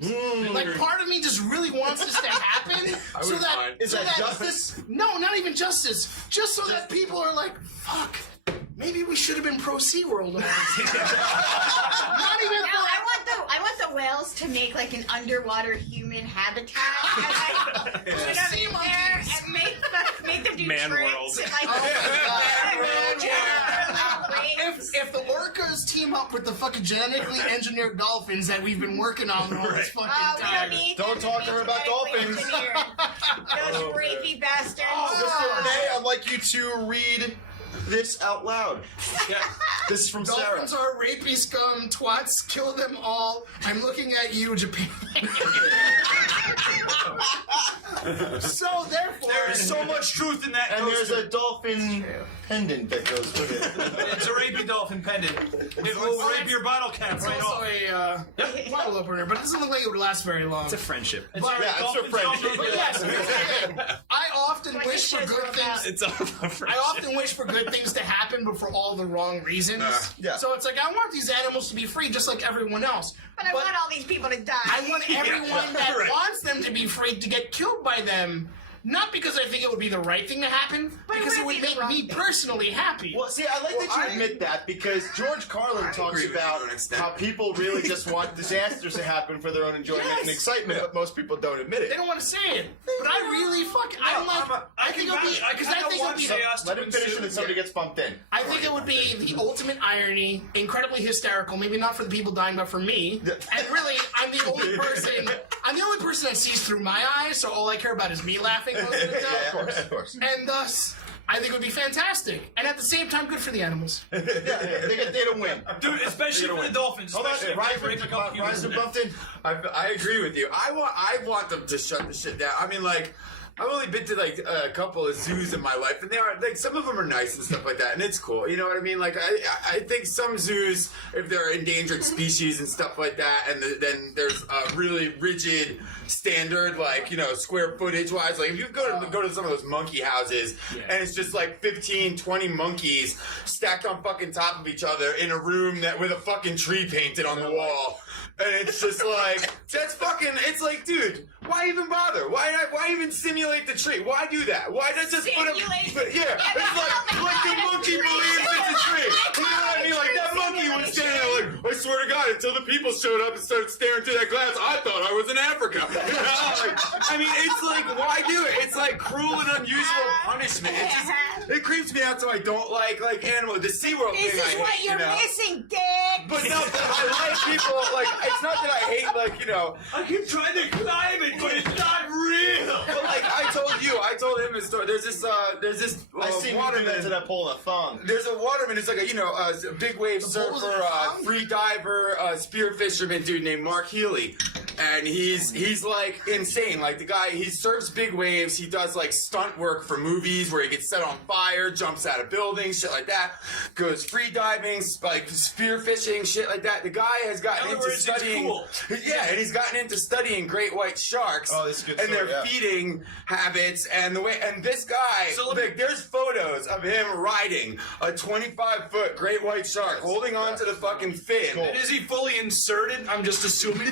Like, part of me just really wants this to happen. so that mind. Is that justice? No, not even justice. Just so that people are like, fuck. Maybe we should have been pro SeaWorld. Not even. No, I want the whales to make like an underwater human habitat. And like, put them in there and make them do Man tricks. world. And, like, If the orcas team up with the fucking genetically engineered dolphins that we've been working on all this fucking Oh, we time. don't need Don't them talk be to her about genetically dolphins. engineered. Those rapey bastards. Mr. Rene, I'd like you to read this out loud. This is from Sarah. Dolphins are rapey scum, twats, kill them all. I'm looking at you, Japan. So therefore, There is so much truth in that. And there's poster. a dolphin pendant that goes with it. It's a rapey dolphin pendant. It will rape your bottle cap it's right also off. a bottle opener, but it doesn't look like it would last very long. It's a friendship. It's But- a Yeah, it's dolphin a friendship. But yes, I often What wish you for should good have things. about- It's all about I friendship. often wish for good things to happen, but for all the wrong reasons. Yeah. So it's like I want these animals to be free, just like everyone else. But I want all these people to die. I want everyone that right. wants them to be free to get killed by them. Not because I think it would be the right thing to happen, But it because it would would be the make wrong me thing. personally happy. Well, see, I like that you admit that because George Carlin talks agree with you about to an extent. how people really just want disasters to happen for their own enjoyment and Yes. excitement, but most people don't admit They it. don't want to say it, but I really I'm like, I think it'll be because I think it'll be. Let him finish and then somebody gets bumped in. I think it would be the ultimate irony, incredibly hysterical. Maybe not for the people dying, but for me. And really, I'm the only person. I'm the only person that sees through my eyes, so all I care about is me laughing most of the time. Of course, of course. And thus, I think it would be fantastic, and at the same time, good for the animals. They get there to win. Dude, especially for the dolphins. Hold on, Especially if Ryan's they break a couple humans in there. bumped in. I agree with you. I want them to shut the shit down. I mean, like, I've only been to like a couple of zoos in my life, and they are like some of them are nice and stuff like that, and it's cool. You know what I mean? Like, I think some zoos, if they're endangered species and stuff like that, and then there's a really rigid standard, like, you know, square footage wise. Like, if you go to some of those monkey houses, and it's just like 15, 20 monkeys stacked on fucking top of each other in a room that with a fucking tree painted on the wall. And it's just like, that's fucking, it's like, dude, why even bother? Why even simulate the tree? Why do that? Why not just put a, yeah, it's like the monkey believes it's a tree. You know what I mean? Like, that monkey was standing there like, I swear to God, until the people showed up and started staring through that glass, I thought I was in Africa. You know? Like, I mean, it's like, why do it? It's like cruel and unusual punishment. It just, it creeps me out so I don't like animals. The SeaWorld This thing I is hate, what you're you know? missing, Dick. But no, but I like people, like, it's not that I hate, like, you know, I keep trying to climb it, but it's not real. but like, I told him his story. There's this I seen you do that to that pole in a thong. There's a waterman. It's like a big wave bull's in surfer, a thong? free diver, spear fisherman dude named Mark Healy. and he's like insane. Like the guy, he surfs big waves. He does like stunt work for movies where he gets set on fire, jumps out of buildings, shit like that. Goes free diving, like spear fishing, shit like that. The guy has gotten into studying. Cool. Yeah, and he's gotten into studying great white sharks. Oh, this is good and story, their feeding habits and the way. And this guy, there's photos of him riding a 25-foot great white shark, holding on to the fucking fin. Cool. And is he fully inserted? I'm just assuming.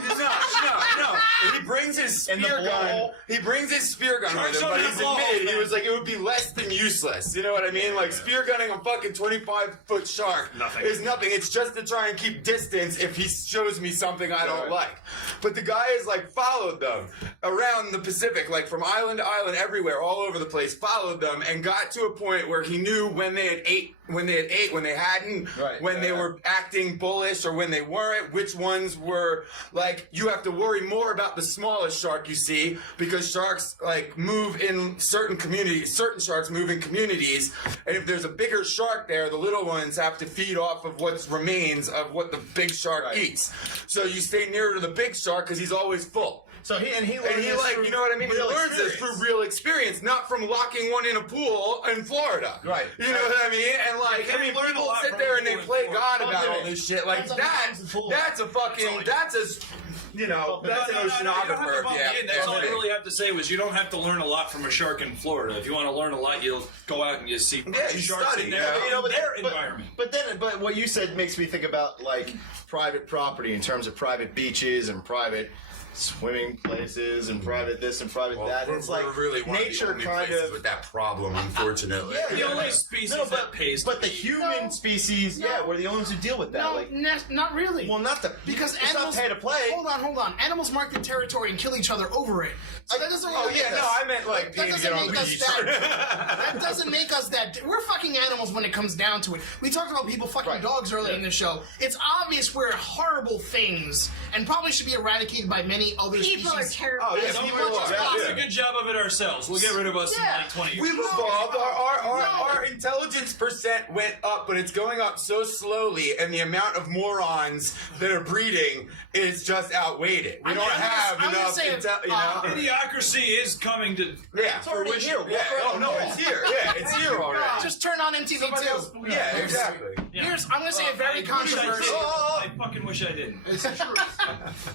No. And he brings his spear gun. He brings his spear gun with him, but he's admitted he was like, it would be less than useless. You know what I mean? Like spear gunning a fucking 25-foot shark is nothing. It's just to try and keep distance if he shows me something I don't like. But the guy has like followed them around the Pacific, like from island to island, everywhere, all over the place. Followed them and got to a point where he knew when they had ate, when they hadn't, when they were acting bullish or when they weren't, which ones were like, you have to worry more about the smallest shark you see because sharks like move in certain communities, certain sharks move in communities, and if there's a bigger shark there, the little ones have to feed off of what remains of what the big shark eats. So you stay nearer to the big shark because he's always full. So he like, you know what I mean? He learns this through real experience, not from locking one in a pool in Florida. Right. You know what I mean? And like, people sit there and they play God about all this shit. Like that's a fucking, that's a, you know, that's an oceanographer. That's all I really have to say was you don't have to learn a lot from a shark in Florida. If you want to learn a lot, you'll go out and you see sharks in their environment. But what you said makes me think about like private property in terms of private beaches and private swimming places and private this and private that. It's like really nature kind of with that problem, unfortunately. The only species that pays. But the human species, we're the only ones who deal with that. No, like, not really. well, not the because it's animals not pay to play. Hold on. Animals mark their territory and kill each other over it. So that doesn't. Really make us, I meant like that paying to get on the beach. That doesn't make us that. We're fucking animals when it comes down to it. We talked about people fucking dogs earlier in the show. It's obvious we're horrible things and probably should be eradicated by many other species. People are terrible. Oh, yeah, people are. We'll do a good job of it ourselves. We'll get rid of us in like 20 years. We've evolved. Our intelligence percent went up, but it's going up so slowly, and the amount of morons that are breeding is just outweighed it. We don't have enough Idiocracy is coming to it's already here. It's here. Yeah, it's here already. Just turn on MTV too. Yeah, exactly. Here's I'm gonna say a very controversial. I fucking wish I didn't.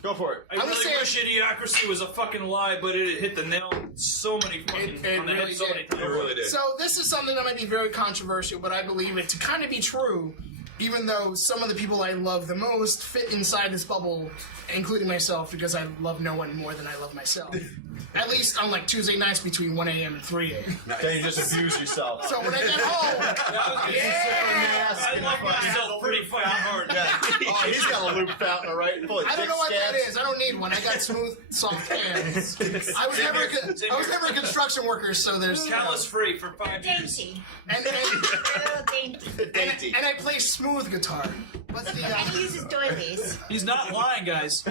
Go for it. I really wish Idiocracy was a fucking lie, but it hit the nail so many fucking on the head so many times. It really did. So this is something that might be very controversial, but I believe it to kind of be true, even though some of the people I love the most fit inside this bubble, including myself, because I love no one more than I love myself. At least on like Tuesday nights between 1 a.m. and 3 a.m. Then you just abuse yourself. So when I get home, I love myself pretty fucking hard. Oh, he's got a loop fountain, right? Full of I don't know what dick that is. I don't need one. I got smooth, soft hands. I was never a construction worker, so there's callus free for 5 years. Dainty. And I play smooth guitar. But And he uses doilies. He's not lying, guys.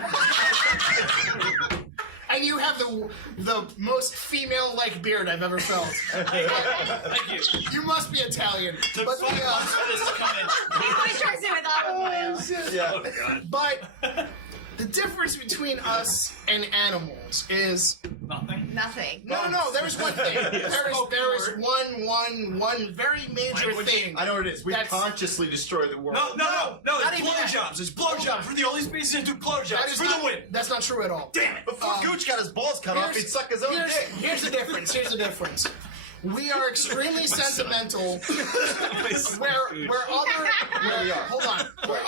And you have the most female-like beard I've ever felt. Thank you. You must be Italian. Took 5 months for this to come in. He always tries it with olive oil. Yeah. But the difference between us and animals is Nothing. no. There's one thing. There is one very major thing. I know what it is. We That's- consciously destroy the world. No, Not it's even that. blowjobs. It's blowjobs. We're the only species that do blowjobs That is for not, the win. That's not true at all. Damn it. Before Gooch got his balls cut off, he'd suck his own dick. Here's the difference. We are extremely sentimental. Where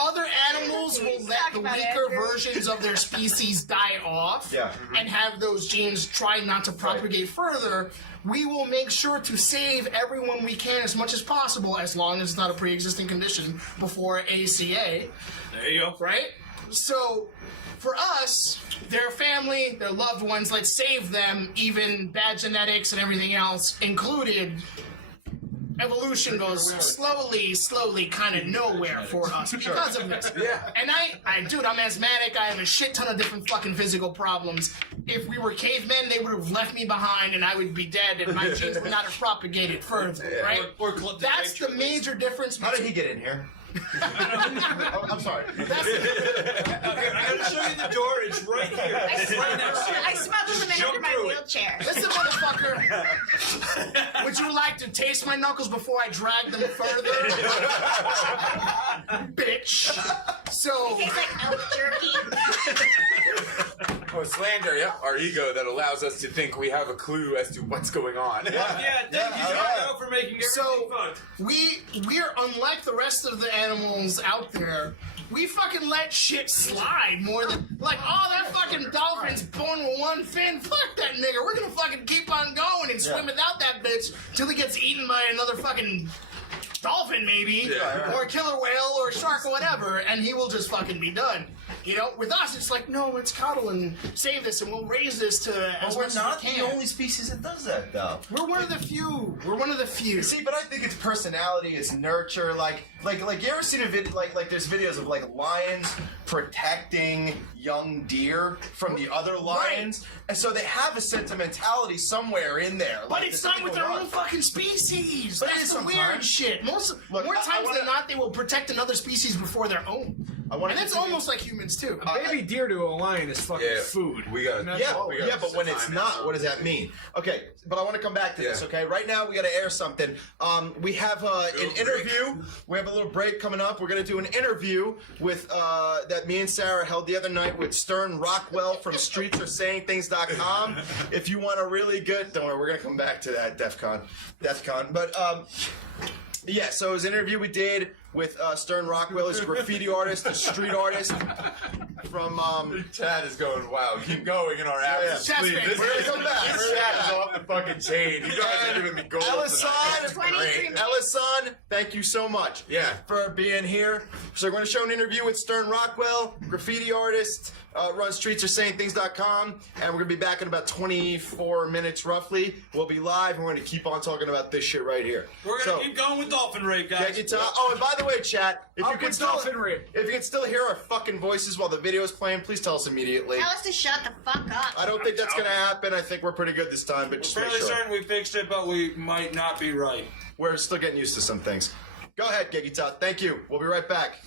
other animals will let the weaker versions of their species die off and have those genes try not to propagate further, we will make sure to save everyone we can as much as possible, as long as it's not a pre-existing condition, before ACA. There you go. Right? So, for us, their family, their loved ones, let's save them, even bad genetics and everything else included. Evolution goes slowly, kind of nowhere for us because of this. Yeah. And I'm asthmatic. I have a shit ton of different fucking physical problems. If we were cavemen, they would have left me behind and I would be dead and my genes would not have propagated further, right? Or clipped That's the major difference. How did he get in here? I'm sorry. I gotta show you the door. It's right here. I smuggled them in under my wheelchair. Listen, motherfucker. Would you like to taste my knuckles before I drag them further? Bitch. So. It tastes like elk jerky. Oh, slander, yeah. Our ego that allows us to think we have a clue as to what's going on. Yeah, thank you, John, for making everything fun. We're unlike the rest of the animals out there. We fucking let shit slide more than like, oh, that fucking dolphin's born with one fin. Fuck that nigga. We're gonna fucking keep on going and swim without that bitch till he gets eaten by another fucking dolphin, maybe, or a killer whale or a shark or whatever, and he will just fucking be done. You know, with us, it's like, no, let's cuddle and save this, and we'll raise this to as much as we can. We're not the only species that does that, though. We're one of the few. We're one of the few. See, but I think it's personality, it's nurture. Like you ever seen a video? Like there's videos of like lions protecting young deer from the other lions, and so they have a sentimentality somewhere in there. But it's not with their own fucking species. But that's the weird shit. More times than not, they will protect another species before their own. And that's almost like humans too. A baby deer to a lion is fucking food. We got but when it's not, what does that mean? Okay, but I want to come back to this. Okay, right now we got to air something. We have an interview. We have a little break coming up. We're gonna do an interview with that me and Sarah held the other night with Stern Rockwell from StreetsAreSayingThings.com. If you want a really good, don't worry, we're gonna come back to that DEF CON. But yeah, so it was an interview we did with Stern Rockwell. He's a graffiti artist, a street artist from. Chad is going, wow, keep going in our absence. Yeah. Please. We're gonna come back. Chad is off the fucking chain. You guys are giving me gold. Ellison, thank you so much for being here. So we're going to show an interview with Stern Rockwell, graffiti artist, runs StreetsAreSayingThings.com, and we're going to be back in about 24 minutes roughly. We'll be live, and we're going to keep on talking about this shit right here. We're going to keep going with Dolphin Rape, guys. Oh, and by the way, chat, if you can still hear our fucking voices while the video is playing, please tell us immediately. Tell us to shut the fuck up. I don't think that's going to happen. I think we're pretty good this time, but just we're fairly certain we fixed it, but we might not be right. We're still getting used to some things. Go ahead, Giggy Tot. Thank you. We'll be right back.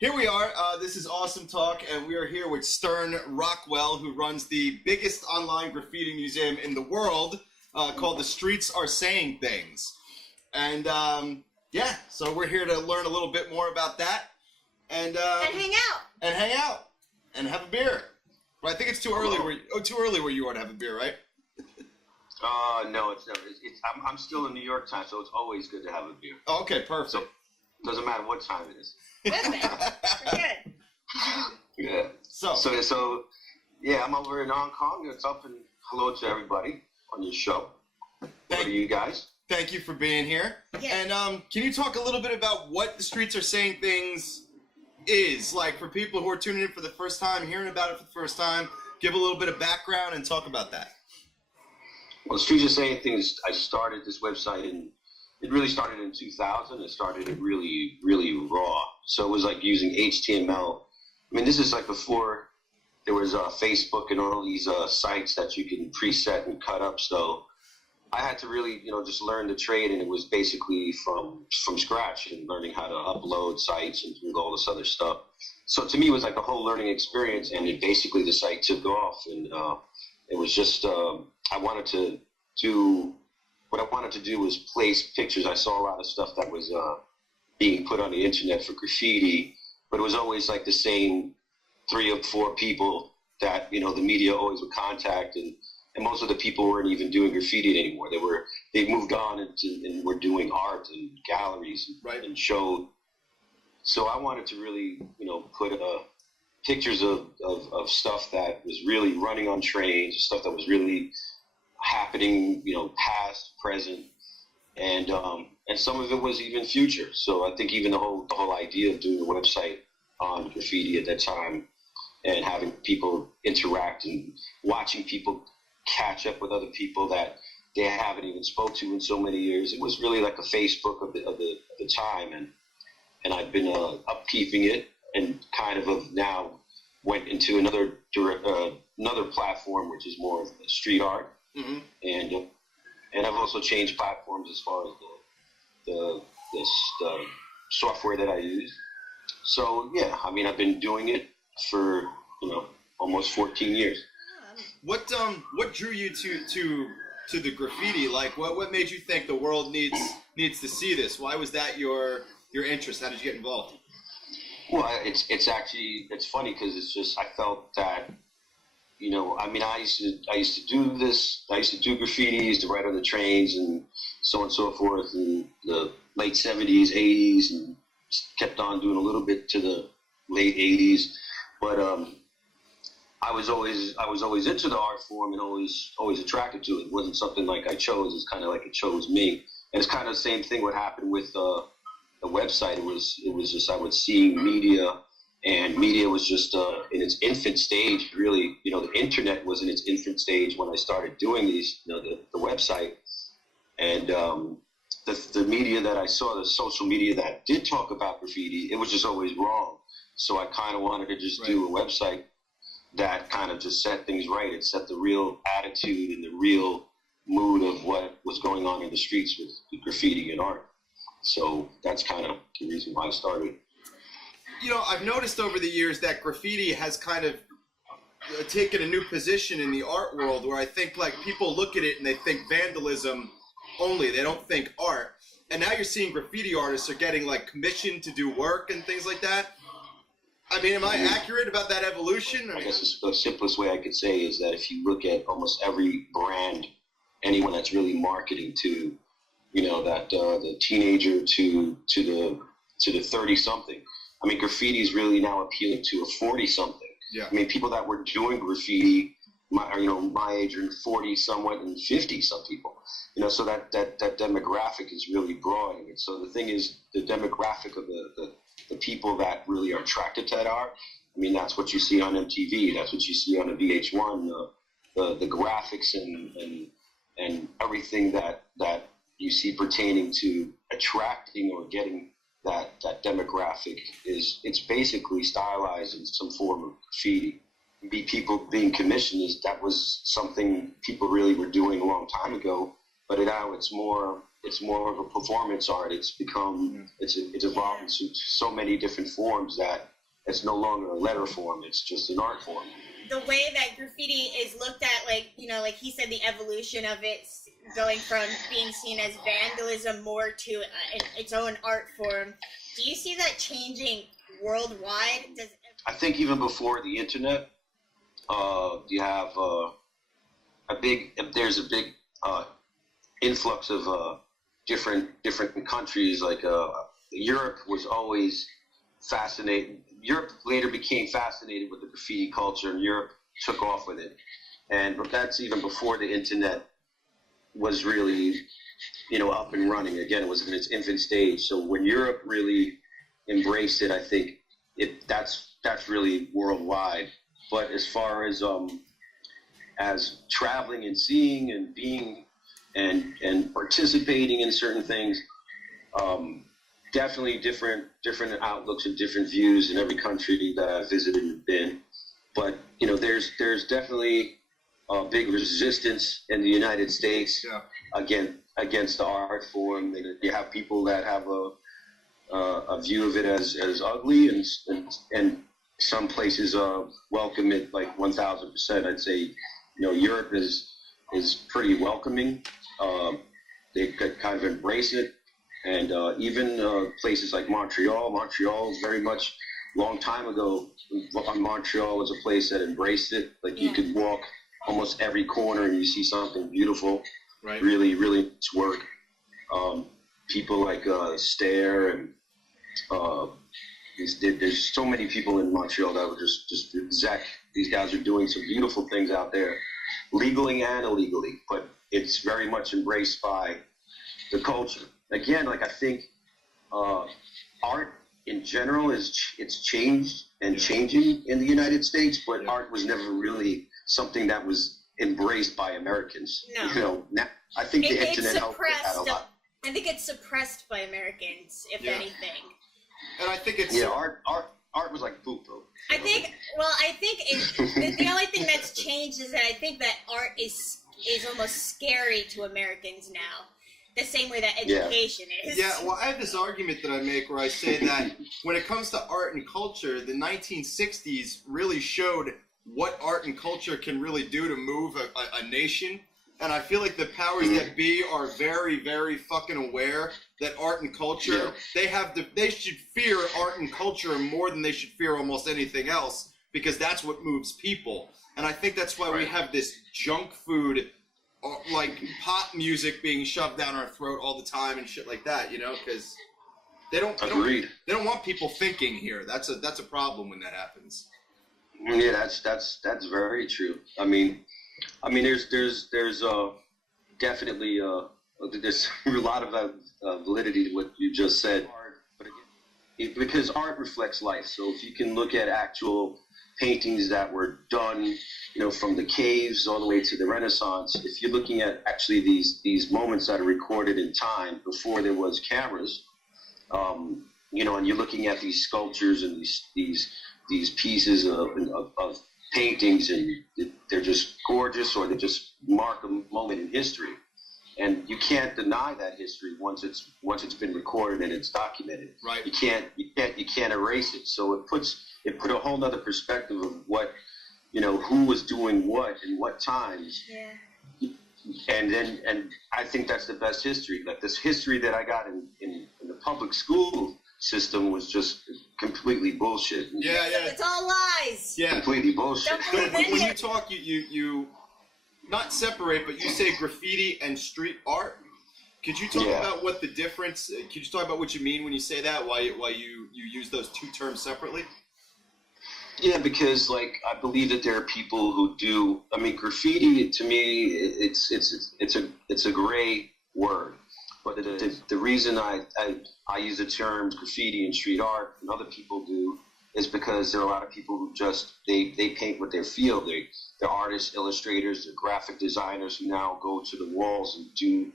Here we are. This is Awesome Talk, and we are here with Stern Rockwell, who runs the biggest online graffiti museum in the world, called The Streets Are Saying Things. And yeah, so we're here to learn a little bit more about that, and hang out, and have a beer. But I think it's too early. Too early where you are to have a beer, right? No, it's never. I'm still in New York time, so it's always good to have a beer. Oh, okay, perfect. So doesn't matter what time it is. We're good. Yeah. So yeah, I'm over in Hong Kong. It's up and hello to everybody on your show. What are you guys? Thank you for being here. Yeah. And can you talk a little bit about what the Streets Are Saying Things is? Like for people who are tuning in for the first time, hearing about it for the first time, give a little bit of background and talk about that. Well, the Streets Are Saying Things, I started this website it really started in 2000. It started really, really raw. So it was like using HTML. I mean, this is like before there was Facebook and all these sites that you can preset and cut up. So I had to really, just learn the trade, and it was basically from scratch and learning how to upload sites and do all this other stuff. So to me, it was like a whole learning experience, and basically the site took off, and it was just what I wanted to do was place pictures. I saw a lot of stuff that was being put on the internet for graffiti, but it was always like the same 3 or 4 people that, the media always would contact, and most of the people weren't even doing graffiti anymore. They moved on and were doing art and galleries and showed. So I wanted to really, put pictures of stuff that was really running on trains, stuff that was really happening, past, present, and some of it was even future. So I think even the whole idea of doing a website on graffiti at that time and having people interact and watching people catch up with other people that they haven't even spoke to in so many years, it was really like a Facebook of the time, and I've been upkeeping it, and kind of now went into another platform, which is more of street art. Mm-hmm. And I've also changed platforms as far as software that I use. So yeah, I mean, I've been doing it for almost 14 years. What drew you to the graffiti? Like, what made you think the world needs to see this? Why was that your interest? How did you get involved? Well, it's funny because it's just I felt that I mean, I used to do this. I used to do graffiti, used to write on the trains and so on and so forth in the late 70s, 80s, and kept on doing a little bit to the late 80s. But I was always into the art form and always attracted to it. It wasn't something like I chose. It's kind of like it chose me. And it's kind of the same thing what happened with the website. It was just I was seeing media. And media was just in its infant stage, really. The internet was in its infant stage when I started doing these, the website. And the media that I saw, the social media that did talk about graffiti, it was just always wrong. So I kind of wanted to just do a website that kind of just set things right. It set the real attitude and the real mood of what was going on in the streets with graffiti and art. So that's kind of the reason why I started. I've noticed over the years that graffiti has kind of taken a new position in the art world where I think like people look at it and they think vandalism only. They don't think art. And now you're seeing graffiti artists are getting like commissioned to do work and things like that. I mean, am I accurate about that evolution? I guess the simplest way I could say is that if you look at almost every brand, anyone that's really marketing to, that the teenager to the 30-something. I mean, graffiti is really now appealing to a 40-something. Yeah. I mean, people that were doing graffiti, my age are 40 somewhat and 50 some people. So that demographic is really broad. And so the thing is, the demographic of the people that really are attracted to that art. I mean, that's what you see on MTV. That's what you see on the VH1. The graphics and everything that you see pertaining to attracting or getting that demographic it's basically stylized in some form of graffiti. People being commissioned that was something people really were doing a long time ago, but now it's more of a performance art. It's become it's evolved into so many different forms that it's no longer a letter form. It's just an art form. The way that graffiti is looked at, like he said, the evolution of it going from being seen as vandalism more to its own art form. Do you see that changing worldwide? I think even before the internet, you have there's a big influx of different countries. Like Europe was always fascinated. Europe later became fascinated with the graffiti culture, and Europe took off with it. But that's even before the internet was really, up and running. Again, it was in its infant stage. So when Europe really embraced it, I think that's really worldwide. But as far as traveling and seeing and being and participating in certain things, definitely different outlooks and different views in every country that I've visited and been. But there's definitely a big resistance in the United States against the art form. And you have people that have a view of it as ugly, and some places welcome it like 1,000%. I'd say Europe is pretty welcoming. They could kind of embrace it. And even places like Montreal is very much, long time ago, Montreal was a place that embraced it. Like you could walk almost every corner and you see something beautiful, really, really nice work. People like Stare and there's so many people in Montreal that were just Zach. These guys are doing some beautiful things out there, legally and illegally, but it's very much embraced by the culture. Again, like I think art in general it's changed and changing in the United States, but art was never really something that was embraced by Americans. No. Now, I think the internet helped with that a lot. I think it's suppressed by Americans, if anything. And I think it's art was like poop though. I think the only thing that's changed is that I think that art is almost scary to Americans now. the same way that education is. Yeah, well, I have this argument that I make where I say that when it comes to art and culture, the 1960s really showed what art and culture can really do to move a nation. And I feel like the powers that be are very, very fucking aware that art and culture, they should fear art and culture more than they should fear almost anything else, because that's what moves people. And I think that's why we have this junk food, like pop music being shoved down our throat all the time and shit like that, you know, because they don't want people thinking here. That's a problem when that happens. Yeah, that's very true. I mean, there's definitely there's a lot of validity to what you just said. But again, because art reflects life. So if you can look at actual paintings that were done, you know, from the caves all the way to the Renaissance, if you're looking at actually these moments that are recorded in time before there was cameras, you know, and you're looking at these sculptures and these pieces of paintings, and they're just gorgeous, or they just mark a moment in history, and you can't deny that history once it's been recorded and it's documented. Right. You can't erase it. So it put a whole nother perspective of what, you know, who was doing what in what times. Yeah. And I think that's the best history. Like this history that I got in the public school system was just completely bullshit. Yeah. It's all lies. Yeah. Completely bullshit. When you talk, you not separate, but you say graffiti and street art. Could you talk about what the difference? Could you talk about what you mean when you say that? Why you use those two terms separately? Yeah, because like I believe that there are people who do. I mean, graffiti to me, it's a gray word. But the reason I use the terms graffiti and street art, and other people do, is because there are a lot of people who just they paint what they feel. They're artists, illustrators, they're graphic designers who now go to the walls and do.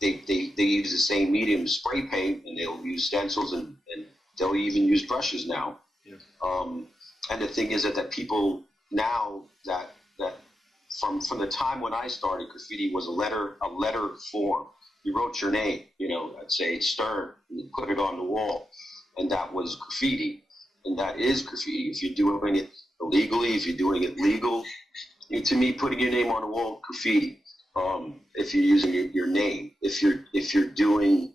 They use the same medium, spray paint, and they'll use stencils and they'll even use brushes now. Yeah. And the thing is that people now that from the time when I started, graffiti was a letter form. You wrote your name, you know, I'd say Stern, and you put it on the wall, and that was graffiti, and that is graffiti. If you're doing it illegally, if you're doing it legal, to me, putting your name on the wall, graffiti. If you're using your name, if you're doing,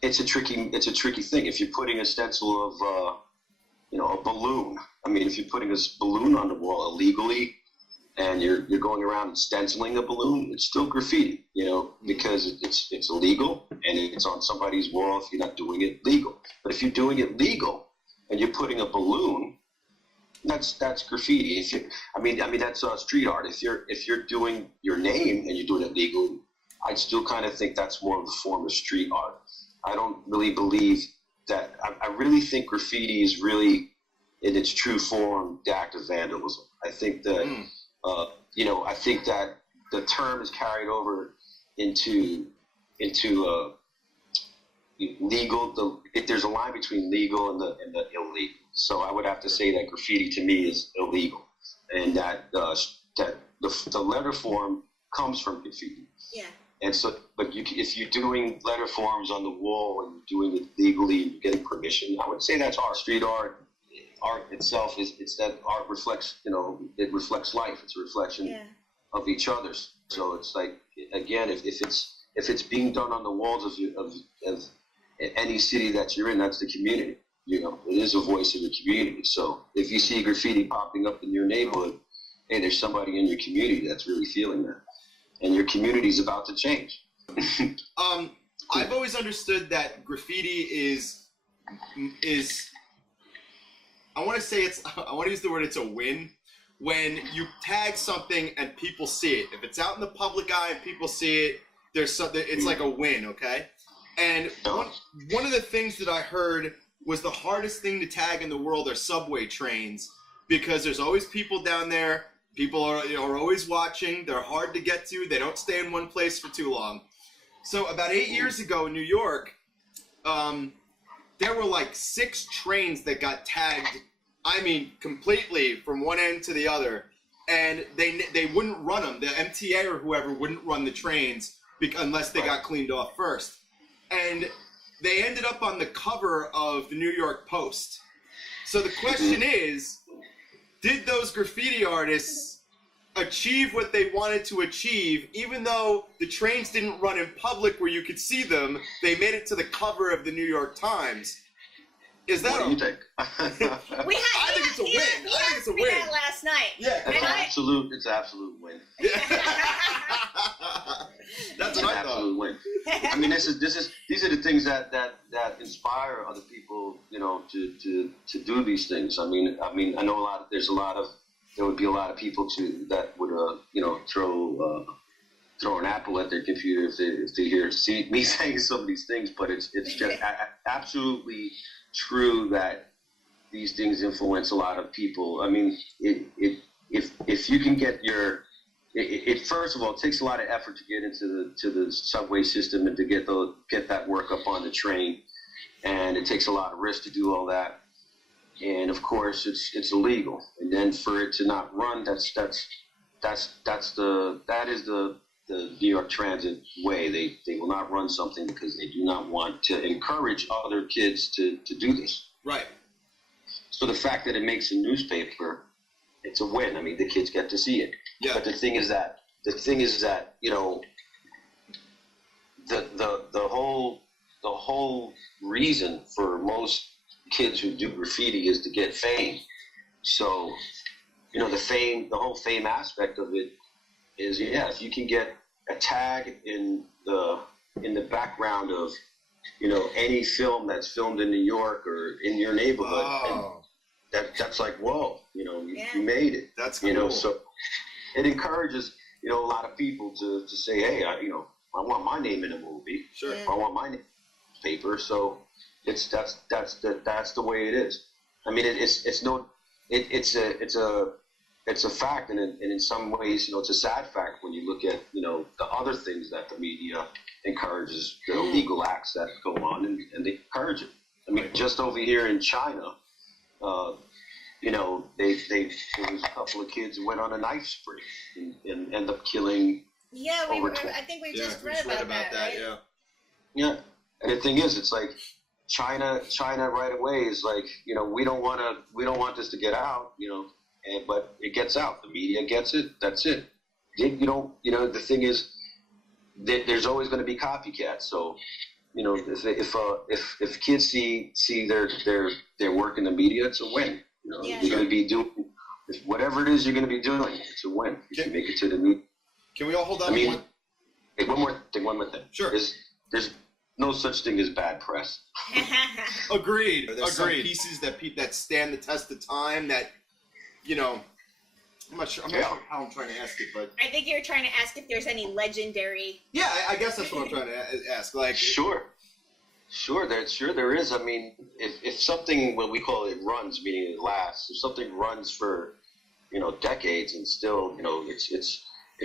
it's a tricky thing. If you're putting a stencil of, you know, a balloon. I mean, if you're putting a balloon on the wall illegally, and you're going around and stenciling a balloon, it's still graffiti, you know, because it's illegal and it's on somebody's wall if you're not doing it legal. But if you're doing it legal and you're putting a balloon, that's graffiti. I mean that's street art. If you're doing your name and you're doing it legal, I still kind of think that's more of a form of street art. I don't really believe that. I really think graffiti is really, in its true form, the act of vandalism. I think that. You know, I think that the term is carried over into legal. There's a line between legal and the illegal. So I would have to say that graffiti to me is illegal, and that the letter form comes from graffiti. Yeah. And so, but if you're doing letter forms on the wall and you're doing it legally and you're getting permission, I would say that's art. Street art. Art itself it's that art reflects, you know, it reflects life. It's a reflection of each other's. So it's like, again, if it's being done on the walls of any city that you're in, that's the community. You know, it is a voice of the community. So if you see graffiti popping up in your neighborhood, hey, there's somebody in your community that's really feeling that, and your community's about to change. I've always understood that graffiti is. I want to use the word, it's a win. When you tag something and people see it. If it's out in the public eye and people see it, it's like a win, okay? And one of the things that I heard was the hardest thing to tag in the world are subway trains, because there's always people down there. People are always watching. They're hard to get to. They don't stay in one place for too long. So about 8 years ago in New York, there were like 6 trains that got tagged, I mean, completely from one end to the other, and they wouldn't run them. The MTA or whoever wouldn't run the trains unless they got cleaned off first. And they ended up on the cover of the New York Post. So the question is, did those graffiti artists achieve what they wanted to achieve, even though the trains didn't run in public where you could see them? They made it to the cover of the New York Times. Is that what do you think? I think it's a win. I think it's a win. That last night. Yeah, it's an absolute win. That's an absolute win. I mean, these are the things that inspire other people, you know, to do these things. I mean, I know there would be a lot of people that would you know, throw an apple at their computer if they see me saying some of these things, but it's just absolutely true that these things influence a lot of people. I mean, if you can get first of all, it takes a lot of effort to get into the subway system and to get that work up on the train, and it takes a lot of risk to do all that. And of course, it's illegal. And then for it to not run, that is the New York Transit way. They will not run something because they do not want to encourage other kids to do this. Right. So the fact that it makes a newspaper, it's a win. I mean, the kids get to see it. Yeah. But the thing is that you know, the whole reason for most kids who do graffiti is to get fame. So, you know, the whole fame aspect of it is, if you can get a tag in the background of, you know, any film that's filmed in New York or in your neighborhood, and that's like, whoa, you know, you made it. That's cool. You know, so it encourages, you know, a lot of people to say, hey, I want my name in a movie. Sure. I want my name in a paper. So that's the way it is. I mean, it's a fact, and in some ways, you know, it's a sad fact when you look at, you know, the other things that the media encourages, the illegal acts that go on, and they encourage it. I mean, just over here in China, you know, there was a couple of kids who went on a knife spree and ended up killing. Yeah, I think we just read about that. Right? Yeah. Yeah, and the thing is, it's like China right away is like, you know, we don't want this to get out, you know. But it gets out. The media gets it. That's it. You know, the thing is, there's always going to be copycats. So, you know, if kids see their work in the media, it's a win. You know, you're going to be doing whatever it is you're going to be doing. It's a win. If you make it to the media. Can we all hold on? I mean, one more thing. Sure. There's no such thing as bad press. Agreed. There's some pieces that stand the test of time that. You know, I'm not sure how I'm trying to ask it, but I think you're trying to ask if there's any legendary. Yeah, I guess that's what I'm trying to ask. Like, sure, there is. I mean, if something, what we call it, runs, meaning it lasts. If something runs for, you know, decades and still, you know, it's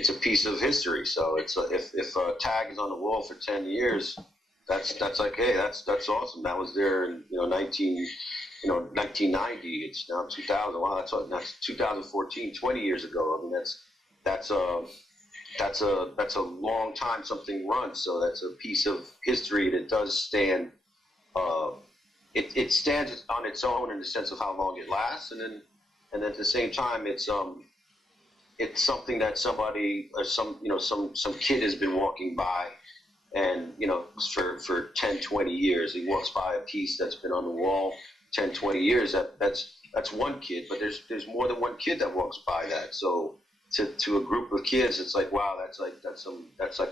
a piece of history. So it's if a tag is on the wall for 10 years, that's like, hey, that's awesome. That was there in, you know, 1990, it's now 2000. Wow, that's 2014, 20 years ago. I mean, that's a long time something runs. So that's a piece of history that does stand. It stands on its own in the sense of how long it lasts, and at the same time, it's something that somebody or some kid has been walking by, and you know, for 10, 20 years, he walks by a piece that's been on the wall. 10, 20 years, that's one kid, but there's more than one kid that walks by that. So to a group of kids, it's like, wow, that's like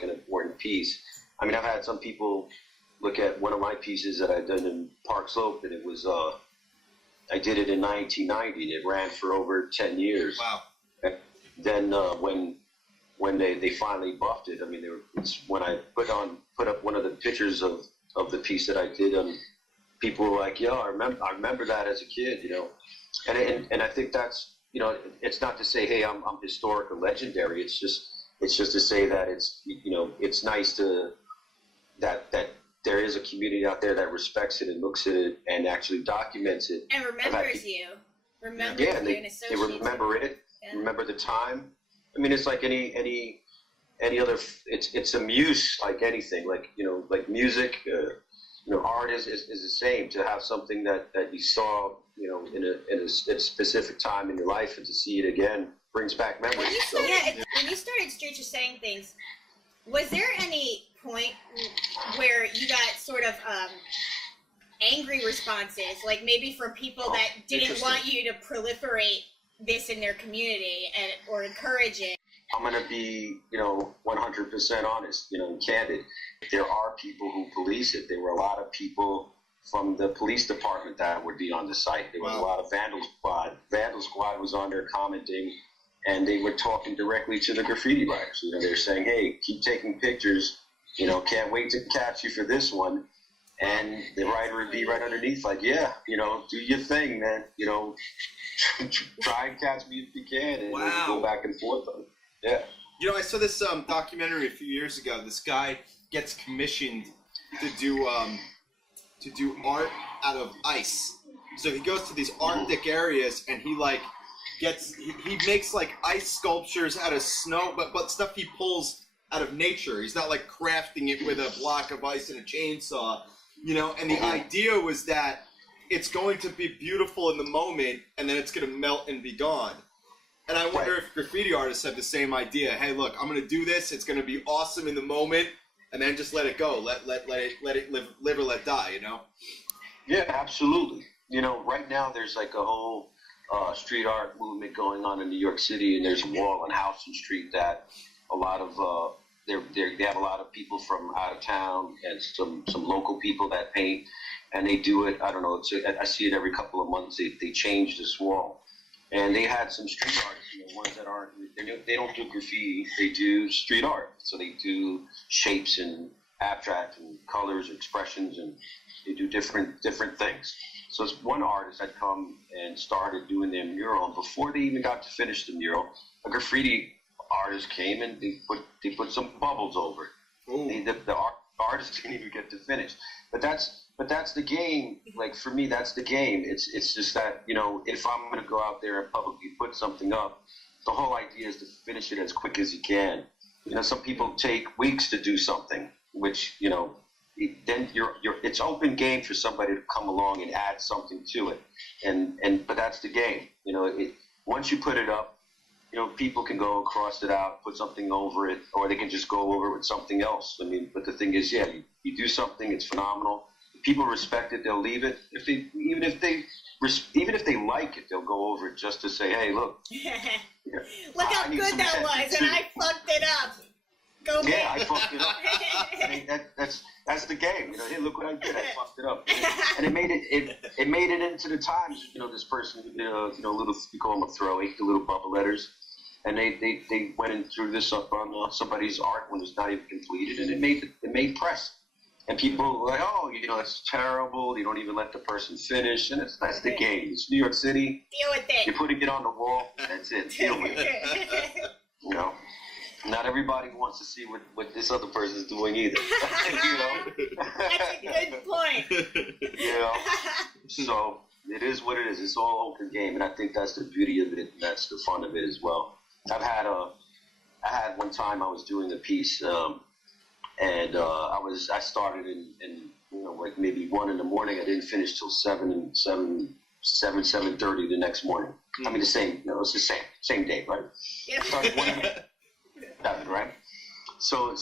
an important piece. I mean, I've had some people look at one of my pieces that I've done in Park Slope, and it was I did it in 1990. And it ran for over 10 years. Wow. And then when they finally buffed it, I mean, when I put up one of the pictures of the piece that I did. People were like, yo, I remember that as a kid, you know, and I think that's, you know, it's not to say, hey, I'm historic or legendary. It's just to say that it's, you know, it's nice that there is a community out there that respects it and looks at it and actually documents it And remembers you. They remember it, remember the time. I mean, it's like any any other. It's a muse like anything, like like music. Art is the same. To have something that you saw, in a specific time in your life, and to see it again brings back memories. When you started Streets of Saying Things, was there any point where you got sort of angry responses, like maybe from people that didn't want you to proliferate this in their community or encourage it? I'm gonna be, 100% honest, and candid. There are people who police it. There were a lot of people from the police department that would be on the site. There was a lot of Vandal Squad. Vandal Squad was on there commenting, and they were talking directly to the graffiti writers. They're saying, "Hey, keep taking pictures. Can't wait to catch you for this one." And the writer would be right underneath, like, "Yeah, do your thing, man. Try and catch me if you can," and go back and forth on it. Yeah. I saw this documentary a few years ago. This guy gets commissioned to do art out of ice. So he goes to these Arctic areas and he makes like ice sculptures out of snow, but stuff he pulls out of nature. He's not like crafting it with a block of ice and a chainsaw, and the idea was that it's going to be beautiful in the moment and then it's going to melt and be gone. And I wonder if graffiti artists have the same idea. Hey, look, I'm going to do this. It's going to be awesome in the moment, and then just let it go. Let it live or let die. Yeah, absolutely. Right now there's like a whole street art movement going on in New York City, and there's a wall on Houston Street that a lot of they have a lot of people from out of town and some local people that paint, and they do it. I don't know. I see it every couple of months. They change this wall. And they had some street artists, ones that aren't, they don't do graffiti, they do street art. So they do shapes and abstract and colors, expressions, and they do different things. So it's one artist had come and started doing their mural, and before they even got to finish the mural, a graffiti artist came and they put some bubbles over it. The artist didn't even get to finish. But that's the game. Like, for me, that's the game. It's just that, if I'm going to go out there and publicly put something up, the whole idea is to finish it as quick as you can. Some people take weeks to do something, which, then it's open game for somebody to come along and add something to it. But that's the game. Once you put it up, people can go cross it out, put something over it, or they can just go over it with something else. But the thing is, you do something, it's phenomenal. People respect it, they'll leave it. Even if they like it, they'll go over it just to say, "Hey, look. Look how good that was, and I fucked it up. Go me." Yeah, I fucked it up. That's the game. Hey, look what I did. I fucked it up. And it made it into the Times. This person, little, we call them a throwaway, the little bubble letters. And they went and threw this up on somebody's art when it's not even completed, and it made press. And people were like, "Oh, it's terrible. You don't even let the person finish." And that's the game. It's New York City. Deal with it. You're putting it on the wall. That's it. Deal with it. Not everybody wants to see what this other person's doing either. That's a good point. So it is what it is. It's all open game, and I think that's the beauty of it. And that's the fun of it as well. I had one time I was doing a piece. And I started in like maybe 1 in the morning. I didn't finish till 7:30 the next morning. I mean, the same. It's the same day, right? Yeah. Started 7, right? So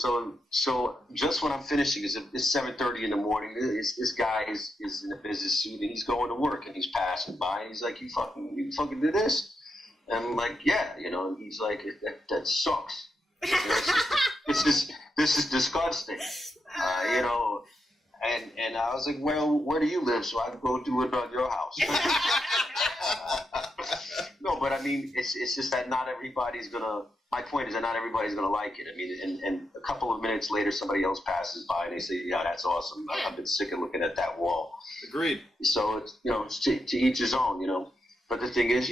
just when I'm finishing, it's 7:30 in the morning. This guy is in a business suit and he's going to work and he's passing by and he's like, "You fucking did this?" And I'm like, "Yeah," and he's like, "That sucks. This is disgusting," and I was like, "Well, where do you live? So I can go do it on your house." No, but I mean, it's just that not everybody's gonna. My point is that not everybody's gonna like it. I mean, and a couple of minutes later, somebody else passes by and they say, "Yeah, that's awesome. I've been sick of looking at that wall." Agreed. So it's to each his own, But the thing is,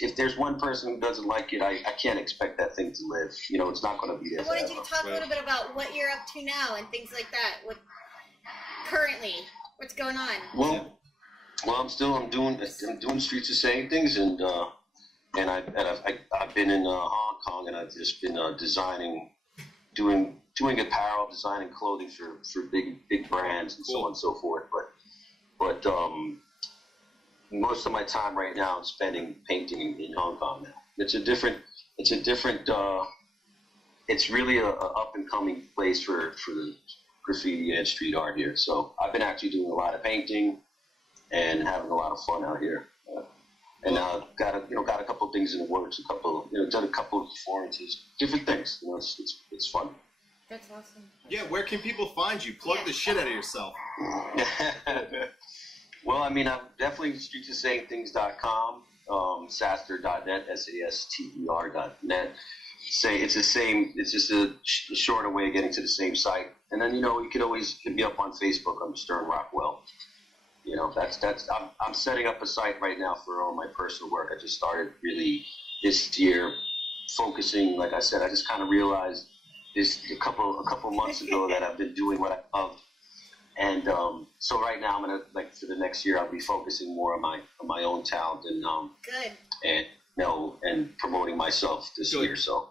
if there's one person who doesn't like it, I can't expect that thing to live. It's not going to be there. I wanted you to talk a little bit about what you're up to now and things like that. Currently, what's going on? Well, I'm doing Streets of Saying Things, and I've been in Hong Kong, and I've just been designing doing apparel, designing clothing for big brands and so on and so forth. But most of my time right now I'm spending painting in Hong Kong now. It's really a up and coming place for the graffiti and street art here. So I've been actually doing a lot of painting and having a lot of fun out here. And got a couple of things in the works, done a couple of performances, different things. It's fun. That's awesome. Yeah, where can people find you? Plug the shit out of yourself. Well, I mean, I'm definitely streetsofsayingthings.com, saster.net, saster.net. It's the same. It's just a shorter way of getting to the same site. And then you can always hit me up on Facebook. I'm Stern Rockwell. I'm setting up a site right now for all my personal work. I just started really this year focusing. Like I said, I just kind of realized this a couple months ago that I've been doing what I love. And so right now I'm gonna for the next year I'll be focusing more on my own talent and promoting myself this year. So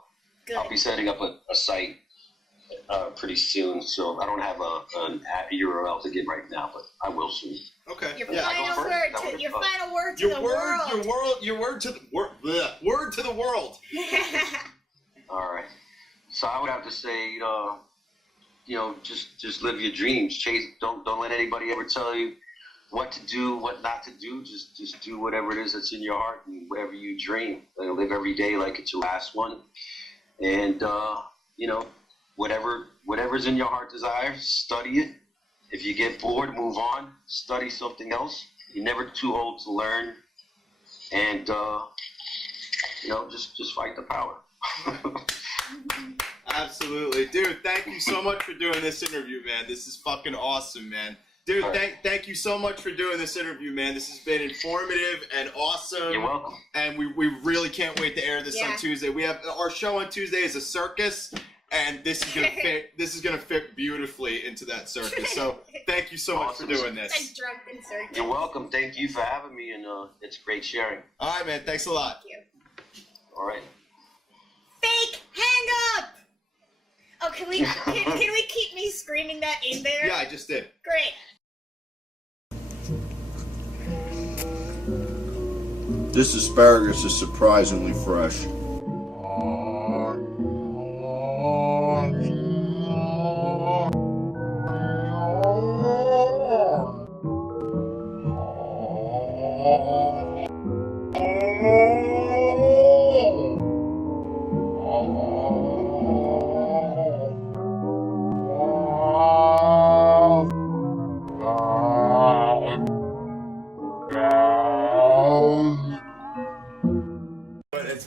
I'll be setting up a site pretty soon. So I don't have a URL to give right now, but I will soon. Okay. Your final word to the world. Your word to the world. All right. So I would have to say, just live your dreams. Chase. Don't let anybody ever tell you what to do, what not to do. Just do whatever it is that's in your heart and whatever you dream. Live every day like it's your last one. And whatever's in your heart desire, study it. If you get bored, move on. Study something else. You're never too old to learn. And just fight the power. Absolutely, dude. Thank you so much for doing this interview, man. This is fucking awesome, man. Dude, thank you so much for doing this interview, man. This has been informative and awesome. You're welcome. And we really can't wait to air this on Tuesday. We have our show on Tuesday is a circus, and this is gonna fit beautifully into that circus. So thank you so much for doing this. Like drunken circus. You're welcome. Thank you for having me, and it's great sharing. All right, man. Thanks a lot. Thank you. All right. Fake hang up. Oh, can we keep me screaming that in there? Yeah, I just did. Great. This asparagus is surprisingly fresh.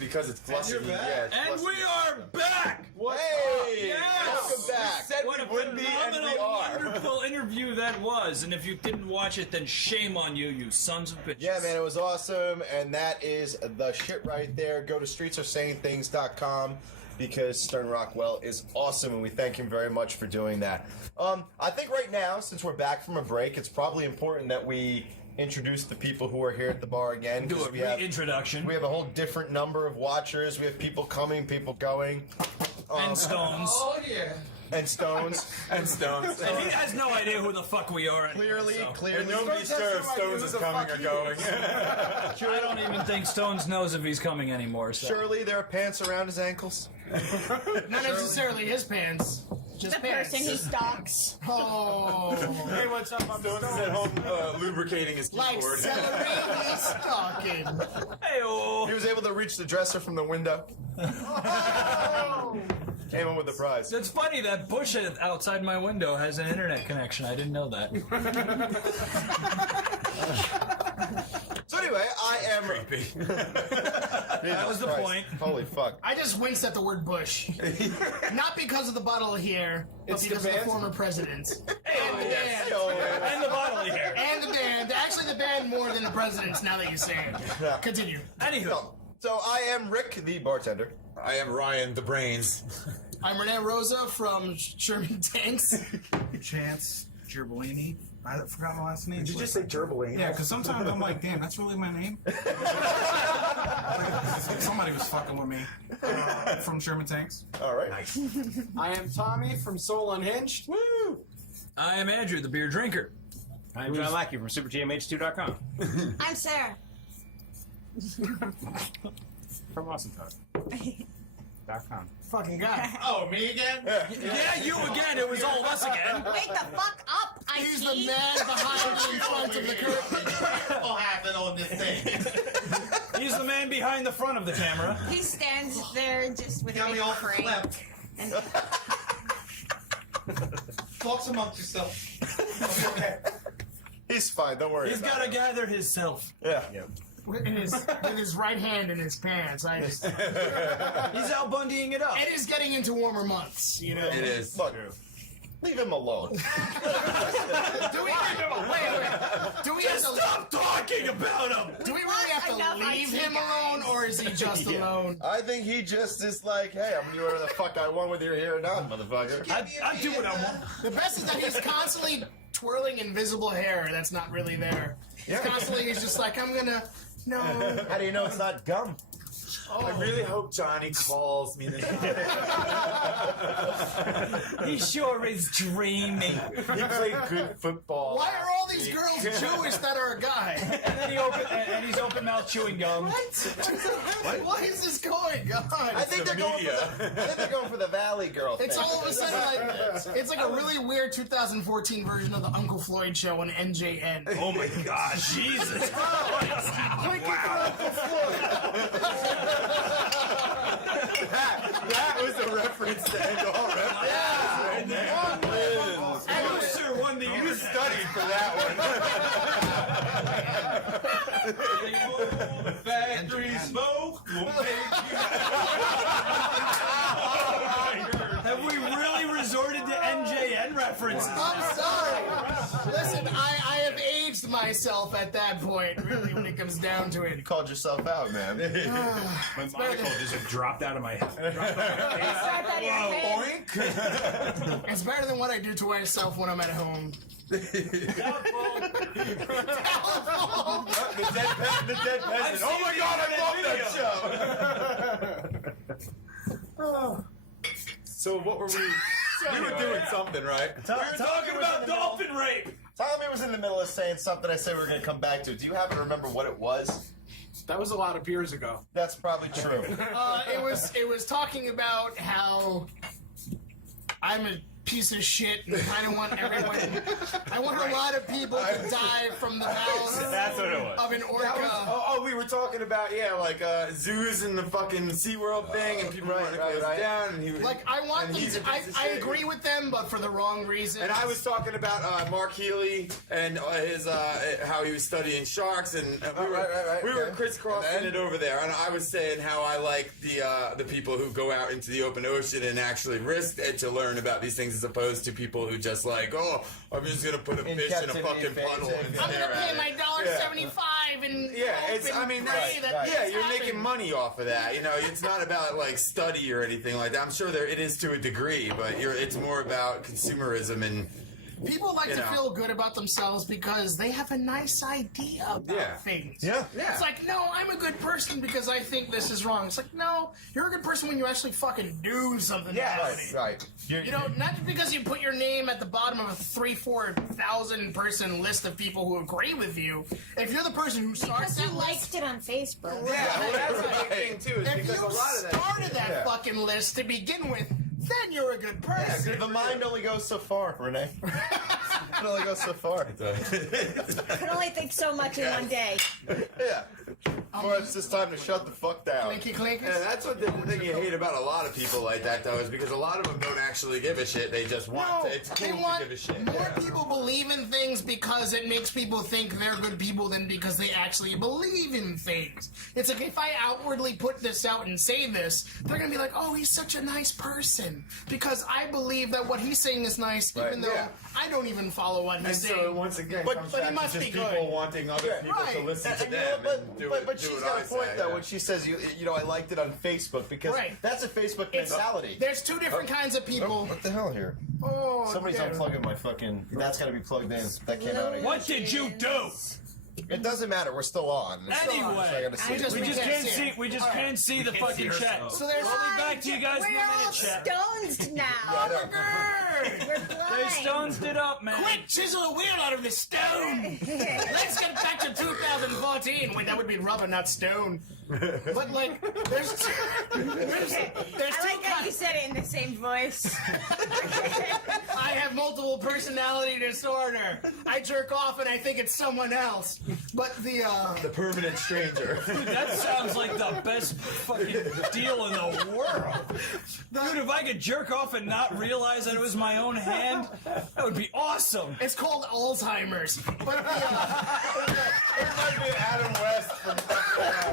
Because it's flushing. And we are back! Hey! Yes! Welcome back. What a phenomenal, wonderful interview that was. And if you didn't watch it, then shame on you, you sons of bitches. Yeah, man, it was awesome. And that is the shit right there. Go to streetsofsayingthings.com because Stern Rockwell is awesome, and we thank him very much for doing that. I think right now, since we're back from a break, it's probably important that we introduce the people who are here at the bar again. Do a reintroduction. We have a whole different number of watchers. We have people coming, people going. And Stones. Oh, yeah. And Stones. And Stones. And he has no idea who the fuck we are anymore. Clearly. And nobody's sure if Stones is coming or going. I don't even think Stones knows if he's coming anymore. So. Surely there are pants around his ankles. Not necessarily his pants. Just The person he stalks. Oh. Hey, what's up? I'm Stones is at home lubricating his Like keyboard. celery, he's stalking. Hey-oh. He was able to reach the dresser from the window. Oh. Came in with the prize. It's funny that bush outside my window has an internet connection. I didn't know that. So anyway, I am... That was the point. Holy fuck. I just winced at the word Bush. Not because of the bottle of hair, but It's because the of the band? former president. And the band. And the bottle of hair. And the band. Actually, the band more than the presidents, now that you say it. Yeah. Continue. Anywho. So I am Rick, the bartender. I am Ryan, the brains. I'm Rene Rosa from Sherman Tanks. Chance Gerbolini. I forgot my last name. Did you just say Gerbilane? Yeah, because sometimes I'm like, damn, that's really my name? Somebody was fucking with me. From Sherman Tanks. All right. Nice. I am Tommy from Soul Unhinged. Woo! I am Andrew, the beer drinker. I'm John Lacki from SuperGMH2.com. I'm Sarah. From AwesomeTalk.com. Fucking guy. Oh, me again? Yeah, you again. It was all of us again. Wake the fuck up! He's the man behind the in front of the curtain. What will happen on this thing? He's the man behind the front of the camera. He stands there just with Got a me big all frame. slept. And Talk amongst yourself. Okay. He's fine. Don't worry. He's about got to it. gather himself. Yeah. With his right hand in his pants. He's Al Bundying it up. It is getting into warmer months, you know. It is. Look, leave him alone. Do we have to Stop talking about him. Do we really have to leave him alone, or is he just alone? I think he just is like, hey, I'm gonna do whatever the fuck I want with your hair or not, motherfucker. I do what I want. The best is that he's constantly twirling invisible hair that's not really there. He's just like, I'm gonna. No. How do you know it's not gum? I really hope Johnny calls me this night. He sure is dreaming. He played good football. Why are all these girls Jewish that are a guy? And then he's open mouth chewing gum. What? Why is this going on? I think they're going for the Valley Girl thing. It's all of a sudden like it's like a really weird 2014 version of the Uncle Floyd show on NJN. Oh my God, Jesus Christ! That was a reference to end all references. Producer won the You studied for that one. Factory smoke will make Have we really resorted to NJN references? I'm sorry. Listen, I have aged myself at that point, really, when it comes down to You it. called yourself out, man. My monocle just dropped out of my head. It's better than what I do to myself when I'm at home. The dead peasant. Oh my God, I love that show. So what were we? We were doing something, right? We were talking about dolphin rape. Tommy was in the middle of saying something I said we were going to come back to. Do you happen to remember what it was? That was a lot of beers ago. That's probably true. It was talking about how I'm a piece of shit and I don't want everyone. I want a lot of people to die from the mouths That's what it was. of an orca. We were talking about zoos and the fucking SeaWorld thing, and people wanting to close it down. And he was Like I want them to. I agree with them, but for the wrong reason. And I was talking about Mark Healy and his how he was studying sharks, and we were crisscrossing it over there. And I was saying how I like the people who go out into the open ocean and actually risk it to learn about these things, as opposed to people who just like, oh, I'm just gonna put a fish in a fucking puddle and I'm stare gonna at pay my it. $1.75 and You're making money off of that. You know, it's not about like study or anything like that. I'm sure it is to a degree, but it's more about consumerism and. People like to feel good about themselves because they have a nice idea about things. Yeah. It's like, no, I'm a good person because I think this is wrong. It's like, no, you're a good person when you actually fucking do something about it. Right. You know, not just because you put your name at the bottom of a 3,000-4,000 person list of people who agree with you. If you're the person who starts because you that list, liked it on Facebook. Yeah, that's the big thing too. Is if because you a lot of that started that fucking list to begin with, then you're a good person. The mind only goes so far, Rene. It only goes so far. Can only think so much in one day. Yeah. Before it's just time to shut the fuck down. Clinky clinkers. Yeah, that's what the thing you hate about a lot of people like that, though, is because a lot of them don't actually give a shit. They just want to. It's cool to give a shit. More people believe in things because it makes people think they're good people than because they actually believe in things. It's like if I outwardly put this out and say this, they're gonna be like, "Oh, he's such a nice person," because I believe that what he's saying is nice, even though I don't even follow what he's saying. So once again, but comes he back must to be just people good. wanting other people to listen to them. But she's got a point though when she says you know I liked it on Facebook because that's a Facebook mentality. There's two different kinds of people. What the hell here? Oh, somebody's unplugging my fucking. That's got to be plugged in. That came out. What did you do? It doesn't matter. We're still on. Anyway, we just can't see the fucking chat. So there's I'll be back to you guys in a We're all minute, chat. stoned now. We're blind. They stones it up, man. Quick, chisel a wheel out of the stone. Let's get back to 2014. Wait, that would be rubber, not stone. But like, there's I like how you said it in the same voice. I have multiple personality disorder. I jerk off and I think it's someone else. But the permanent stranger. Dude, that sounds like the best fucking deal in the world. Dude, if I could jerk off and not realize that it was my own hand, that would be awesome. It's called Alzheimer's. But It might be Adam West from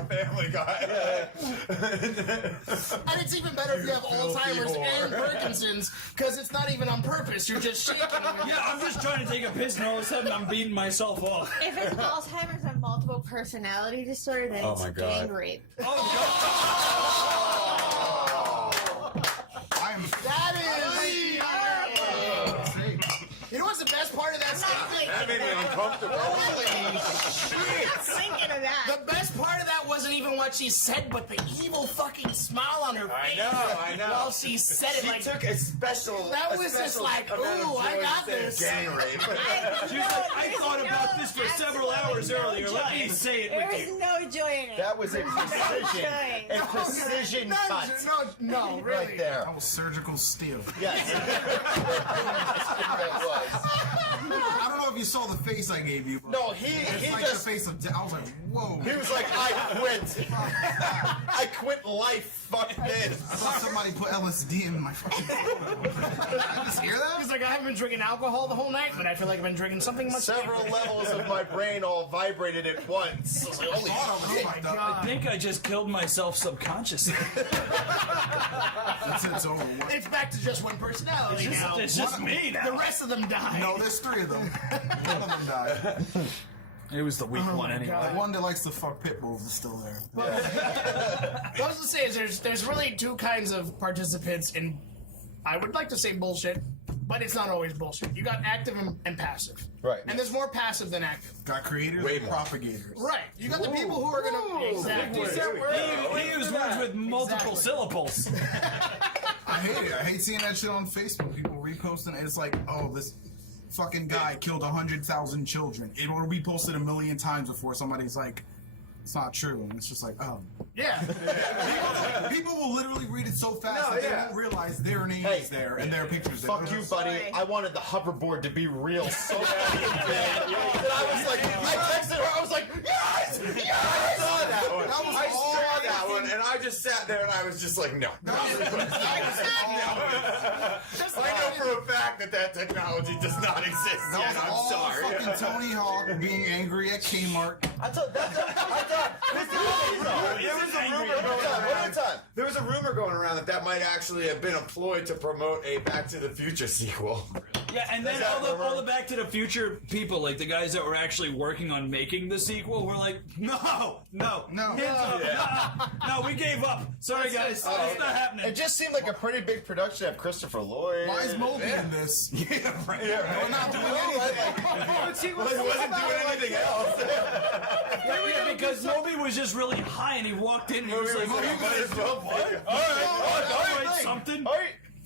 Family Guy. and it's even better if you have Alzheimer's and Parkinson's, because it's not even on purpose. You're just shaking. Yeah, I'm just trying to take a piss and all of a sudden I'm beating myself off. If it's Alzheimer's and multiple personality disorder, then it's gang rape. You know what's the best part of that statement? That made me uncomfortable. Holy shit! Thinking of that. The best part of that wasn't even what she said, but the evil fucking smile on her face. I know. While she said it, She like took a special. that was just like, ooh, I got this. Gang rape. She was like, I thought about this for several hours earlier. Let me say it There with was you. no joy in it. That was a precision. No A precision cut. No, really. Right there. That was surgical steel. Yes. That was. I don't know if you saw the face I gave you. But No, he like just. the face of I was like, whoa. He was like, I quit. I quit life. Fuck this. I thought somebody put LSD in my fucking phone. Did I just hear that? He's like, I haven't been drinking alcohol the whole night, but I feel like I've been drinking something much. Several levels of my brain all vibrated at once. I was like, holy shit. I think I just killed myself subconsciously. It's over. It's back to just one personality now. It's just me now. The rest of them died. No, there's three of them. One of them died. It was the weak one anyway. The one that likes to fuck pit bulls is still there. What I was to say is there's really two kinds of participants in, I would like to say bullshit, but it's not always bullshit. You got active and passive. Right. And there's more passive than active. Got creators Way and more. propagators. Right. You got the people who are going to... Exactly. He used words with multiple syllables. I hate it. I hate seeing that shit on Facebook. People reposting it. It's like, oh, this fucking guy killed 100,000 children. It will be posted a million times before somebody's like, it's not true. And it's just like, oh. Yeah. People will literally read it so fast that they won't realize their name is there and their pictures there. Fuck you, buddy. I wanted the hoverboard to be real so bad. And I was like, I texted her. I was like, yes! Yes! I saw that one. That was I all saw I that seen. one, and I just sat there and I was just like, no. I know for a fact that technology does not exist That yet. was I'm all sorry. fucking Tony Hawk being angry at Kmart. There was a rumor going around that might actually have been employed to promote a Back to the Future sequel. Yeah, and then all the Back to the Future people, like the guys that were actually working on making the sequel, were like, no, we gave up. Sorry, guys, it's not happening. It just seemed like a pretty big production to have Christopher Lloyd. Why is Moby in this? Yeah, right. We're not doing anything. He wasn't doing anything else. Yeah, because Moby was just really high, and he walked in and he was like, you might as well all right, something.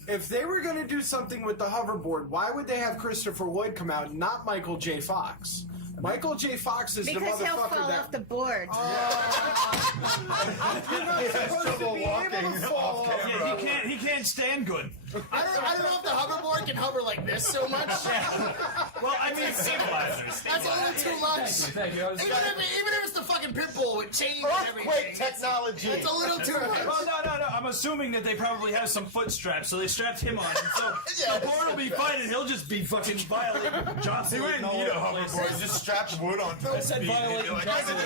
If they were going to do something with the hoverboard, why would they have Christopher Lloyd come out, not Michael J. Fox? Michael J. Fox is the motherfucker Because he'll fall that... off the board. Yeah, he can't stand good. I don't know if the hoverboard can hover like this so much. Well, I mean, That's a little too much. Even if it's the fucking pit bull with chains and everything. Earthquake technology. It's a little too much. Well, no. I'm assuming that they probably have some foot straps, so they strapped him on. And so the board will be fine, and he'll just be fucking violating, jostling. He wouldn't all need a over the place. hoverboard. Just strap wood onto I his said feet. violating, jostling.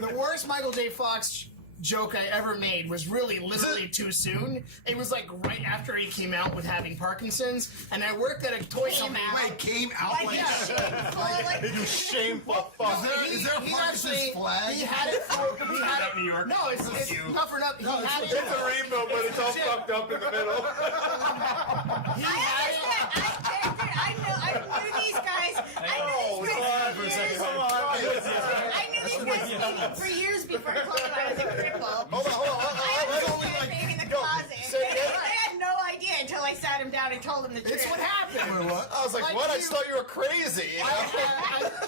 The worst Michael J. Fox joke I ever made was really literally too soon. It was like right after he came out with having Parkinson's, and I worked at a toy company. Wait, came out like Yeah. You shameful fuck. Is there a Parkinson's flag? He had it for. He had it. New York. No, it's covered up. He had it. It's a rainbow, but it's all fucked up in the middle. He had it. I nuts. For years before I told him I was a cripple. Hold on. I was camping in the closet. Say it again. I had no idea until I sat him down and told him the truth. It's what happened. What? I was like, what? I just thought you were crazy. You know?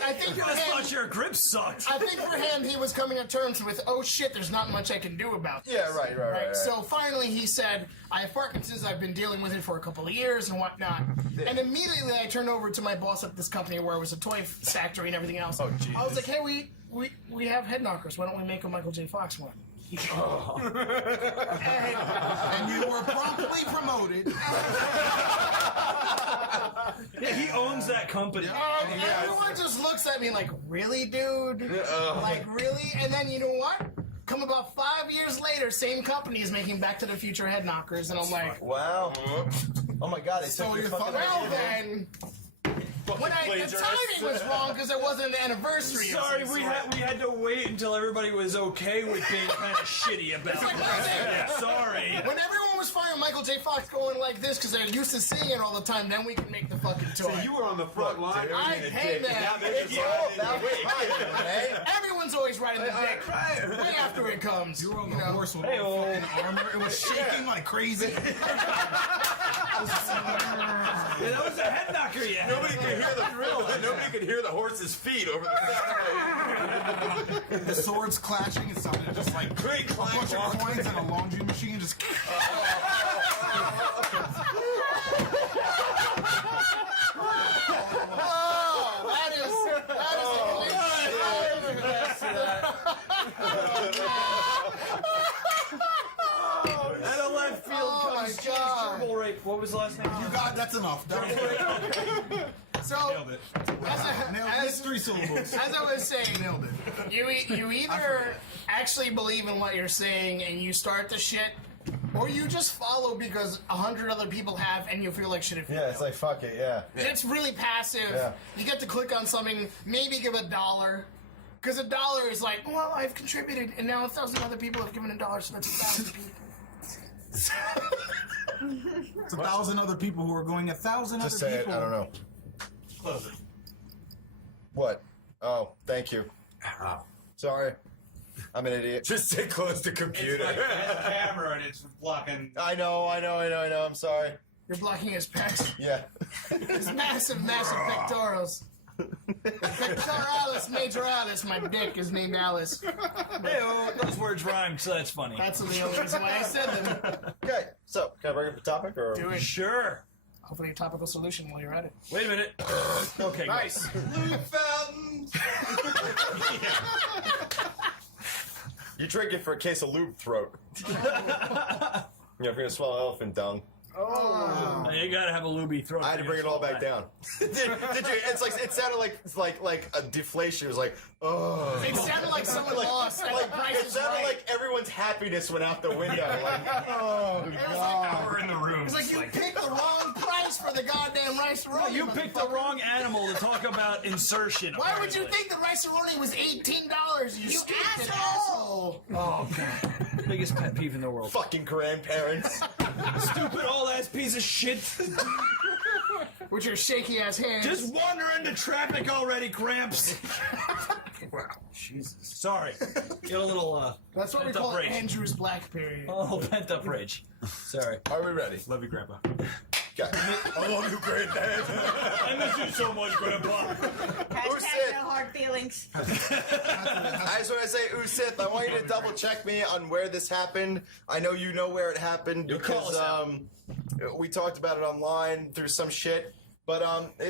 I think for I him, thought your grip sucked. I think for him, he was coming to terms with, oh shit, there's not much I can do about this. Yeah, right. So finally he said, I have Parkinson's, I've been dealing with it for a couple of years and whatnot. And immediately I turned over to my boss at this company where it was a toy factory and everything else. Oh, Jesus. I was like, hey, we have head knockers. Why don't we make a Michael J. Fox one? And you were promptly promoted. Yeah, he owns that company. Everyone just looks at me like, really, dude? Like, really? And then you know what? Come about 5 years later, same company is making Back to the Future head knockers, and I'm like, Wow. Oh my God, they So took your your fucking well idea. then. When the timing was wrong because it wasn't an anniversary. Sorry, we had to wait until everybody was okay with being kind of shitty about it. Yeah, sorry. When everyone was fine with Michael J. Fox going like this because they're used to seeing it all the time, then we can make the fucking toy. So you were on the front line. I hate that. It's all about hey? Everyone's always riding the dick way after it comes. You were on the horse with all the fucking armor. It was shaking like crazy. Yeah, that was a head knocker, yeah. Nobody could hear Nobody could hear the horse's feet over the sound. The swords clashing. It sounded just like Great a bunch of coins in a laundry machine. Just. That is At a left field comes Chanse. What was the last name? You got that's enough. So, Nailed 3 syllables. as I was saying, Nailed it. you either actually believe in what you're saying and you start the shit, or you just follow because 100 other people have and you feel like shit if you Yeah, it's don't. like, fuck it, yeah. It's really passive. Yeah. You get to click on something, maybe give $1. Because $1 is like, well, I've contributed, and now 1,000 other people have given $1, so that's 1,000 people. It's 1,000 other people who are going 1,000 Just other say people. it, I don't know. Close it. What? Oh, thank you. Sorry. I'm an idiot. Just stay close to computer. It's like a camera and it's blocking. I know. I'm sorry. You're blocking his pecs. Yeah. His massive pectorals. Pectoralis majoralis. My dick is named Alice. Hey, those words rhyme, so that's funny. That's the only reason why I said them. Okay, so can I bring up a topic or? Do it. Sure. Hopefully a topical solution while you're at it. Wait a minute. Okay, Nice. Lube fountains. You drink it for a case of lube throat. If you're gonna swallow elephant dung. Oh. You gotta have a looby throat. I had to bring it all back down. did you? It's like it sounded like a deflation. It was like, oh. It sounded like someone lost. Like the price It is sounded right. like everyone's happiness went out the window. Like, oh god. We're in the room. It's like you picked the wrong price for the goddamn rice-a-roni. You picked the wrong animal to talk about insertion. Why would you apparently. think the rice-a-roni was $18? You stupid asshole! Oh, God. Biggest pet peeve in the world. Fucking grandparents. Stupid old-ass piece of shit. With your shaky-ass hands. Just wander into traffic already, Gramps. Wow, Jesus. Sorry. Get a little, That's what we pent-up call rage. Andrew's Black Period. Oh, pent-up rage. Sorry. Are we ready? Love you, Grandpa. Okay. I love you, granddad. I miss you so much, Grandpa. Hashtag no hard feelings. I just want to say, Usith, I want you to double check me on where this happened. I know you know where it happened call because us we talked about it online through some shit. But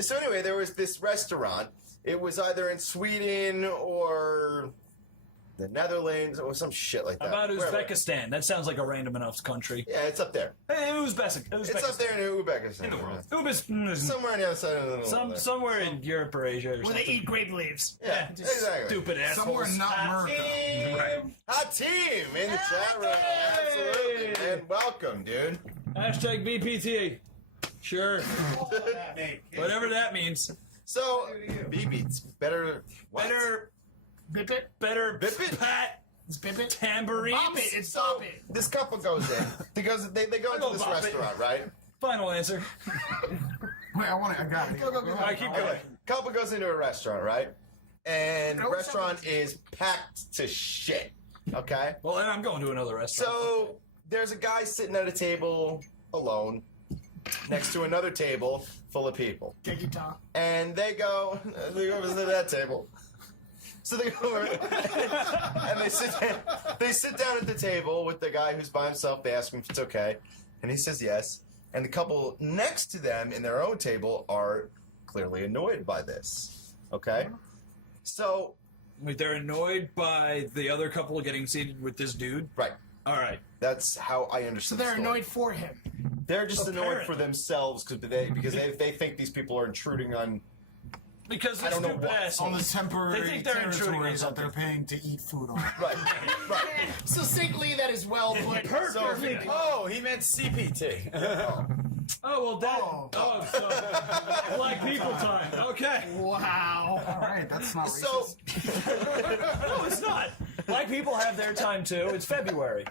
so anyway, there was this restaurant. It was either in Sweden or the Netherlands or some shit like that. How about Wherever. Uzbekistan? That sounds like a random enough country. Yeah, it's up there. Hey, Uzbekistan. It's up there in Uzbekistan. In the world. Somewhere on the other side of the world. Somewhere in Europe or Asia or Where something. they eat grape leaves. Yeah, exactly. Stupid assholes. Somewhere not America. Right. Hot team in the chat room. Absolutely. And welcome, dude. Hashtag BPT. Sure. Whatever that means. So, BB's better. What? Bip it. Better Bip it? pat It's bip it. tambourines. Bop it. It's So bop it. this couple goes in because they go into this bop it. restaurant, right? Final answer. Wait, I got it. Go. I keep going. Couple goes into a restaurant, right? and the restaurant is packed to shit. Okay? Well, then I'm going to another restaurant. So there's a guy sitting at a table alone next to another table full of people. Take your time. And they go over to that table. So they go over and they sit down at the table with the guy who's by himself. They ask him if it's okay, and he says yes. And the couple next to them in their own table are clearly annoyed by this. Okay? So... Wait, they're annoyed by the other couple getting seated with this dude? Right. All right. That's how I understand. So they're annoyed for him. They're just annoyed for themselves because they think these people are intruding on. Because I don't know on the temporary they think they're intruding on territories that they're paying to eat food on. Right. Succinctly, that is well put. Perfect. Oh, he meant CPT. Oh, well, that. So black people time. Okay. Wow. All right, that's not So, racist. No, it's not. Black people have their time too. It's February.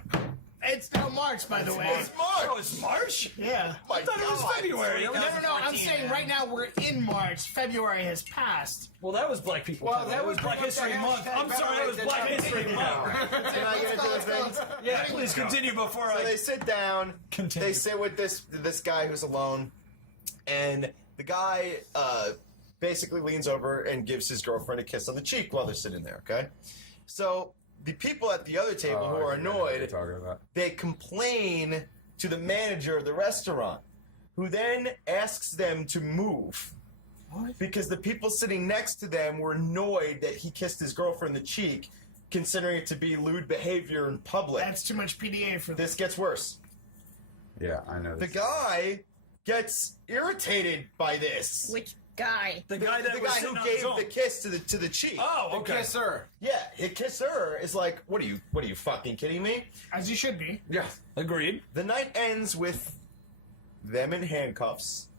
It's now March, by the way. it's March. Oh, it's March? Yeah. My I thought it was God. February. No, I'm saying right now we're in March. February has passed. Well, that was Black People Well, Time. that That was was Black History Month. I'm sorry, that was Black History Month. Can I get into the thing? Yeah, please continue before So I. they sit down. Continue. They sit with this guy who's alone, and the guy basically leans over and gives his girlfriend a kiss on the cheek while they're sitting there. Okay, so the people at the other table who are annoyed, they complain to the manager of the restaurant, who then asks them to move. What? Because the people sitting next to them were annoyed that he kissed his girlfriend in the cheek, considering it to be lewd behavior in public. That's too much PDA for This gets worse. Yeah, I know. The guy gets irritated by this. Which guy? The guy that the was guy sitting who on gave his own. the kiss to the cheek. Oh, okay. Kisser. Yeah, his kisser is like, what are you fucking kidding me? As you should be. Yeah. Agreed. The night ends with them in handcuffs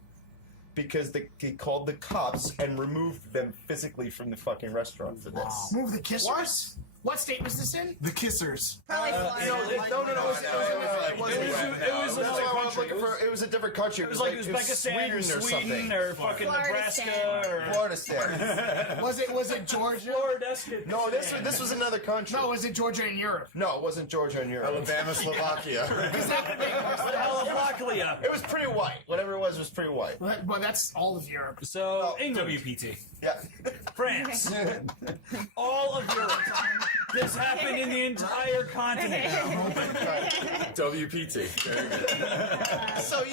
because they called the cops and removed them physically from the fucking restauant for this. Move the kissers. What state was this in? The Kissers. No, it was a different country. It was like Uzbekistan or Sweden or fucking Nebraska or Florida State. Was it Georgia? Florida. No, this was another country. No, was it Georgia in Europe? No, it wasn't Georgia and Europe. Alabama, Slovakia. Slovakia. It was pretty white. Whatever it was pretty white. Well, that's all of Europe. So England, WPT. Yeah. France, all of Europe. This happened in the entire continent. WPT. So,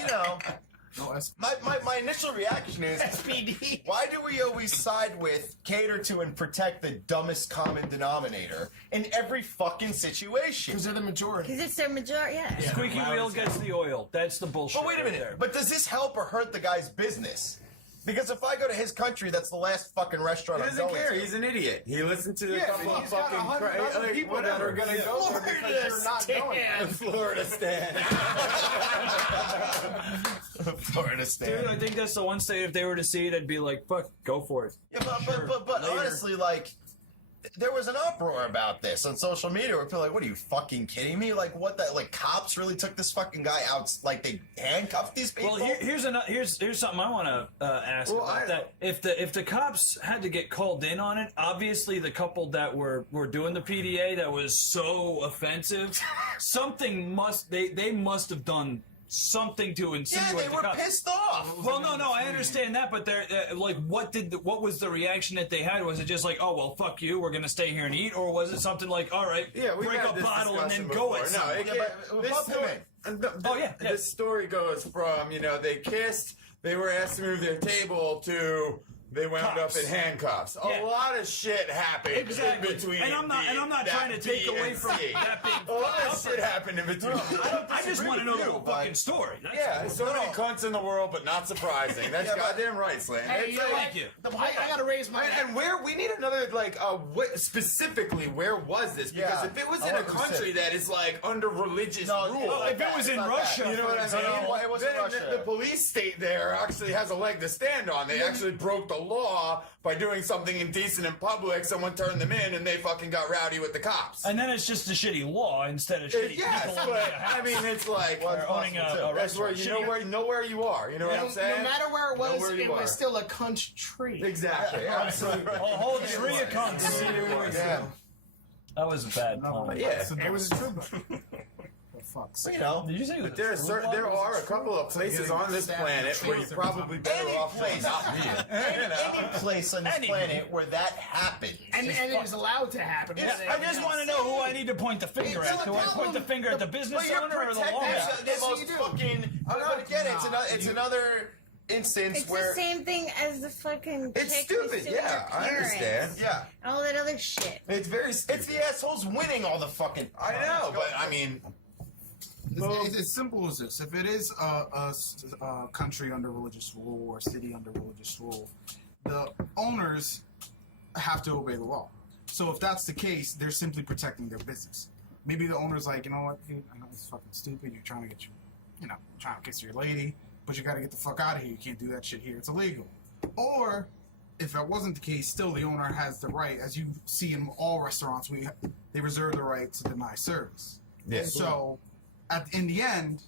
my initial reaction is, SPD. why do we always side with, cater to, and protect the dumbest common denominator in every fucking situation? Because they're the majority. Because it's their majority. Yeah. Squeaky wheel gets the oil. That's the bullshit. But wait a right minute. there. But does this help or hurt the guy's business? Because if I go to his country, that's the last fucking restaurant He I'm doesn't going care. to. He's an idiot. He listened to a couple of He's got fucking 100 other people that are going to go there because you're not going. Florida stand. Florida stand. Dude, I think that's the one state if they were to see it, I'd be like, fuck, go for it. Yeah, but honestly, like, there was an uproar about this on social media where people were like, what are you fucking kidding me? Like, what the, like, cops really took this fucking guy out, like, they handcuffed these people? Well, here's something I want to ask about that. If the cops had to get called in on it, obviously the couple that were doing the PDA that was so offensive, something they must have done something to insinuate. Yeah, they were pissed off. Well, no, I understand that, but they're like, what was the reaction that they had? Was it just like, oh well, fuck you, we're gonna stay here and eat, or was it something like, all right, break a bottle and then go at someone? This story goes from, they kissed, they were asked to move their table to they wound up in handcuffs. A lot of shit happened in between. And I'm not trying to take away from that being. A lot of shit happened in between. I just want to know the whole fucking story. There's so many cunts in the world, but not surprising. That's goddamn right, Slam. Hey, thank you. I gotta raise my And where we need another specifically where was this? Because if it was in a country that is like under religious rule, if it was in Russia, you know what I mean? It wasn't Russia. The police state there actually has a leg to stand on. They actually broke the law by doing something indecent in public. Someone turned them in and they fucking got rowdy with the cops. And then it's just a shitty law instead of shitty Yes, people. but I mean, it's like owning a that's where restaurant. you know where you are. You know what I'm saying? No matter where it was, Know where you it are. was still a cunt tree. Exactly. Absolutely. A whole tree of cunts. Yeah. That was a bad pun. Yeah. It was true, but fucks. You know, Did you say it was But there are a couple of places on this planet where you're probably better off place, not being. any place on this planet where that happens. And it was allowed to happen. I just want to know who I need to point the finger at. Do I point the finger at the business owner or the law? That's what you do. But again, it's another instance It's where the same thing as the fucking it's chick stupid. suing Yeah, her I parents. understand. Yeah, All that other shit. It's very stupid. it's the assholes winning all the fucking. I know, but I mean, It's as simple as this. If it is a country under religious rule or a city under religious rule, the owners have to obey the law. So if that's the case, they're simply protecting their business. Maybe the owner's like, you know what, dude, I know it's fucking stupid. You're trying to get trying to kiss your lady, but you got to get the fuck out of here. You can't do that shit here. It's illegal. Or if that wasn't the case, still the owner has the right, as you see in all restaurants, they reserve the right to deny service. Yeah. So in the end,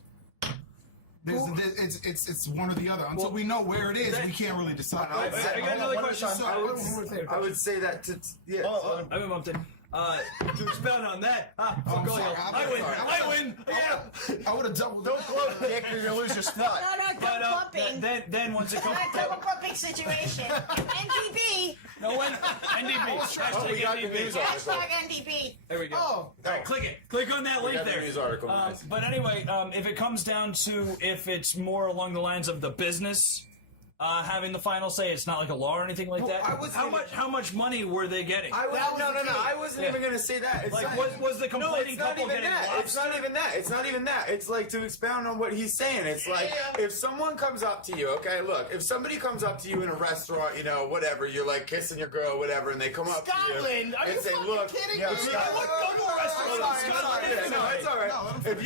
it's one or the other. Until we know where it is, we can't really decide. I got another question. I would say that I haven't bumped in. To expound on that, fuck all y'all. I win. Yeah. I would have doubled. Don't gloat, Dick. You're gonna lose your spot. No, double bumping. Then once it comes, Double bumping situation. NDB. no one. NDB. Hashtag we got the news NDB. article. Hashtag NDB. There we go. Oh. All right, click it. Click on that link got the there. news article, nice. But anyway, if it comes down to if it's more along the lines of the business having the final say, it's not like a law or anything like that. How much money were they getting? No. I wasn't even gonna say that. It's Like, not, was the complaining no, it's not couple even getting that. lobster? It's not even that. It's not even that. It's like to expound on what he's saying. It's like if someone comes up to you, okay, look, if somebody comes up to you in a restaurant, whatever, you're like kissing your girl, whatever, and they come up to Scotland? you Are and you say, fucking look, kidding yeah, me? it's all right. If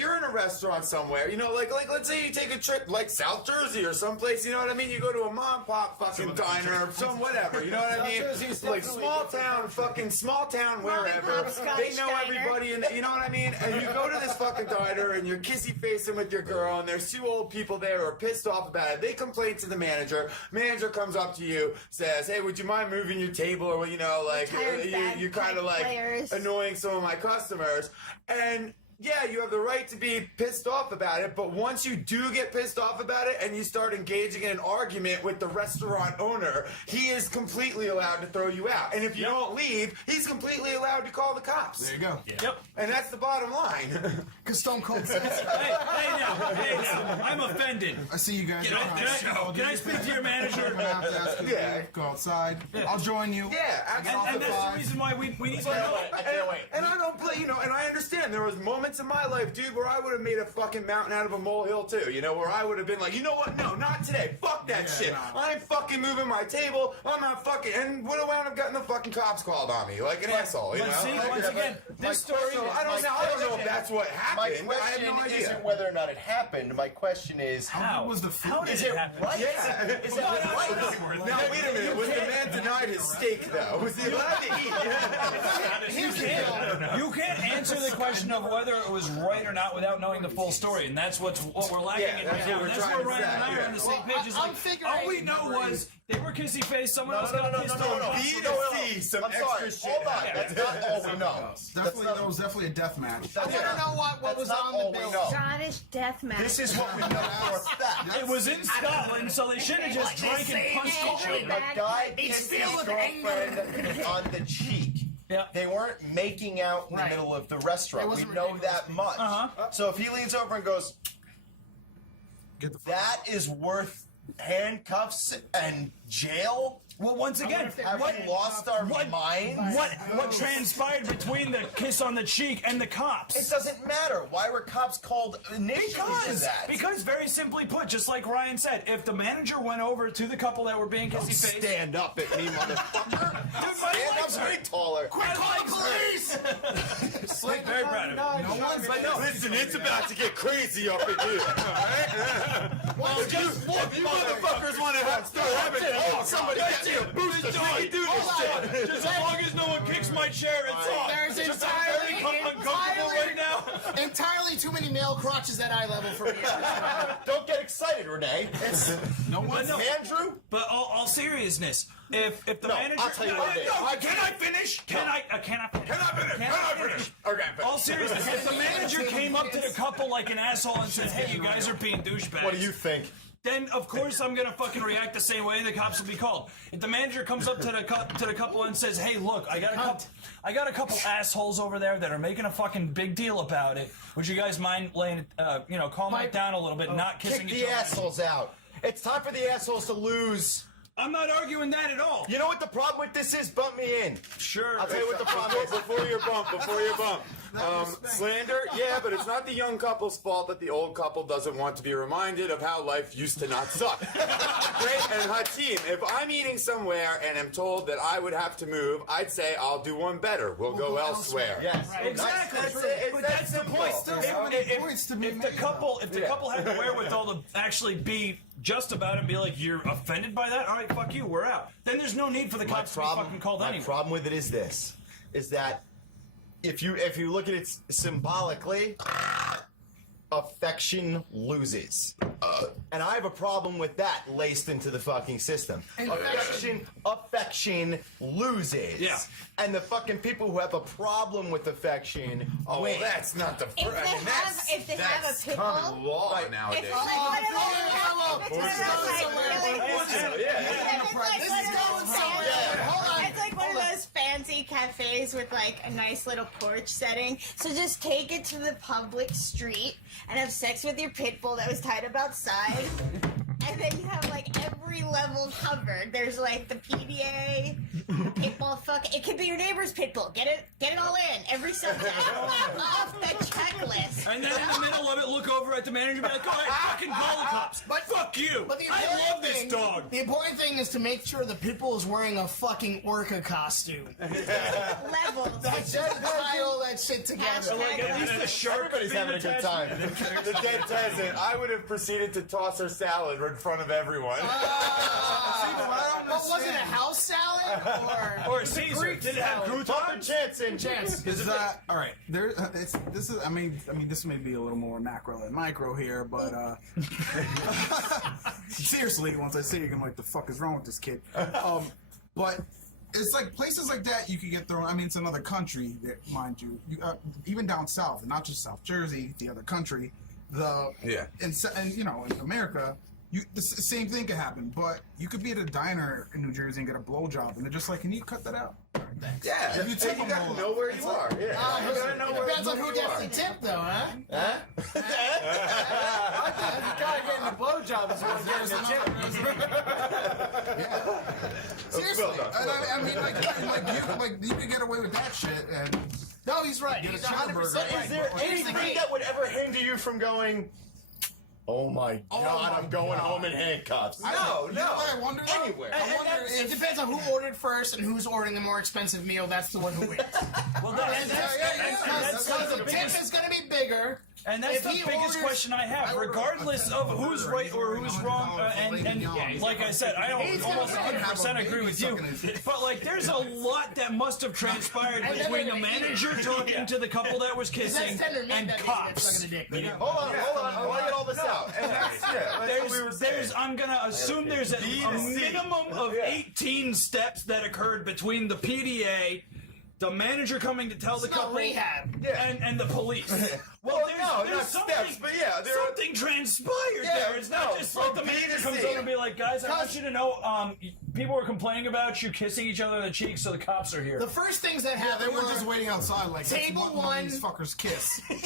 you're in a restaurant somewhere, like let's say you take a trip like South Jersey or someplace, you know what I mean? You go to a mom and pop fucking diner or some whatever, you know what I mean? Like small town wherever. They know everybody and you know what I mean? And you go to this fucking diner and you're kissy facing with your girl and there's two old people there who are pissed off about it. They complain to the manager. Manager comes up to you, says, "Hey, would you mind moving your table?" Or you're kind of like annoying some of my customers. And yeah, you have the right to be pissed off about it, but once you do get pissed off about it and you start engaging in an argument with the restaurant owner, he is completely allowed to throw you out. And if you don't leave, he's completely allowed to call the cops. There you go. Yep. And that's the bottom line. Because Stone Cold says. Hey now, I'm offended. I see you guys. Can I speak to your manager? I'm gonna have to ask you to go outside. I'll join you. Yeah, absolutely. And that's the reason why we need to know. I can't wait. And I don't play, and I understand there was moments in my life, dude, where I would have made a fucking mountain out of a molehill too, where I would have been like, you know what, no, not today, fuck that shit. No. I ain't fucking moving my table, I'm not fucking, and would have wound up getting the fucking cops called on me, like an asshole, But see, once again, this story. So I don't know if that's what happened. My I have question no idea. isn't whether or not it happened. My question is, How was the food? How did is it it happen? right? Yeah. Is it right? Now wait a minute, was the man denied his steak though? Was he allowed to eat? You can't answer the question of whether it was right or not without knowing the full story, and that's what we're lacking in right now. That's where Ryan and I are on the same page. Is like, all we know was they were kissy face. Someone else got pissed off. B2C, some I'm sorry. extra shit. Hold on. That's not all we know. That was definitely a death match. I want to know what was on the bill. Scottish death match. This is what we know for a fact. It was in Scotland, so they should have just drank and punched each other. A guy kissed his girlfriend on the cheek. Yeah. They weren't making out in the middle of the restaurant. We know that much. So if he leans over and goes, that is worth handcuffs and jail, Well, once again, Have we lost our minds? What transpired between the kiss on the cheek and the cops? It doesn't matter. Why were cops called initially to that? Because very simply put, just like Ryan said, if the manager went over to the couple that were being kissy face, stand up at me, motherfucker. Stand up way taller. Quick, call the police! Very proud of it. No one's Listen, it's about to get crazy up in here. Well, just look, you motherfuckers want to start having somebody get you a booster. We can do this shit. just as long as no one kicks my chair, it's on. There's Just very uncomfortable right now. entirely too many male crotches at eye level for me. Don't get excited, Rene. It's No one's Andrew. But all seriousness, if the manager, I'll tell you what it is. can I finish? Can I finish? Okay, All seriousness, if the manager came up to the couple like an asshole and said, "Hey, you guys are being douchebags," What do you think? then of course I'm gonna fucking react the same way, and the cops will be called. If the manager comes up to the couple and says, "Hey, look, I got a couple assholes over there that are making a fucking big deal about it. Would you guys mind laying, calming it down a little bit, not kissing Kick each the other?" assholes out. It's time for the assholes to lose. I'm not arguing that at all. You know what the problem with this is? Bump me in. Sure. I'll tell you what the problem is. Before you bump. Slander, yeah, but it's not the young couple's fault that the old couple doesn't want to be reminded of how life used to not suck. Great, and Hakeem, if I'm eating somewhere and am told that I would have to move, I'd say I'll do one better. We'll go elsewhere. Yes, Exactly. That's it. But that's the point. Still so many points to be If made. the couple had the wherewithal to actually be just about it and be like, "You're offended by that? All right, fuck you, we're out." Then there's no need for the cops to be fucking called My anyway. problem with it is this: is that if you look at it symbolically, affection loses. And I have a problem with that laced into the fucking system. Affection loses. Yeah. And the fucking people who have a problem with affection win. That's not the first. If they have a pit common bull, law Right. nowadays. it's like one of those. It's like one of those fancy cafes with like a nice little porch setting. So just take it to the public street and have sex with your pit bull that was tied up outside. And then you have like every level covered. There's like the PDA, the pit bull it could be your neighbor's pit bull. Get it all in. Every subject off the checklist. And then in the middle of it, look over at the manager and be like, "All right, fucking call the cops." But fuck you. But the I important love this thing- dog. The important thing is to make sure the pit bull is wearing a fucking orca costume. Levels. Just tie all that shit together. Like, at least the shark Everybody's having a good time. The dead peasant. I would have proceeded to toss her salad in front of everyone. What was it, a house salad? Or Caesar. Greek Did it have salad. croutons? Chance. Is that all right? There, this is. I mean, this may be a little more macro than micro here, but seriously, once I say it, I'm like, the fuck is wrong with this kid? But it's like places like that you could get thrown. I mean, it's another country, mind you. Even down south, not just South Jersey, the other country. And in America. The same thing could happen, but you could be at a diner in New Jersey and get a blowjob, and they're just like, "Can you cut that out?" Thanks. Yeah, If you tip you them gotta all know where you are. Yeah, you gotta know where Depends on who you gets are. the tip, though, huh? You gotta get in the blowjob is what gives the tip. Seriously, I mean, you could get away with that shit, and No, he's right. Get a He's 100% cheeseburger. right. Is there anything that would ever hinder you from going, "Oh my God, I'm going home in handcuffs"? You know what I wonder though? Anywhere. I wonder It if depends on who ordered first and who's ordering the more expensive meal. That's the one who wins. Well, Because the tip is going to be bigger. And that's If the he biggest orders- question I have, regardless of who's right or who's wrong. And like I said, I don't almost 100% agree with you. But like, there's a lot that must have transpired between the manager talking to the couple that was kissing and cops. Hold on. I want to get all this out. And that's what we were saying. I'm gonna assume there's a minimum of 18 steps that occurred between the PDA, the manager coming to tell the couple, rehab. and the police. Well, there's not something, steps, but yeah, something transpired there. It's not just like the manager comes over and be like, "Guys, I want you to know, people were complaining about you kissing each other on the cheeks, so the cops are here. The first things that Yeah, happened they were just waiting outside, like, Table let's let one. these fuckers kiss. You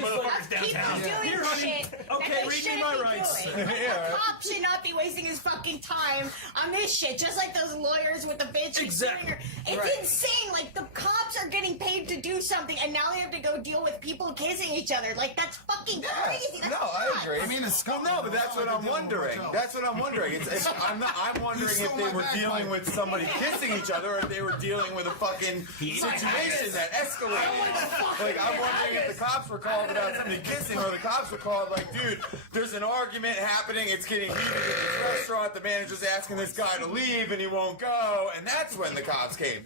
motherfuckers downtown. People doing Here, honey. shit Okay, that they read me shouldn't my be rights. doing. The cop should not be wasting his fucking time on this shit, just like those lawyers with the bitch. Exactly. It's insane. Like, the cops are getting paid to do something, and now they have to go deal with people kissing each other. Like, that's fucking crazy. That's No, I nuts. agree. I mean, it's Well, no, but that's what I'm wondering. That's what I'm wondering. I'm wondering if they were dealing with somebody kissing each other, or if they were dealing with a fucking situation that escalated. Like, I'm wondering if the cops were called about somebody kissing, or the cops were called like, dude, there's an argument happening. It's getting heated in this restaurant. The manager's asking this guy to leave, and he won't go. And that's when the cops came.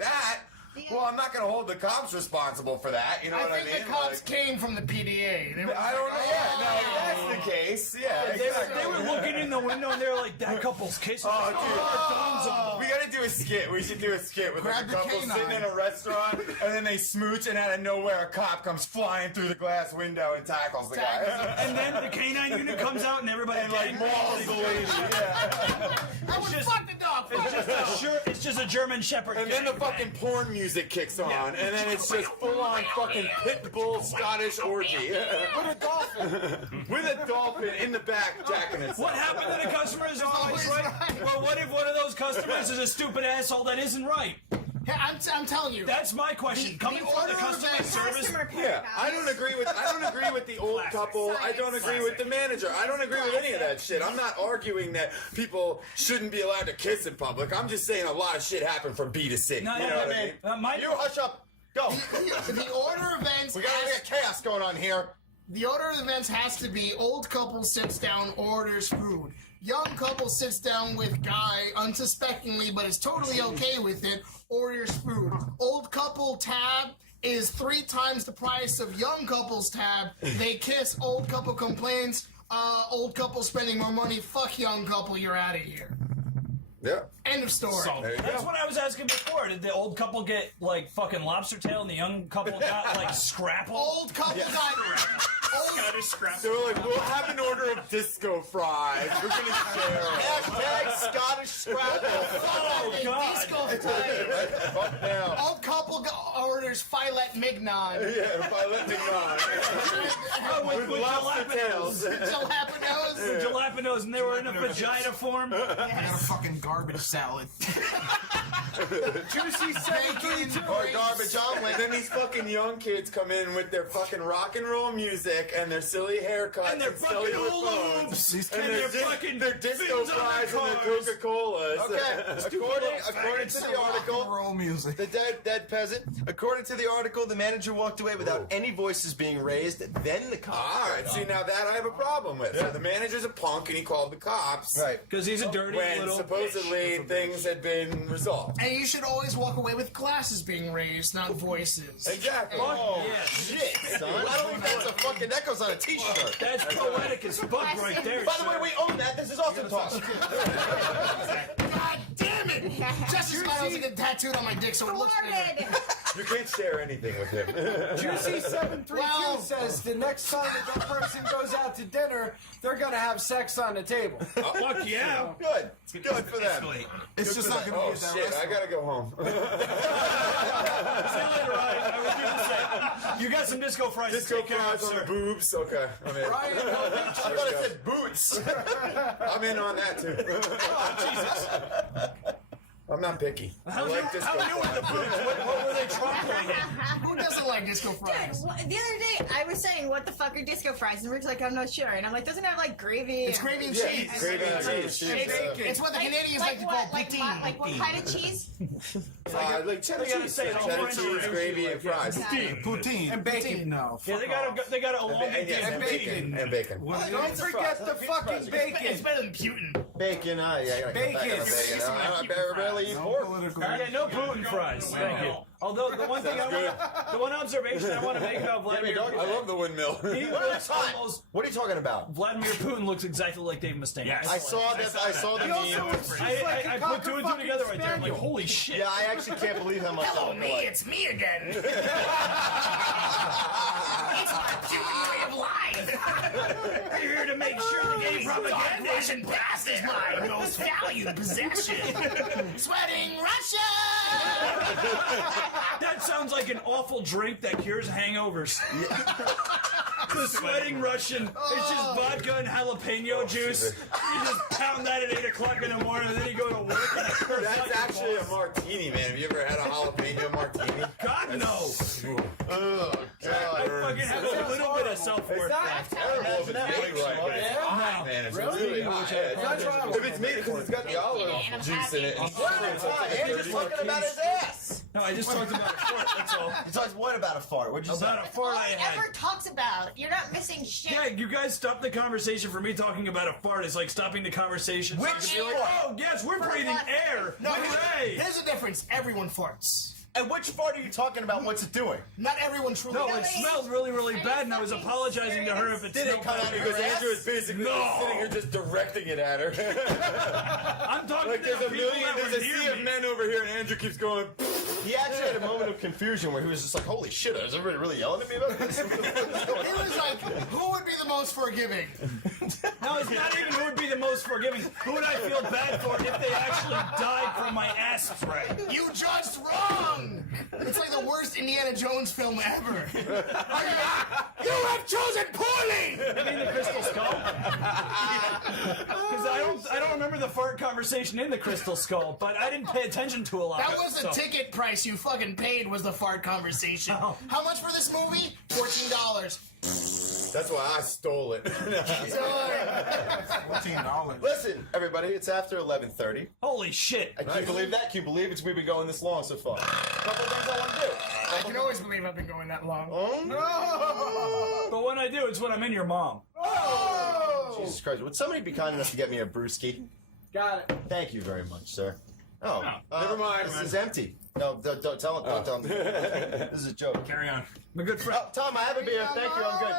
Well, I'm not going to hold the cops responsible for that. You know what I mean? I think the cops came from the PDA. They were I don't know. Yeah, no, if that's the case. Yeah, They were looking in the window and they were like, that couple's kissing. We gotta do a skit. We should do a skit with like a Grab the couple canine. sitting in a restaurant, and then they smooch, and out of nowhere, a cop comes flying through the glass window and tackles the guy. And then the canine unit comes out and everybody And like mauls the lady. Yeah. I would fuck the dog. It's just a German Shepherd. And then the fucking porn music kicks on, and then it's just full-on fucking pit bull Scottish orgy. With a dolphin. With a dolphin in the back jacking itself. What happened to the customer is always right. Well, what if one of those customers is a stupid asshole that isn't right? Hey, I'm telling you. That's my question. Coming from the customer service. Yeah, I don't agree with the old couple. I don't agree with the manager. I don't agree with any of that shit. I'm not arguing that people shouldn't be allowed to kiss in public. I'm just saying a lot of shit happened from B to C. No, you know what I mean? You hush up. Go. The order of events. We got chaos going on here. The order of events has to be: old couple sits down, orders food. Young couple sits down with guy unsuspectingly, but is totally okay with it, orders food. Old couple tab is 3 times the price of young couple's tab. They kiss, old couple complains, old couple spending more money, fuck young couple, you're out of here. Yeah. End of story. That's what I was asking before. Did the old couple get like fucking lobster tail and the young couple got like scrapple? Old couple got Scottish scrap. So we're like, we'll have an order of disco fries. We're gonna share. Hashtag Scottish Scrabble. Oh god! Disco Fuck now. Old couple orders filet mignon. Yeah, filet mignon. With lobster tails. Jalapenos. Jalapenos, and they were in a vagina form. I got a fucking garbage salad. Juicy 732. Or garbage omelet. Then these fucking young kids come in with their fucking rock and roll music and their silly haircuts And their silly fucking hula hoops. and their disco fins on fries their and their cars. Coca-Colas. Okay, according to the Rock article, and roll music. the dead peasant. According to the article, the manager walked away without any voices being raised. Then the cops. All right, see now that I have a problem with. So the manager's a punk and he called the cops. Right. Because he's a dirty When little supposedly things had been resolved. And you should always walk away with glasses being raised, not voices. Exactly. Oh yeah. shit, son! I don't think that's a fucking. That goes on a T-shirt. That's poetic as fuck right there. By the way, we own that. This is awesome talk. God damn it! Justice Miles will get tattooed on my dick so it looks bigger. You can't share anything with him. Juicy 732 says the next time that person goes out to dinner, they're gonna have sex on the table. Fuck yeah. Good. Good for them. It's just not gonna Oh be at that shit! I restaurant. gotta go home. See you later, Ryan. I was gonna say, you got some disco fries. Disco Take care of, fries on sir. the boobs. Okay, I'm in. Ryan, I thought it said boots. I'm in on that too. I'm not picky. I like disco How you with the fries. boots? What were they troubling? Who doesn't like disco fries? Dude, the other day I was saying, what the fuck are disco fries? And Rick's like, I'm not sure. And I'm like, doesn't it have like gravy? It's gravy and Yeah, cheese. gravy and cheese. It's what the Canadians like to call poutine. Like what kind of cheese? Like cheddar They gotta cheese, say it all cheddar French cheese, or gravy, and fries. Poutine. And bacon. No. Yeah, they got a long And bacon. And bacon. Don't forget the fucking It's bacon. better than Putin. Bacon. Yeah. Bacon. I barely eat pork. Political. Yeah, no Putin fries. Thank you. Although the one thing the one observation I want to make about Vladimir Putin, I love the windmill. he looks almost. What are you talking about? Vladimir Putin looks exactly like Dave Mustaine. Yes. I saw that. I saw the meme. I put two and two together right there. I'm like, holy shit. Yeah, I actually can't believe how much. Hello, me. It's me again. It's my Putin way of life. We're here to make sure the gay propaganda Russian past is my most valued possession. Sweating Russia. That sounds like an awful drink that cures hangovers. The sweating Russian. It's just vodka and jalapeno juice. You just pound that at 8 o'clock in the morning, and then you go to work. And That's actually a martini, man. Have you ever had a jalapeno martini? God no. Oh, I fucking have a little bit of self-worth. It's terrible if it's made right, but it's hot, man. It's really hot. Yeah, if it's made because it's got the olive juice in it. Andrew's talking about his ass. No, I just talked about a fart, that's all. You talked what about a fart? What'd you say? About a fart All I he had. ever talks about. You're not missing shit. Yeah, you guys stopped the conversation for me talking about a fart. It's like stopping the conversation. So Which you can be like, fart? oh, yes, we're breathing air. No, Hooray. here's the difference. Everyone farts. And which fart are you talking about? What's it doing? Not everyone truly No, does. it smelled really, really bad, and I was apologizing to her if it Did it smelled come out bad. of your Because ass? Andrew is basically sitting here just directing it at her. I'm talking Like to there's the a people million, that there's were a sea near of me. men over here, and Andrew keeps going. He actually had a moment of confusion where he was just like, holy shit, is everybody really yelling at me about this? He was like, who would be the most forgiving? No, it's not even who would be the most forgiving. Who would I feel bad for if they actually died from my ass spray? You judged wrong! It's like the worst Indiana Jones film ever. You have chosen poorly! I mean the Crystal Skull? Because I don't remember the fart conversation in the Crystal Skull, but I didn't pay attention to a lot. That of it, was the so. ticket price you fucking paid was the fart conversation. Oh. How much for this movie? $14. That's why I stole it. $14. Listen, everybody, it's after 11:30. Holy shit. I can't believe that. Can you believe we've been going this long so far? A couple of things I want to do. I can always believe I've been going that long. Oh, no. But when I do, it's when I'm in your mom. Jesus Christ. Would somebody be kind enough to get me a brewski? Got it. Thank you very much, sir. Oh, Never mind. This is empty. No, don't tell him. Don't tell him. This is a joke. Carry on. My good friend. Oh, Tom, I have a beer. Thank you. I'm good.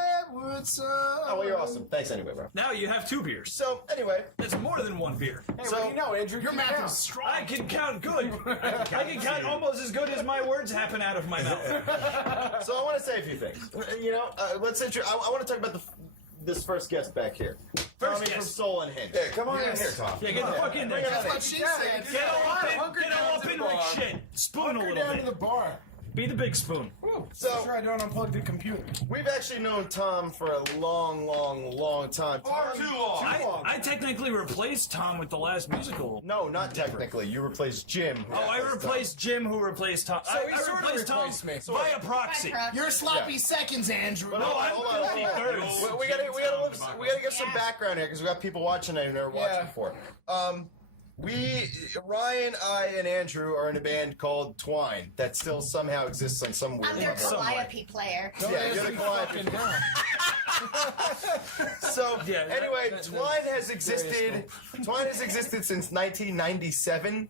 Oh, well, you're awesome. Thanks anyway, bro. Now you have 2 beers. So, anyway. That's more than 1 beer. Hey, what do you know, Andrew? Your Keep math count. is strong. I can count good. I can count almost as good as my words happen out of my mouth. So I want to say a few things. You know, let's I want to talk about this first guest back here. Tommy from guest. Soul Unhinged. Yeah, come on in here, Tom. Yeah, get the fuck in there. That's what she said. Get all up in like shit. Spoon a little Down to bit. the bar. Be the big spoon. So Sure, I don't unplug the computer. we've actually known Tom for a long time. Far too long. I technically replaced Tom with the last musical. No, not technically. You replaced Jim. Oh, I replaced Jim, who replaced Tom. he I sort of replaced Tom replaced me. via proxy. You're sloppy seconds, Andrew. But No, I'm hold on. filthy thirds. We gotta give some background here because we got people watching that have never watched before. Ryan, I, and Andrew are in a band called Twine that still somehow exists on some weird I'm their level. Calliope player. Yeah, you're the Calliope. So anyway, Twine has existed. Twine has existed since 1997,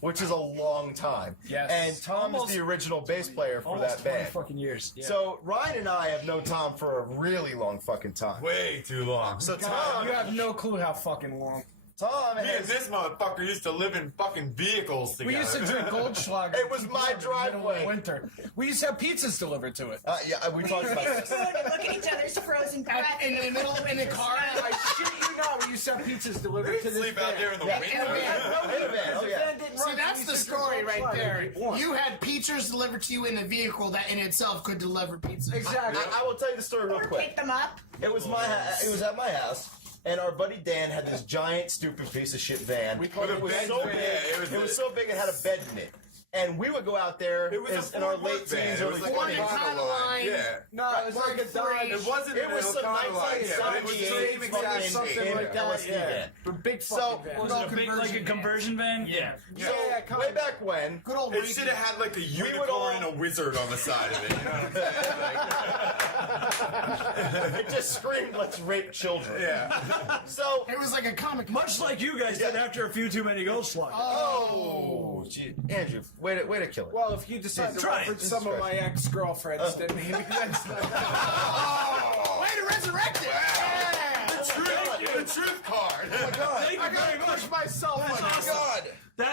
which is a long time. Yes. And Tom is the original bass player for Almost that 20 band. fucking years. Yeah. So Ryan and I have known Tom for a really long fucking time. Way too long. So Tom, You have no clue how fucking long. Tom Me and has. this motherfucker used to live in fucking vehicles together. We used to drink Goldschlager. It was my driveway. Winter. We used to have pizzas delivered to it. Yeah, we talked about this. Look at each other's frozen breath. In the middle in the car. I shit you not, we used to have pizzas delivered to this Sleep out van. there in the Yeah. winter. In a van, oh yeah. See, that's the story right there. You had pizzas delivered to you in a vehicle that in itself could deliver pizza. Exactly. I will tell you the story real Or quick. pick them up. It was it was at my house, and our buddy Dan had this giant, stupid piece of shit van. With a It was bed so in it. big. Yeah, It was so big it had a bed in it. And we would go out there It was in our late van. teens, It early was like 20s. a Econoline. Yeah. No, it was like a Dodge. It wasn't It was some Econoline, yeah, but it was the same 1978 exact fucking something like that. LSD Yeah. van. A big So, fucking van. was it a big, like a conversion van? Yeah. So, way back when, Good old It should have had like a would unicorn all- and a wizard on the side of it. You know what I'm saying? it just screamed, let's rape children. Yeah. So, It was like a comic. Much like you guys did after a few too many Goldschlager. oh, gee, Andrew, Way to kill it. Well, if you decide to reference some of my ex-girlfriends, then maybe that's not. Way to resurrect it! The truth card. Oh my god! Thank you very much. Myself. Oh my god!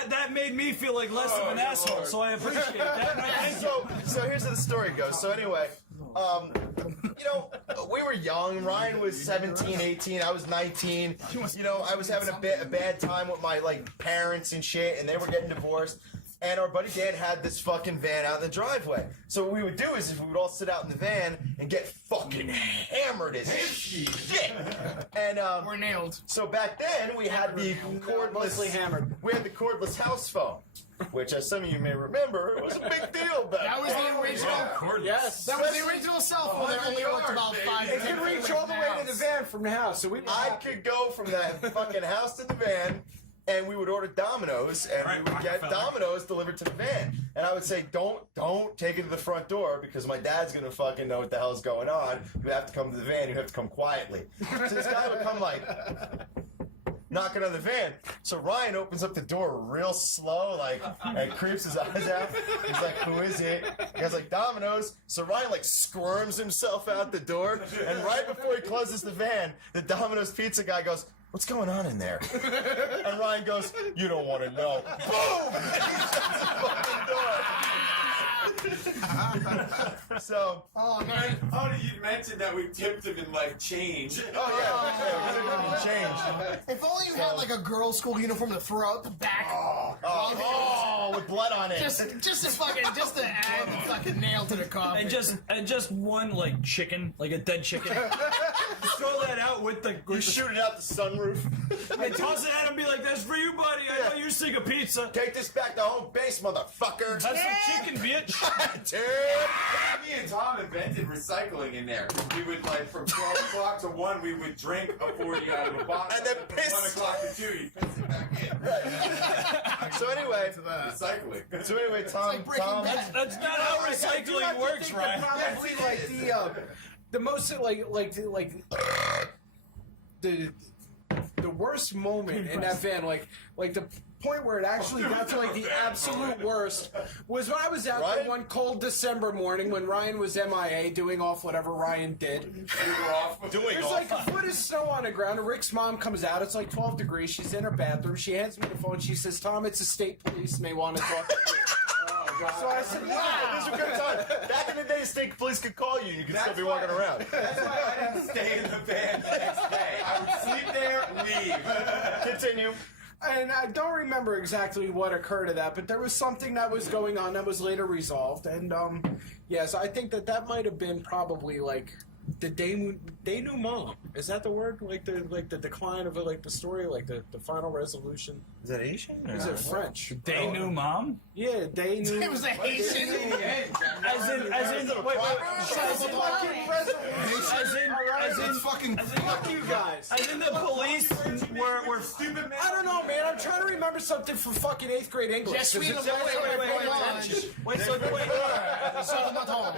That made me feel like less of an asshole, Lord. so I appreciate that. And I thank you. So here's how the story goes. So anyway, you know, we were young. Ryan was 17, 18. I was 19. You know, I was having a bad time with my parents and shit, and they were getting divorced. And our buddy Dan had this fucking van out in the driveway. So what we would do is we would all sit out in the van and get fucking hammered as shit. And we're nailed. So back then we had the cordless We had the cordless house phone, which, as some of you may remember, was a big deal back then. That was the original. Yes. That was the original cell phone that only worked about 5 It could reach all the way to the van from the house. So I could go from that fucking house to the van, and we would order Domino's, and we would get Domino's delivered to the van. And I would say, don't take it to the front door, because my dad's gonna fucking know what the hell's going on. You have to come to the van. You have to come quietly. So this guy would come knocking on the van. So Ryan opens up the door real slow, and creeps his eyes out. He's like, "Who is it?" The guy's like, "Domino's." So Ryan squirms himself out the door, and right before he closes the van, the Domino's pizza guy goes, "What's going on in there?" And Ryan goes, "You don't want to know." Boom! He shuts the fucking door. So, oh man, you mentioned that we tipped him in change. Oh yeah, change. If only you had a girls' school uniform to throw out the back. Oh, with blood on it. Just to add the fucking nail to the coffin. And just one chicken, a dead chicken. Just throw that out with the. You shoot it out the sunroof. And toss it at him, and be like, "That's for you, buddy. I know you're sick of pizza. Take this back to home base, motherfucker." Have some chicken, bitch. Me and Tom invented recycling in there. We would from 12 o'clock to 1, we would drink a 40 out of a bottle, and then piss. 1 o'clock to 2, you piss it back in. Right. So anyway, recycling. So anyway, Tom. That's not how recycling works, right? Probably the most the worst moment in that van, the point where it actually got to the absolute worst was when I was out there one cold December morning when Ryan was MIA doing off whatever Ryan did. There's a foot of snow on the ground, and Rick's mom comes out. It's 12 degrees. She's in her bathroom. She hands me the phone. She says, "Tom, it's the state police, and they want to talk to you." So I said, "Wow, this is a good time." Back in the day, state police could call you. You could still be walking around. That's why I had to stay in the van the next day. I would sleep there, leave. Continue. And I don't remember exactly what occurred to that, but there was something that was going on that was later resolved. And yes, I think that might have been probably the denouement. Is that the word? The decline of the story, the final resolution. Is that Asian? Is it French? Denouement? Yeah, denouement. It was a Haitian. Fuck you guys. As in the police were stupid. I don't know, man. I'm trying to remember something from fucking 8th grade English. Just wait. Wait,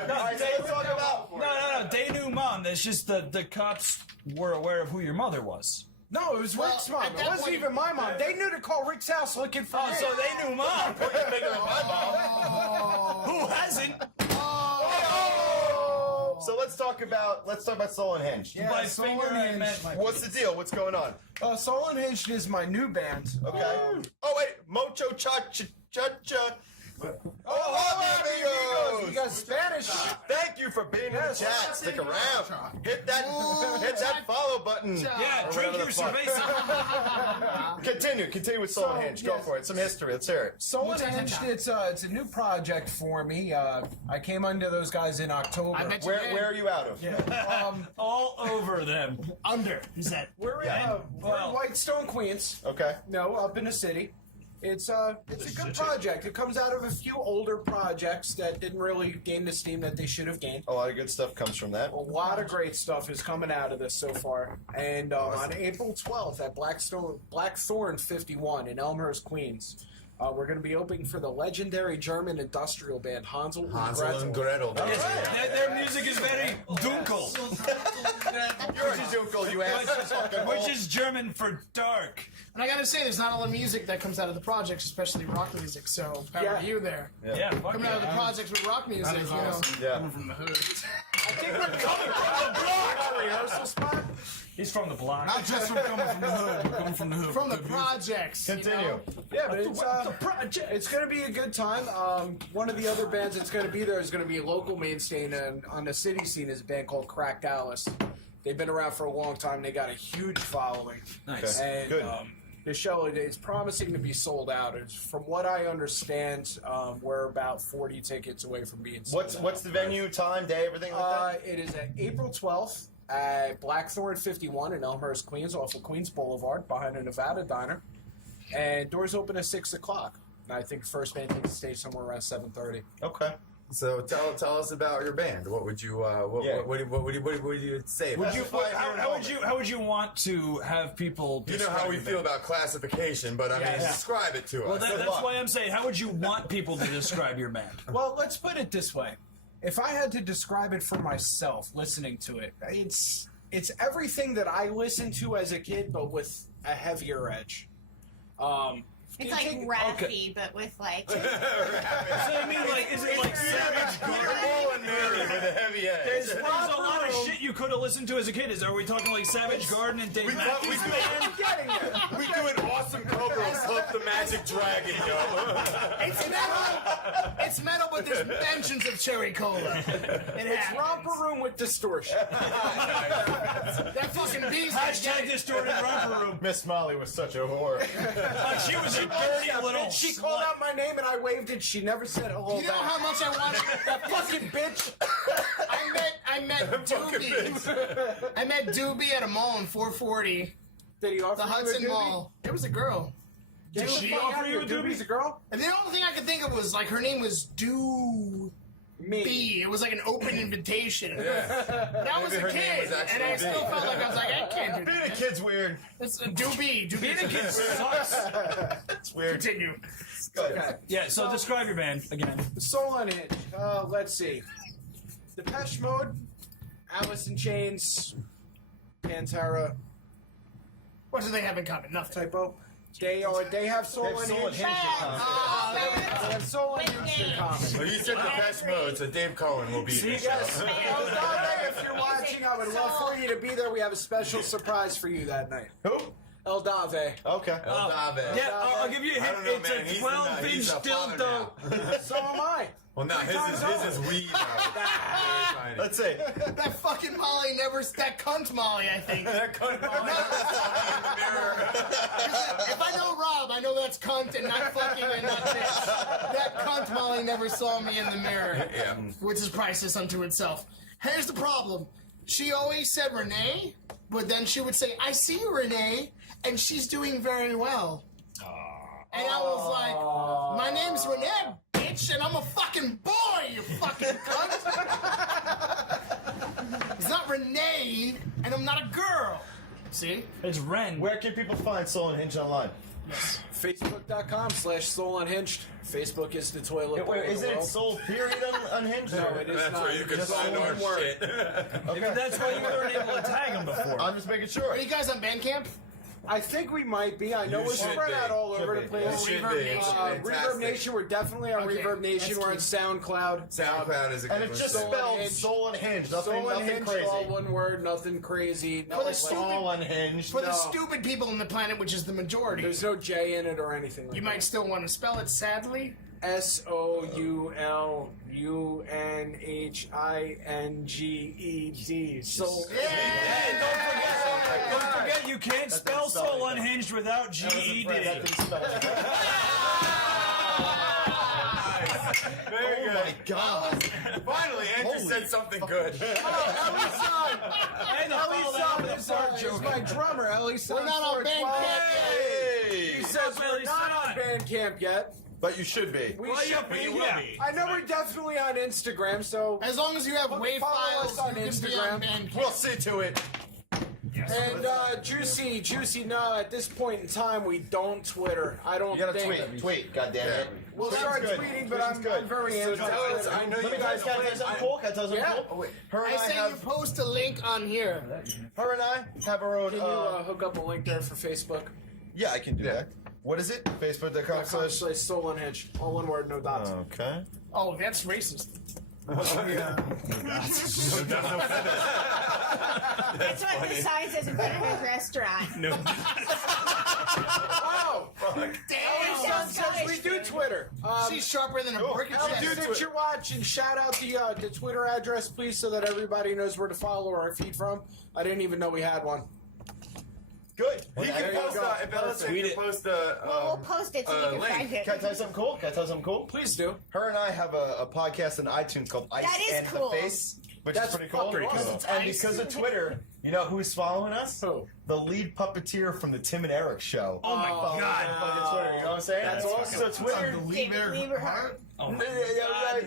No, denouement. That's just the cops were aware of who your mother was. No, it was Rick's mom. It wasn't even my mom. They knew to call Rick's house looking for me. So they knew mom. Bigger than my mom. Who hasn't? So let's talk about Soul Unhinged. Yeah, My Soul finger Unhinged. What's the deal? What's going on? Soul Unhinged is my new band. Okay. Oh wait, Mocho Cha Cha Cha Cha. Oh, amigos! You got Spanish. Thank you for being in the chat. Stick around. Hit that follow button. Yeah, drink your cerveza. Continue with Soul Unhinged. Go for it. Some history. Let's hear it. Soul Unhinged. It's a new project for me. I came under those guys in October. Where are you out of? All over them. Under. Is that? We're in Whitestone, Queens. Okay. No, up in the city. It's a good project. It comes out of a few older projects that didn't really gain the steam that they should have gained. A lot of good stuff comes from that. A lot of great stuff is coming out of this so far. And on April 12th at Blackthorn 51 in Elmhurst, Queens, We're going to be opening for the legendary German industrial band Hansel and Gretel. Their music is very dunkel. You're dunkel, you ass. Which is German for dark. And I gotta say, there's not a lot of music that comes out of the projects, especially rock music. So power to you there. Coming out of the projects with rock music, you know. Coming from the hood. I think we're coming from the block. Rehearsal spot. He's from the block. Not just from coming from the hood. We're coming from the hood. From the projects. Continue. You know? Yeah, but it's going to be a good time. One of the other bands that's going to be there is going to be a local mainstay on the city scene is a band called Crack Dallas. They've been around for a long time. They got a huge following. Nice. And Good. the show is promising to be sold out. From what I understand, we're about 40 tickets away from being sold out. What's the venue, time, day, everything like that? It is at April 12th at Blackthorn 51 in Elmhurst, Queens, off of Queens Boulevard, behind a Nevada diner. And doors open at 6 o'clock. And I think first band takes the stage somewhere around 7:30. Okay. So tell us about your band. What would you what would you say? How would you want to have people? You know how we feel about classification, but I mean, describe it to well, us. that's why I'm saying, how would you want people to describe your band? Well, let's put it this way. If I had to describe it for myself, listening to it, it's everything that I listened to as a kid, but with a heavier edge. It's like rappy, but with like. So I mean, like, is it like Savage Garden? With a heavy edge. There's a lot of shit you could have listened to as a kid. Are we talking like Savage Garden and Dave Matthews Band? We do an awesome cover of Flip the Magic Dragon, yo. It's metal, but there's mentions of cherry cola. It's Romper Room with distortion. That fucking beast. Hashtag distorted Romper Room. Miss Molly was such a whore. She was a dirty little. She called out my name and I waved it. She never said hello. You know how much I wanted that fucking bitch. I met Doobie. I met Doobie at a mall in 440. Did he offer the you a Hudson Doobie? Mall? It was a girl. Did she offer you a Doobie's a girl? And the only thing I could think of was like her name was Doobie. It was like an open invitation. Yeah. I was a kid, and I still felt like I was like, I can't do that. Being a kid's weird. It's a Doobie. Being a kid sucks. It's weird. Continue. Okay. Yeah, so describe your band again. Soul Unhinged. Let's see. Depeche Mode, Alice in Chains, Pantera. What do they have in common? Nothing. Typo. They have Soul Unhinged. They have Soul Unhinged in common. Well, you said Depeche Mode, so Dave Cohen will be in the show. Yes. If you're watching, I would love for you to be there. We have a special surprise for you that night. Who? Eldave. Okay. Eldave. Yeah, I'll give you a hint. It's man. a 12-inch dildo. So am I. Well, now his is weed. Let's see. That fucking Molly that cunt Molly, I think. That cunt Molly in the mirror. If I know Rob, I know that's cunt and not fucking and not bitch. That cunt Molly never saw me in the mirror. Yeah. Which is priceless unto itself. Here's the problem. She always said Rene, but then she would say, I see Rene, and she's doing very well. And I was like, my name's Rene, bitch, and I'm a fucking boy, you fucking cunt. It's not Rene, and I'm not a girl. See? It's Ren. Where can people find Soul Unhinged online? Facebook.com/Soul Unhinged. Facebook is the toilet bowl. Isn't it Soul period unhinged? No, it is That's not. where you can Just find one our word. shit. Maybe that's why you weren't able to tag him before. I'm just making sure. Are you guys on Bandcamp? I think we might be. I know You we're should spread be. out all over the You place. should Reverb be. Nation. Fantastic. Reverb Nation, we're definitely on Okay, Reverb Nation. that's We're on SoundCloud. SoundCloud is a good And it's just Soul spelled Unhinged. Soul Unhinged. Nothing, Soul nothing Unhinged, crazy. all one word, nothing crazy. For the Soul Unhinged. For the stupid people on the planet, which is the majority. There's no J in it or anything like You might still want to spell it, sadly. SOULUNHINGED. Soul. And don't forget, you can't spell Soul Unhinged without GED. Very good. Oh my God. Finally, Andrew said something good. Ellie is my drummer. Ellie We're not on Bandcamp yet. He says we're not on Bandcamp yet. But you should be. We should be. I know we're definitely on Instagram, so As long as you have WAV follow files, us on you can be Instagram. on Bandcamp. We'll see to it. And Juicy, no, at this point in time, we don't Twitter. I don't You gotta think. tweet, goddammit. We'll start tweeting, but I'm very anti. I know you guys Can I tell you something cool? Can I tell you something cool? Her and I say you post a link on here. Her and I have our own. Can you hook up a link there for Facebook? Yeah, I can do that. What is it? Facebook.com/ Soul Unhinged. All one word, no dots. Okay. Oh, that's racist. That's what the sign says in front of his restaurant. No. Oh, damn! We do Twitter. She's sharper than a brick. Dude, that you're watching, shout out the Twitter address, please, so that everybody knows where to follow our feed from. I didn't even know we had one. Good. You can post We'll post it so you can find it. Can I tell you something cool? Please do. Her and I have a podcast on iTunes called Ice That is and cool. the Face, which That's is pretty cool. pretty cool. And because of Twitter, you know who's following us? Who? The lead puppeteer from the Tim and Eric show. Oh my God. Fucking Twitter, you know what I'm saying? That's awesome. So Twitter. Earhart. Oh my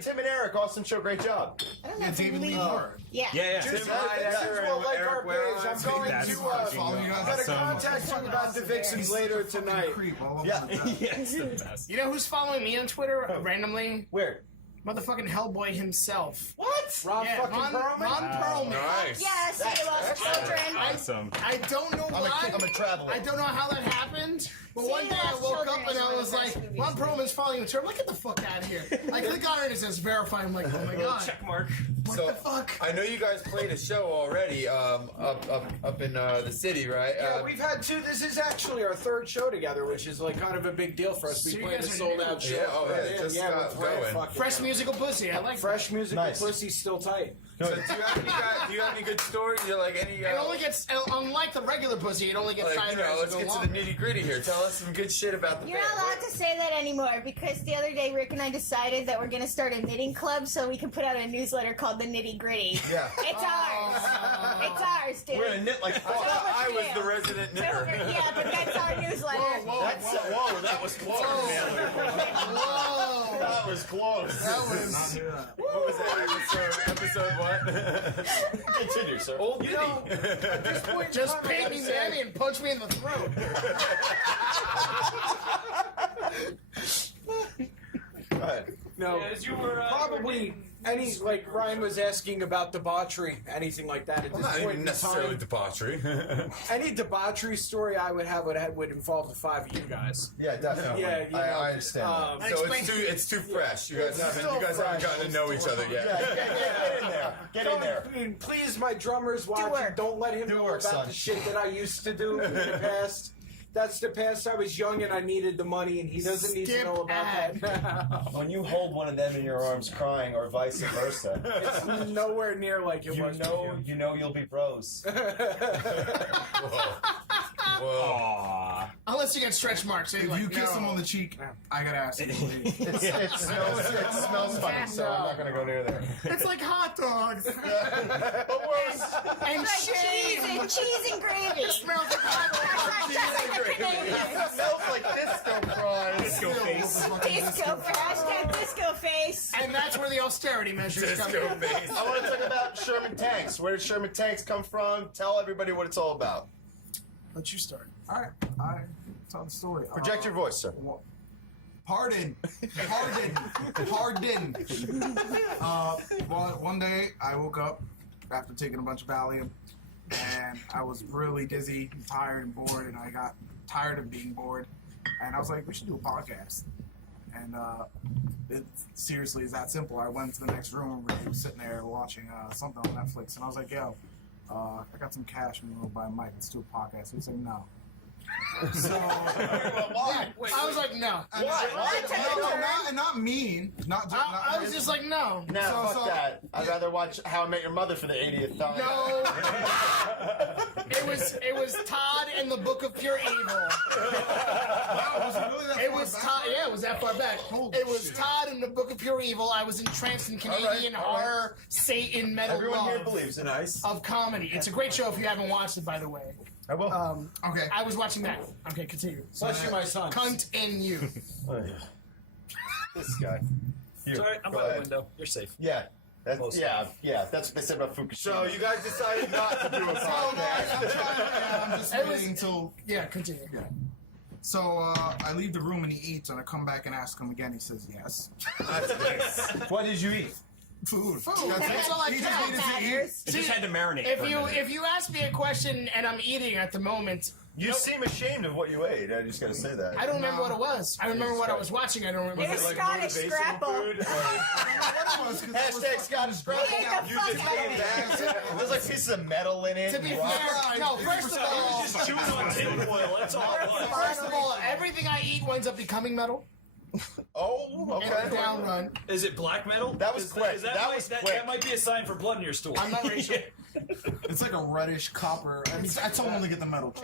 Tim and Eric, awesome show, great job. I don't know if David we- Lee Hart. Yeah. Yeah. Just you will like our page. I'm going That's to fucking I'm going to contact you about the Vixens later tonight. Creep all over Yeah. the map. Yes, the best. You know who's following me on Twitter randomly? Where? Motherfucking Hellboy himself. What? Ron fucking Perlman? Ron Perlman. Nice. Yes, he loves children. Awesome. I don't know why. I'm a traveler. I don't know how that happened. But one day I Lost woke Children up and is I one of was the like, best movies. Ron Perlman's following the term. Like, get the fuck out of here. I click on it and it says verify. I'm like, oh my god. Check mark. What So the fuck? I know you guys played a show already up in the city, right? Yeah, we've had two. This is actually our third show together, which is like kind of a big deal for us. So We you played a guys are sold new. out show. Yeah, oh, yeah, it just got we're playing going. fucking- Fresh musical pussy. I like Fresh musical Nice. pussy's still tight. So do you have any good stories? You like any? It only gets, unlike the regular pussy, it only gets like, tighter as let's it get goes to the nitty gritty here. Tell us some good shit about the You're band. not allowed to say that anymore because the other day Rick and I decided that we're going to start a knitting club so we can put out a newsletter called The Nitty Gritty. Yeah. It's ours. It's ours, dude. We're gonna knit like fuck. I was the resident knitter. Yeah, but that's our newsletter. Whoa, that was close. Whoa. That was close. That was... What was that episode what? Continue, sir. Old Nitty. At this point, in Just time, I paint gotta me say- mammy and punch me in the throat. Go ahead. No, As you were, probably any, like Ryan was asking about debauchery, anything like that at Well, this not point even in necessarily time. debauchery. Any debauchery story I would have would involve the five of you guys. Yeah, definitely. Yeah, you know, I understand. So it's too fresh. You guys haven't gotten to know each other yet. Yeah, get in there. Get in there. Please, my drummers watching, work. don't let him know work, about son. the shit that I used to do in the past. That's the past. I was young and I needed the money, and he doesn't need to Skip know about ad. that now. When you hold one of them in your arms crying, or vice versa, It's nowhere near like it was. you know you'll be bros. Whoa. Unless you get stretch marks. If you kiss him on the cheek, I gotta ask you. It smells funny, so I'm not gonna go near there. It's like hot dogs. And It's like cheese and gravy. It smells like hot dogs. Just like the Canadians. It smells like disco fries. Disco face. Disco hashtag disco face. And that's where the austerity measures come Disco in. face. I want to talk about Sherman tanks. Where did Sherman tanks come from? Tell everybody what it's all about. Let you start. All right, I tell the story. Project your voice, sir. Pardon. Well, one day I woke up after taking a bunch of Valium, and I was really dizzy, and tired, and bored, and I got tired of being bored, and I was like, we should do a podcast. And it seriously is that simple. I went to the next room, and he was sitting there watching something on Netflix, and I was like, yo, I got some cash, we want to buy a mic, let's do a podcast. He was like, no. So Why? I was like, no. Not mean. I was just like, no. Nah, fuck that. I'd rather watch How I Met Your Mother for the 80th time. No. It was Todd and the Book of Pure Evil. It was Todd. Yeah, it was that far back. It was Todd and the Book of Pure Evil. I was entranced in Canadian horror, Satan, metal Everyone here love believes in ice. of comedy. It's a great show if you haven't watched it, by the way. I will. Okay. I was watching that. Okay, continue. Bless you, my son. Cunt in you. This guy. You. Sorry, I'm Go by the ahead. window. You're safe. Yeah. That's what they said about Fukushima. So you guys decided not to do a podcast. I'm just waiting until. Yeah, continue. Yeah. So I leave the room and he eats, and I come back and ask him again. He says yes. What did you eat? Food. That's all I He care. just needed to eat. It just had to marinate. If you ask me a question and I'm eating at the moment, You seem ashamed of what you ate. I just gotta say that. I don't remember what it was. I remember what I was watching. I don't remember. It was Scottish Scrapple. Hashtag Scottish Scrapple. You just came back. There's like pieces of metal in it. To be fair, no. First of all, Just chewing on tinfoil. That's all it was. first of all, everything I eat winds up becoming metal. Oh, In a okay. down run. Is it black metal? That was quick. That might be a sign for blood in your stool. I'm not racial. It's like a reddish copper. I mean, I told him to get the metal.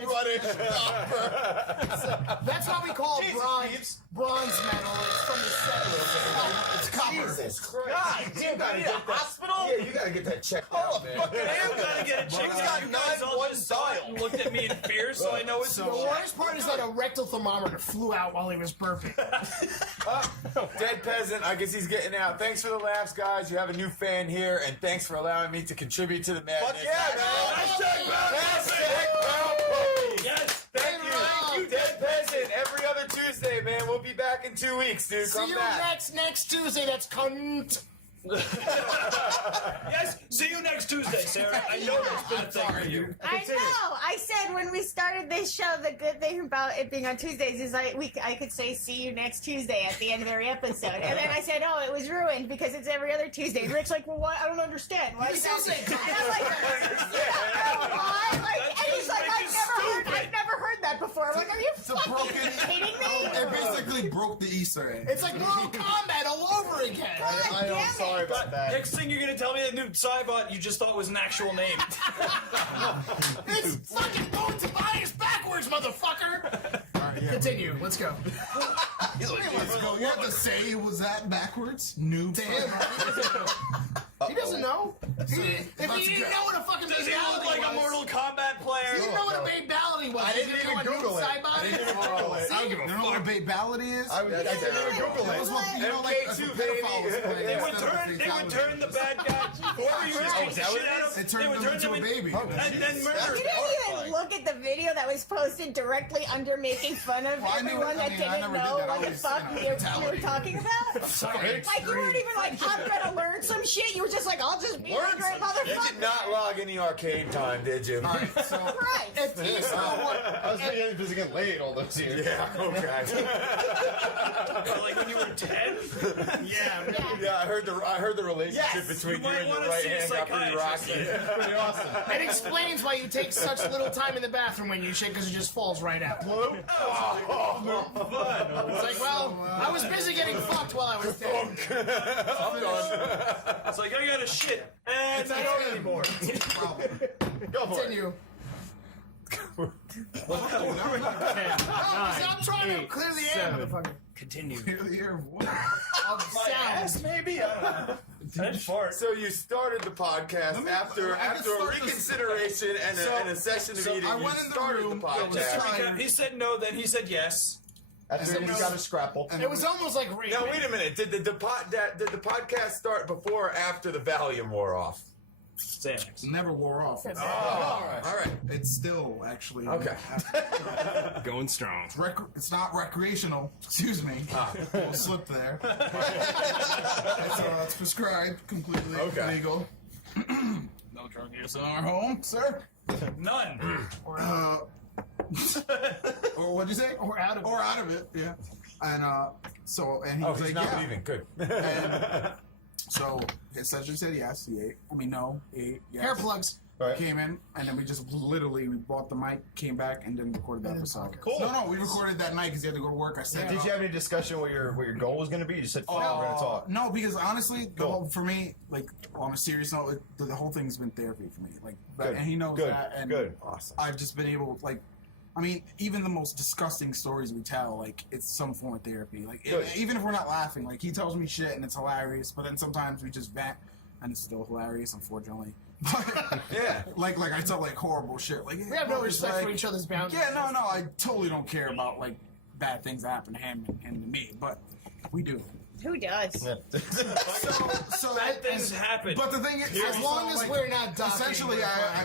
That's why we call it bronze metal. It's from the 70s. It's copper. Jesus Christ. God, you gotta get that hospital? Yeah, you gotta get that checked out, man. You gotta get it checked out. You guys all just saw it and looked at me in fear, so I know it's The worst part is that a rectal thermometer flew out while he was burping. Dead peasant, I guess he's getting out. Thanks for the laughs, guys. You have a new fan here, and thanks for allowing me to contribute to the madness. Fuck yeah, man. Yes. Thank you, Dead Peasant. Every other Tuesday, man. We'll be back in 2 weeks, dude. See you next Tuesday. That's cunt. Yes. See you next Tuesday, Sarah. I know that's been a thing for you. I know. I said when we started this show, the good thing about it being on Tuesdays is I could say "see you next Tuesday" at the end of every episode, and then I said, "Oh, it was ruined because it's every other Tuesday." And Rick's like, "Well, what? I don't understand. Why?" You still say And I'm like, "Why?" And he's like, "I've never heard that before." I'm like, "Are you fucking kidding me?" It basically broke the Easter egg. It's like Mortal Kombat all over again. I know, I'm sorry about that. Next thing you're gonna tell me that new Cybot you just thought was an actual name. It's fucking going Tobias backwards, motherfucker. Continue. Let's go. Let's go. You have to say it was that backwards? Noob. He doesn't know. If he didn't know what a fucking Does he look like a Mortal Kombat player? He didn't know what a babality was. I didn't even Google it. I didn't even Google it. You know what a babality is? I didn't even Google it. You know, like a pedophile was playing. They would turn the bad guy. Whoever you were shit out of, It they turned would them turn into them a baby. and then murder. You didn't even look at the video that was posted directly under making fun of everyone that didn't know what the fuck you were talking about. Sorry. Like you weren't even like, I'm gonna learn some shit. You were just like, I'll just be a great You motherfucker. did not log any arcade time, did you? Alright, so Right. If he's still I was thinking busy getting laid all those years. Yeah, okay. Like when you were 10? Yeah, I heard the relationship between you might and your wanna right see a hand got pretty psychiatrist. rocky. Pretty awesome. It explains why you take such little time in the bathroom when you shit, because it just falls right out. It's like, well, I was busy getting fucked while I was dead. I'm done. It's like I got a shit and I don't anymore. Go for it. Continue. I'm trying to clear the air, motherfucker. Continue. the year of what? Of sound. Maybe. I don't know. That's fart. So you started the podcast after I can a start this- reconsideration and a session of eating. I You went in the started room, the it was podcast. time. He said no, then he said yes. After you got a scrapple. It was almost like rape. Now wait a minute. Did the podcast start before or after the Valium wore off? Xanax. Never wore off. All right. It's still actually Okay. Going strong. It's not recreational. Excuse me. We'll slip there. It's prescribed, completely legal. No drug use in our home, sir. None. Or what'd you say? Or out of it. Or out of it, yeah. And he was He's like, not yeah. leaving. Good. And so he essentially said yes. He ate. I mean, no. He ate. Yes. Hair plugs. Right. Came in, and then we just literally we bought the mic, came back, and then recorded the episode. Cool. No, we recorded that night because he had to go to work. I said, Did you have any discussion what your goal was going to be? You said, fuck, we're going to talk. No, because honestly, for me, like on a serious note, the whole thing's been therapy for me. Like, Good. and he knows Good. that. And Good. Awesome. I've just been able, like, I mean, even the most disgusting stories we tell, like, it's some form of therapy. Like, even if we're not laughing, like, he tells me shit and it's hilarious, but then sometimes we just vent and it's still hilarious, unfortunately. Yeah. Like I tell, like, horrible shit. Like, We have no respect for each other's boundaries. Yeah, no, I totally don't care about, like, bad things that happen to him and to me, but we do. Who does? So Bad things happen. But the thing is, As long as we're not docking. essentially, I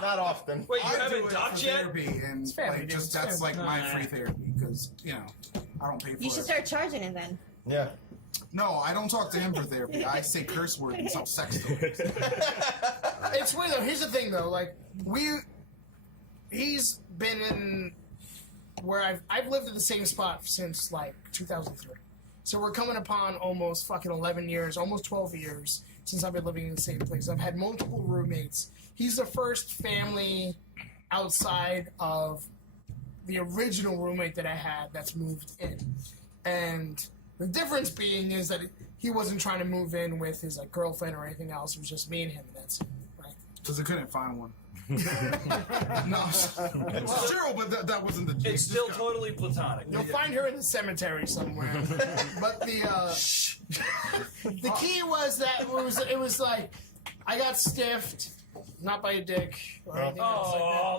Not often. Wait, you I do haven't it docked for yet? therapy, and family, like, dude. just that's like my free therapy because I don't pay for You it. should start charging it then. Yeah. No, I don't talk to him for therapy. I say curse words and sell sex toys. It's weird though. Here's the thing though. Like he's been in where I've lived at the same spot since like 2003. So we're coming upon almost fucking 11 years, almost 12 years since I've been living in the same place. I've had multiple roommates. He's the first family outside of the original roommate that I had that's moved in. And the difference being is that he wasn't trying to move in with his like girlfriend or anything else. It was just me and him. That's it, right? Because I couldn't find one. No, it's true, but that wasn't the. It's still totally platonic. You'll find her in the cemetery somewhere. But the key was that it was like I got stiffed, not by a dick or anything else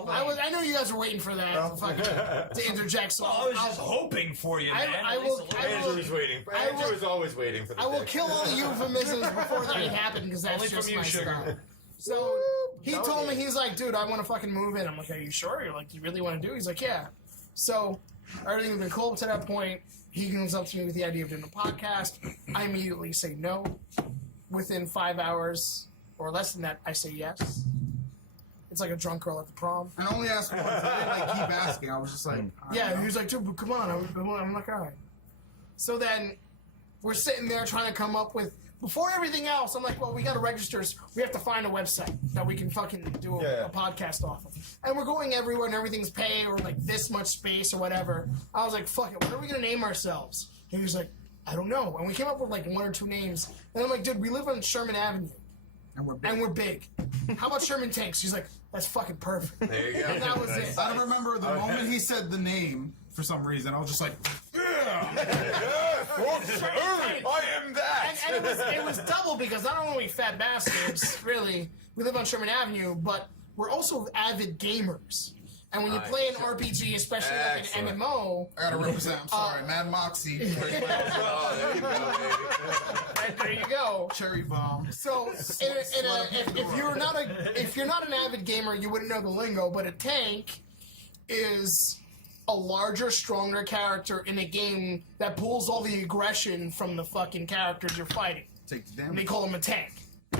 like that. I know you guys were waiting for that to interject. So I was just hoping for you, man. Andrew was waiting. Andrew was always waiting for the I will dick. kill all the euphemisms before that happened because that's Only just from you, my sugar. style. So he told me, he's like, dude, I want to fucking move in. I'm like, are you sure? You're like, you really want to do it? He's like, yeah. So everything's been cool up to that point. He comes up to me with the idea of doing a podcast. I immediately say no. Within 5 hours or less than that, I say yes. It's like a drunk girl at the prom. And only asked once. I didn't like keep asking. I was just like, Yeah, he was like, dude, come on. I'm like, all right. So then we're sitting there trying to come up with, before everything else, I'm like, well, we got to register. We have to find a website that we can fucking do a podcast off of. And we're going everywhere and everything's paid or like this much space or whatever. I was like, fuck it. What are we going to name ourselves? And he was like, I don't know. And we came up with like 1 or 2 names. And I'm like, dude, we live on Sherman Avenue. And we're big. How about Sherman Tanks? She's like, that's fucking perfect. There you go. And that was it. I don't remember the moment he said the name for some reason. I was just like, I am that. And it was double because not only are we fat bastards, really, we live on Sherman Avenue, but we're also avid gamers. And when you play an RPG, especially like an MMO, I gotta represent. I'm sorry, Mad Moxie. there you go. Cherry bomb. So, if you're not an avid gamer, you wouldn't know the lingo. But a tank is a larger, stronger character in a game that pulls all the aggression from the fucking characters you're fighting. Take the And they damage. call him a tank.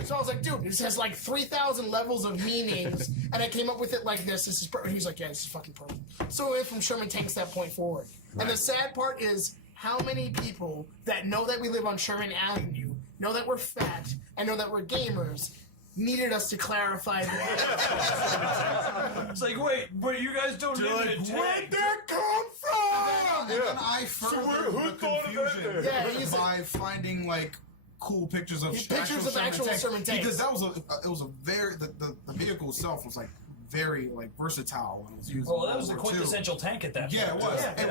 So I was like, dude, this has like 3,000 levels of meanings, and I came up with it like this. This is perfect. He's like, yeah, this is fucking perfect. So we went from Sherman Tanks that point forward. Right. And the sad part is how many people that know that we live on Sherman Avenue, know that we're fat, and know that we're gamers, needed us to clarify that. It's like, wait, but you guys don't live in a tank. Where'd that come from? And then I furthered the confusion by finding like cool pictures of actual Sherman tanks. Because that was it was a very the vehicle itself was like very like versatile when it was used. Well, that was a quintessential tank at that point. Yeah,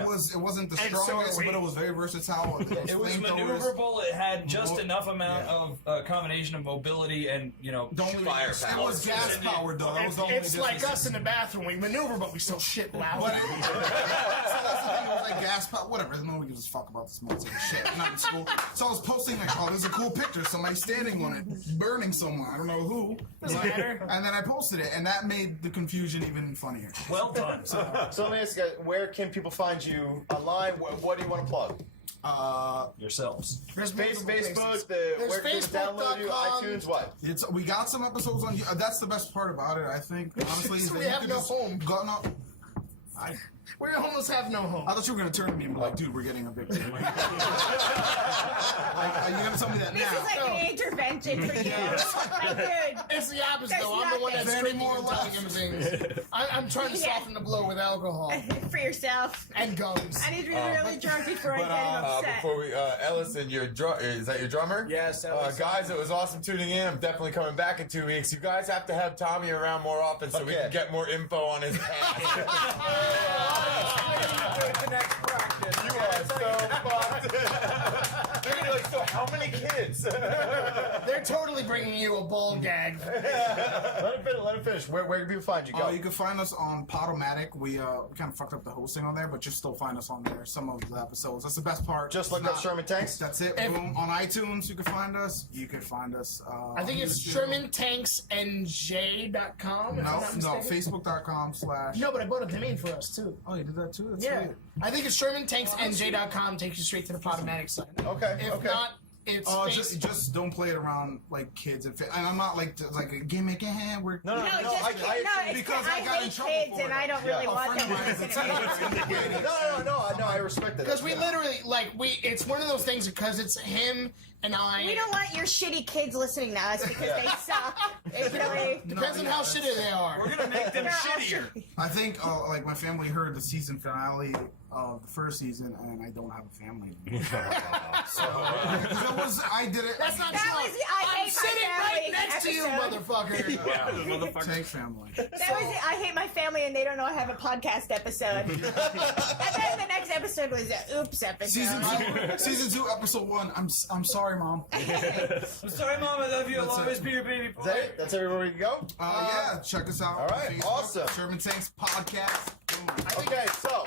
it was. It wasn't the strongest, but it was very versatile. It was maneuverable. It had just enough amount of combination of mobility and firepower. It was gas powered though. It's like us in the bathroom. We maneuver, but we still shit loud. So that's the thing. It was like gas power. Whatever. No one gives a fuck about this military shit. Not in school. So I was posting like, oh, there's a cool picture. Somebody standing on it, burning someone. I don't know who. Doesn't matter. And then I posted it, and that made the confusion even funnier. Well done. So let me ask you, where can people find you online? What do you want to plug? Yourselves. There's Facebook, There's where can people download you? Facebook.com. iTunes, what? We got some episodes on. That's the best part about it, I think. Honestly, is We that have you no can just home. go- no, We almost have no home. I thought you were gonna turn to me and be like, "Dude, we're getting evicted." Like, are you gonna tell me that This now? is like an intervention for you. Like, dude, It's the opposite, There's though. I'm the one that's nothing. screaming and telling him things. I'm trying to soften the blow with alcohol for yourself. and gums. I need to be really drunk before I get upset. Before we, Ellison, is that your drummer? Yes, Ellison. Guys, it was awesome tuning in. I'm definitely coming back in 2 weeks. You guys have to have Tommy around more often so we can get more info on his past. The next practice. You are so fucked. You're gonna be like so How many kids? They're totally bringing you a ball gag. Let him finish. Where can people find you? Go. You can find us on Podomatic. We kind of fucked up the hosting on there, but you still find us on there. Some of the episodes. That's the best part. Just look up Sherman Tanks. That's it. Boom. On iTunes, you can find us. You can find us. I think it's ShermanTanksNJ.com. No, Facebook.com/ No, but I bought a domain for us too. Oh, you did that too? That's Yeah. sweet. I think it's ShermanTanksNJ.com takes you straight to the Podomatic site. Okay. If not, it's just don't play it around like kids and I'm not like a gimmick and we're No, it's because I got in hate trouble kids for and it. I don't really want them to listen to me. No, I respect that. Because we literally it's one of those things because it's him and I. We don't want your shitty kids listening to us because they suck. It really depends on how shitty they are. We're gonna make them shittier. I think like my family heard the season finale of the first season, and I don't have a family. So I did it. That's not That true. was the I I'm hate my sitting right family next to you, episode. motherfucker. Take family. That was it. I hate my family and they don't know I have a podcast episode. And then the next episode was an oops episode. Season 2, episode 1. I'm sorry, Mom. I'm sorry, Mom. I love you. I'll always be your baby boy. Is that it? That's everywhere we can go? Yeah, check us out. All right, Facebook, awesome. Sherman Tanks Podcast. Boom. Okay, so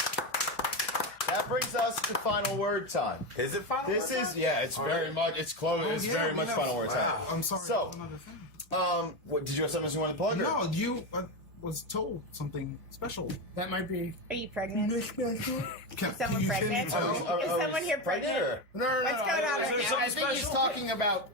that brings us to final word time. Is it final This word is time? it's very much it's close. It's very much final word time. I'm sorry. So, another thing. what did you have something you want to plug? Or? No, you was told something special. That might be. Are you pregnant? Is someone you pregnant? Is tell? someone here pregnant? No. What's going on right now? I think he's talking about.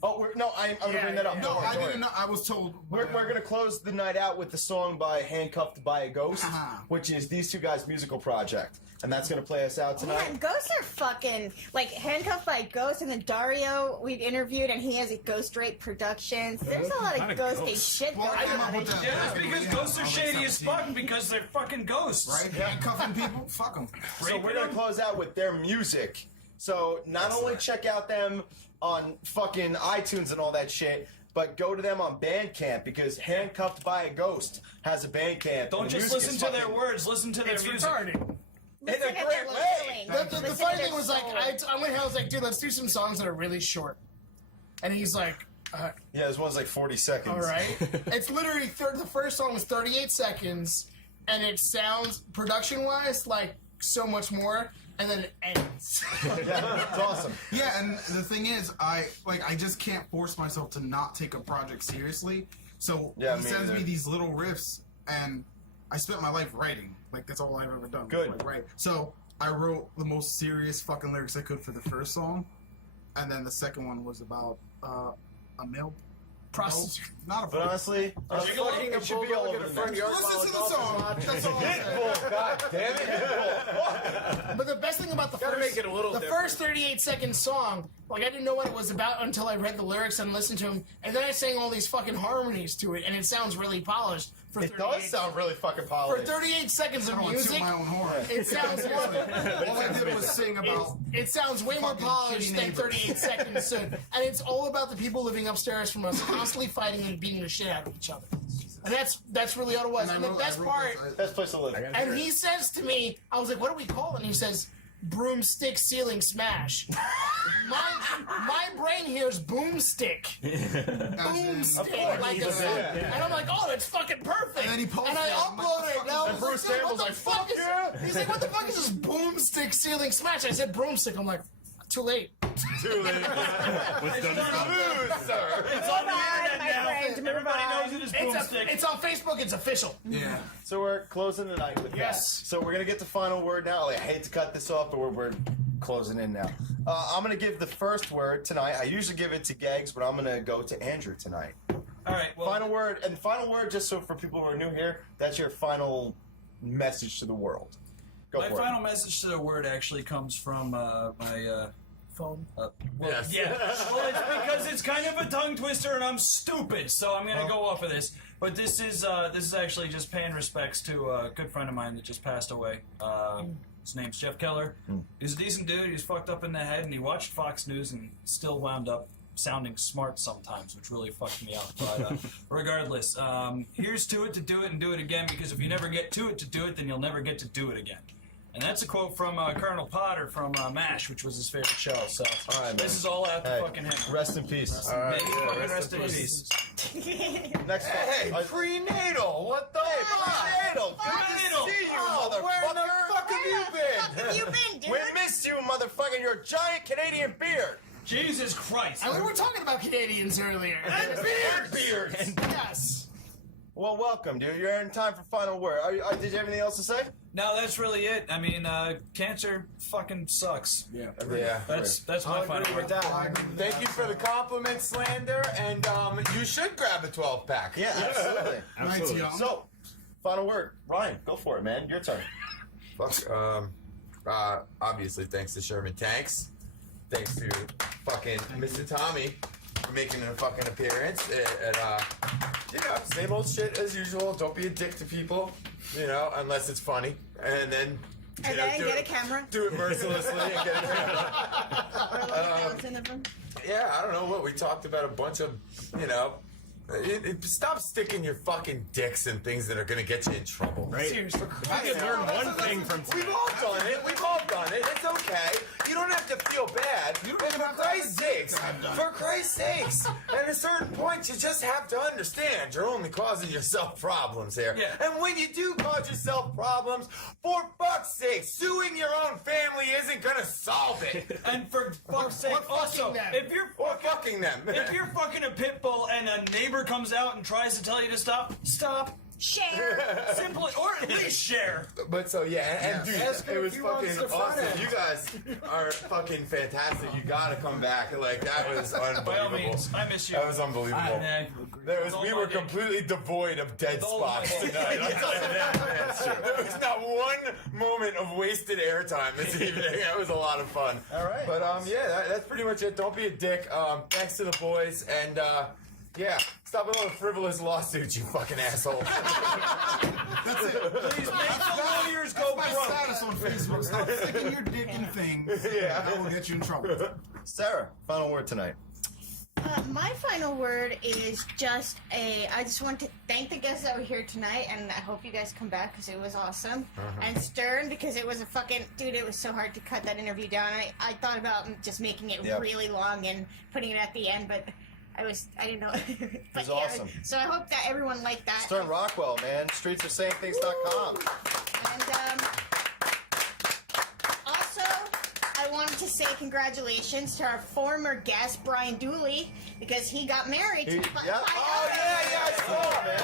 Oh, I'm going to bring that up. yeah. No, Don't I worry. didn't know. I was told. We're going to close the night out with the song by Handcuffed by a Ghost, which is these two guys' musical project. And that's going to play us out tonight. Man, ghosts are fucking like Handcuffed by Ghost, and then Dario we interviewed, and he has a Ghost Rape Productions. There's a lot of ghosty shit going on. Yeah, that's because ghosts are shady as fuck, and because they're fucking ghosts. Right? Handcuffing people? Fuck them. So we're going to close out with their music. So not only check out them on fucking iTunes and all that shit, but go to them on Bandcamp because Handcuffed by a Ghost has a Bandcamp. Don't and the just music listen is to their fucking- words, listen to their It's music. retarded. In a great way. The funny thing was, like, I went here, I was like, dude, let's do some songs that are really short. And he's like, Yeah, this one's like 40 seconds. all right. It's literally, the first song was 38 seconds, and it sounds, production-wise, like so much more, and then it ends. Yeah, it's awesome. Yeah, and the thing is, I just can't force myself to not take a project seriously. So Yeah, he me sends either. me these little riffs, and I spent my life writing. Like, that's all I've ever done. Good. Like, right. So I wrote the most serious fucking lyrics I could for the first song, and then the second one was about a male Prostitute. Not a But honestly, it should be all over the front next. yard. Listen to the song. That's all I'm saying. Pitbull, God damn it. But the best thing about the Gotta first, make it a little the different. first 38-second song, like I didn't know what it was about until I read the lyrics and listened to them, and then I sang all these fucking harmonies to it, and it sounds really polished. For It does sound really fucking for polished. 38 seconds I of don't want to toot music. my own horn. It sounds All I did was sing about. It sounds way more Fucking polished shitty than neighbors. 38 seconds soon. And it's all about the people living upstairs from us constantly fighting and beating the shit out of each other. And that's really all it was. And the best part, Best place to live. and he says to me, I was like, what do we call it? And he says, broomstick ceiling smash. My brain hears boomstick. Boomstick. Like a son. And I'm like, oh, that's fucking perfect. And then he posted And I it. I'm like, uploaded it. And I And was Bruce like, Campbell's what the like, fuck fuck is yeah. He's like, what the fuck is this boomstick ceiling smash? I said broomstick. I'm like, too late. Too late. What's done is done. Smooth, sir. It's on the Move on, internet my now. friend, move Everybody on. knows it is boomstick. It's on Facebook. It's official. Yeah. So we're closing the night with Yes. that. So we're gonna get the final word now. I hate to cut this off, but we're closing in now. I'm gonna give the first word tonight. I usually give it to Gags, but I'm gonna go to Andrew tonight. All right, well, Final word, and final word, just so for people who are new here, that's your final message to the world. Go my for final message to the word actually comes from my Phone. well, Yes. yeah. Well, it's because it's kind of a tongue twister, and I'm stupid, so I'm gonna go off of this. But this is actually just paying respects to a good friend of mine that just passed away. His name's Jeff Keller. He's a decent dude. He's fucked up in the head, and he watched Fox News and still wound up sounding smart sometimes, which really fucked me up. But regardless, here's to it to do it and do it again, because if you never get to it to do it, then you'll never get to do it again. And that's a quote from Colonel Potter from MASH, which was his favorite show. So right, this is all out to fucking him. Rest in peace. All right, rest in peace. Next one. Hey, prenatal! What the fuck? Prenatal! Good to see you, motherfucker! Where the fuck have you been? You been, dude? We missed you, motherfucker! Your giant Canadian beard! Jesus Christ! And we were talking about Canadians earlier. Beards! Yes. Well, welcome, dude. You're in time for final word. Did you have anything else to say? No, that's really it. I mean, cancer fucking sucks. Yeah. Yeah. That's my final word. Thank you for the compliment, Slander, and you should grab a 12-pack. Yeah, absolutely. Absolutely. Nice, So, final word. Ryan, go for it, man. Your turn. Fuck. Obviously, thanks to Sherman Tanks. Thanks to fucking Mr. Tommy for making a fucking appearance. You know, same old shit as usual. Don't be a dick to people, you know, unless it's funny. And then, And know, then get a camera. Do it mercilessly and get a camera. Yeah, I don't know what we talked about. A bunch of, you know. Stop sticking your fucking dicks in things that are gonna get you in trouble. Right. Seriously. You can learn one thing from We've all done it. We've all done it. It's okay. You don't have to feel bad. For Christ's sakes, at a certain point, you just have to understand you're only causing yourself problems here. Yeah. And when you do cause yourself problems, for fuck's sake, suing your own family isn't gonna solve it. And for fuck's sake, also, if you're fucking them, if you're fucking a pit bull and a neighbor comes out and tries to tell you to stop, stop. Share. Simply, or at least share. But so yeah, and dude, it was fucking awesome. end. You guys are fucking fantastic. You gotta come back. Like that was unbelievable. By all means, I miss you. That was unbelievable. We were completely devoid of dead spots tonight. That's true. There was not one moment of wasted airtime this evening. That was a lot of fun. All right. But yeah, that's pretty much it. Don't be a dick. Thanks to the boys and. Yeah, stop with all the frivolous lawsuits, you fucking asshole. That's it. Please make the lawyers go That's my broke. status on Facebook. Stop sticking your dick in things. Yeah. That will get you in trouble. Sarah, final word tonight. My final word is just I just want to thank the guests that were here tonight, and I hope you guys come back because it was awesome. And Stern, because it was a fucking dude. It was so hard to cut that interview down. I thought about just making it really long and putting it at the end, but I didn't know. It was awesome. So I hope that everyone liked that. Stern Rockwell, man. Streetsaresayingthings.com. And also, I wanted to say congratulations to our former guest, Brian Dooley, because he got married. I saw it, man.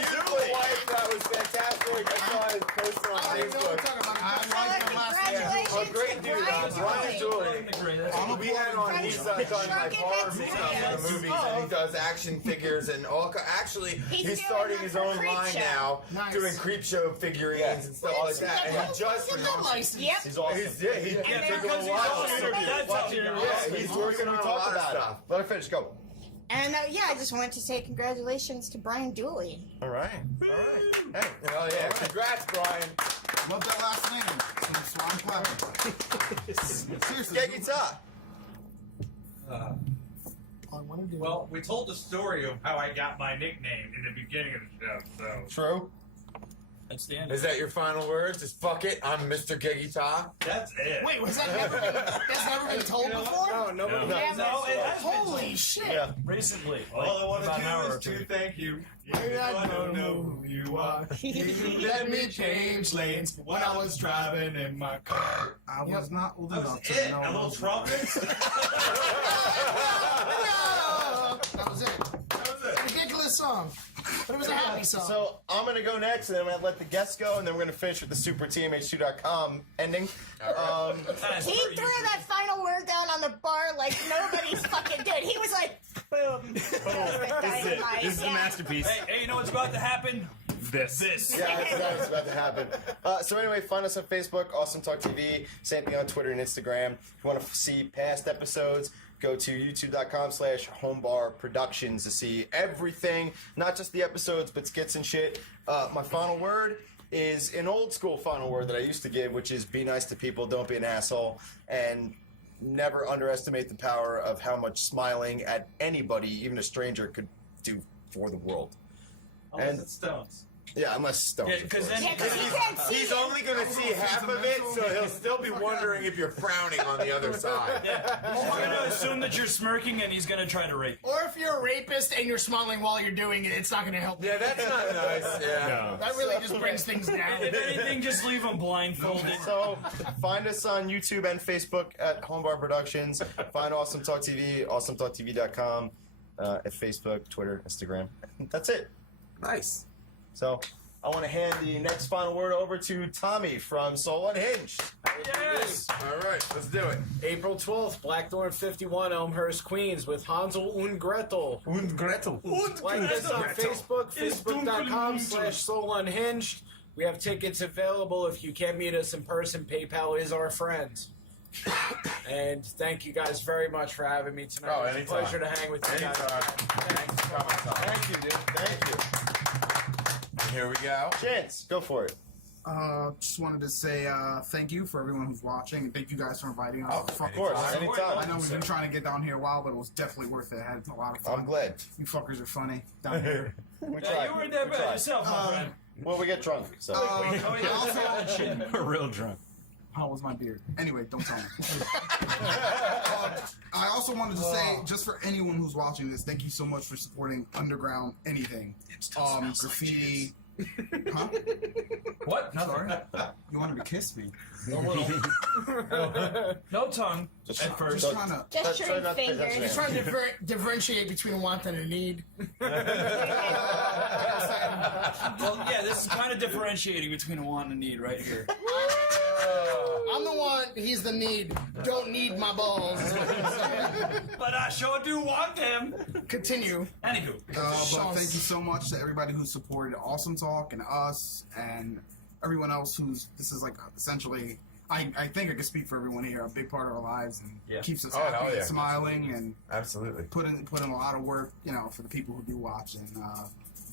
His beautiful wife, that was fantastic. I saw his post on Facebook. Congratulations Great dude, Brian Dooley. We had on, he's done like horror stuff in the movies, and he does action figures and all. Actually, he's starting his own line now, doing creep show figurines and stuff like that. And he just He's awesome. He's working on a lot of stuff. Let her finish. Go. And I just wanted to say congratulations to Brian Dooley. All right. Hey. Hell yeah. Congrats, Brian. Love that last name. So I'm clapping. Seriously. Get guitar. Well, we told the story of how I got my nickname in the beginning of the show, so. True. That's the end. Is that your final word? Just fuck it. I'm Mr. Gegita. That's it. Wait, was that that's never been told before? No, nobody No, it has been Holy told. shit. Yeah, recently. All I want about an hour to or do is two. to thank you. I don't know who you are. You let me change lanes when I was driving in my car. I was not old That enough was to it. know. A little trumpets. That was it. It's a ridiculous song. But it was a happy song. So I'm going to go next, and then I'm going to let the guests go, and then we're going to finish with the Super Team H2.com ending. He threw that final word down on the bar like nobody's fucking did. He was like, boom. This is the masterpiece. Hey, you know what's about to happen? This. Yeah, that's what's about to happen. So anyway, find us on Facebook, Awesome Talk TV. Same thing on Twitter and Instagram. If you want to see past episodes, go to youtube.com/HUVRBoard Productions to see everything, not just the episodes, but skits and shit. My final word is an old school final word that I used to give, which is be nice to people, don't be an asshole, and never underestimate the power of how much smiling at anybody, even a stranger, could do for the world. Unless it's Stones. Yeah, unless Stones. Yeah, because then He's only going to see half of it, so he'll still be wondering if you're frowning on the other side. Yeah. He's going to assume that you're smirking and he's going to try to rape. Or if you're a rapist and you're smiling while you're doing it, it's not going to help. Yeah, that's not nice. Yeah. No. That really just brings things down. If anything, just leave him blindfolded. So, find us on YouTube and Facebook at HUVRBoard Productions. Find Awesome Talk TV, awesometalktv.com, at Facebook, Twitter, Instagram. That's it. Nice. So, I want to hand the next final word over to Tommy from Soul Unhinged. Yes! All right, let's do it. April 12th, Blackthorn 51, Elmhurst, Queens, with Hansel und Gretel. Und Gretel. Like us on Facebook, facebook.com/Soul Unhinged. We have tickets available. If you can't meet us in person, PayPal is our friend. And thank you guys very much for having me tonight. Oh, It was a anytime. pleasure to hang with you guys. Thanks for coming, Tom. Thank you, dude. Thank you. Here we go. Chance, go for it. Just wanted to say thank you for everyone who's watching, and thank you guys for inviting us. Of course, anytime. I know we've been trying to get down here a while, but it was definitely worth it. I had a lot of fun. I'm glad. You fuckers are funny down here. We Yeah, tried. you weren't that We bad tried. yourself, my friend. Well, we get drunk, so. We're real drunk. How was my beard? Anyway, don't tell me. I also wanted to say, just for anyone who's watching this, thank you so much for supporting underground anything. Graffiti. Huh? What? Sorry? You wanted to kiss me? No tongue at first. Just trying to. Gesturing fingers. He's trying to differentiate between a want and a need. Well, yeah, this is kind of differentiating between a want and a need right here. I'm the want, he's the need. Don't need my balls. But I sure do want them. Continue. Anywho. But thank you so much to everybody who supported Awesome Talk and us and everyone else who's, this is like essentially, I think I can speak for everyone here, a big part of our lives and keeps us happy and smiling and absolutely put in a lot of work, for the people who do watch, and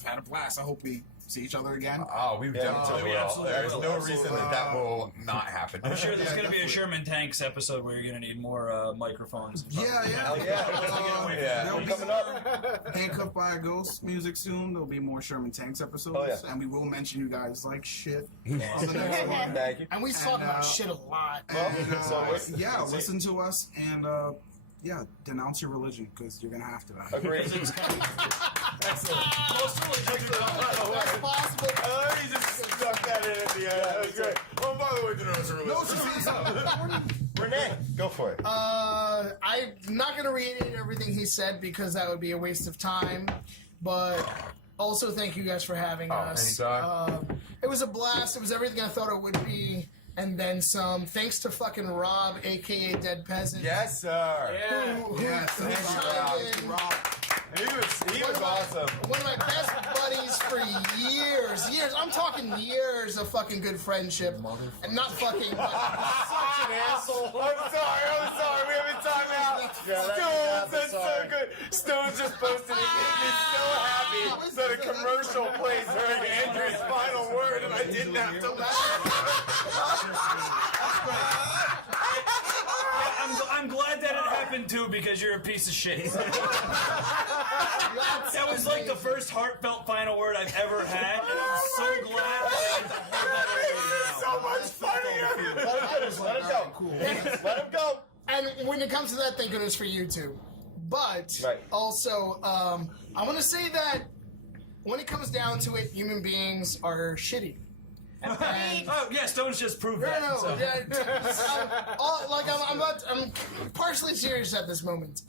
had a blast. I hope we see each other again. Oh, we definitely will. There's no reason that will not happen. I'm sure there's going to be a Sherman Tanks episode where you're going to need more microphones. Yeah. There'll be coming up. Handcuffed by a Ghost music soon. There'll be more Sherman Tanks episodes, and we will mention you guys like shit on the next one. Thank you. And we talk about shit a lot. And, listen to us and denounce your religion because you're gonna have to. Agreed. That's possible. He just stuck that in at the end. That was great. Oh, by the way, denounce your religion. Rene, go for it. I'm not going to reiterate everything he said because that would be a waste of time. But also, thank you guys for having us. It was a blast. It was everything I thought it would be. And then some. Thanks to fucking Rob, a.k.a. Dead Peasant. Yes, sir. Rob. He was awesome. One of my best buddies for years. I'm talking years of fucking good friendship. And not fucking, but such an asshole. I'm sorry. We have a timeout. Stones, that's so good. Stones just posted it. Made me so happy that a commercial plays during Andrew's final word and I didn't have to laugh. I'm glad that it happened too because you're a piece of shit. That was like the first heartfelt final word I've ever had, and I'm so glad that so much funnier. Let him go. Let him go. And when it comes to that, thank goodness for YouTube. But also, I want to say that when it comes down to it, human beings are shitty. Stones just proved that. I'm partially serious at this moment.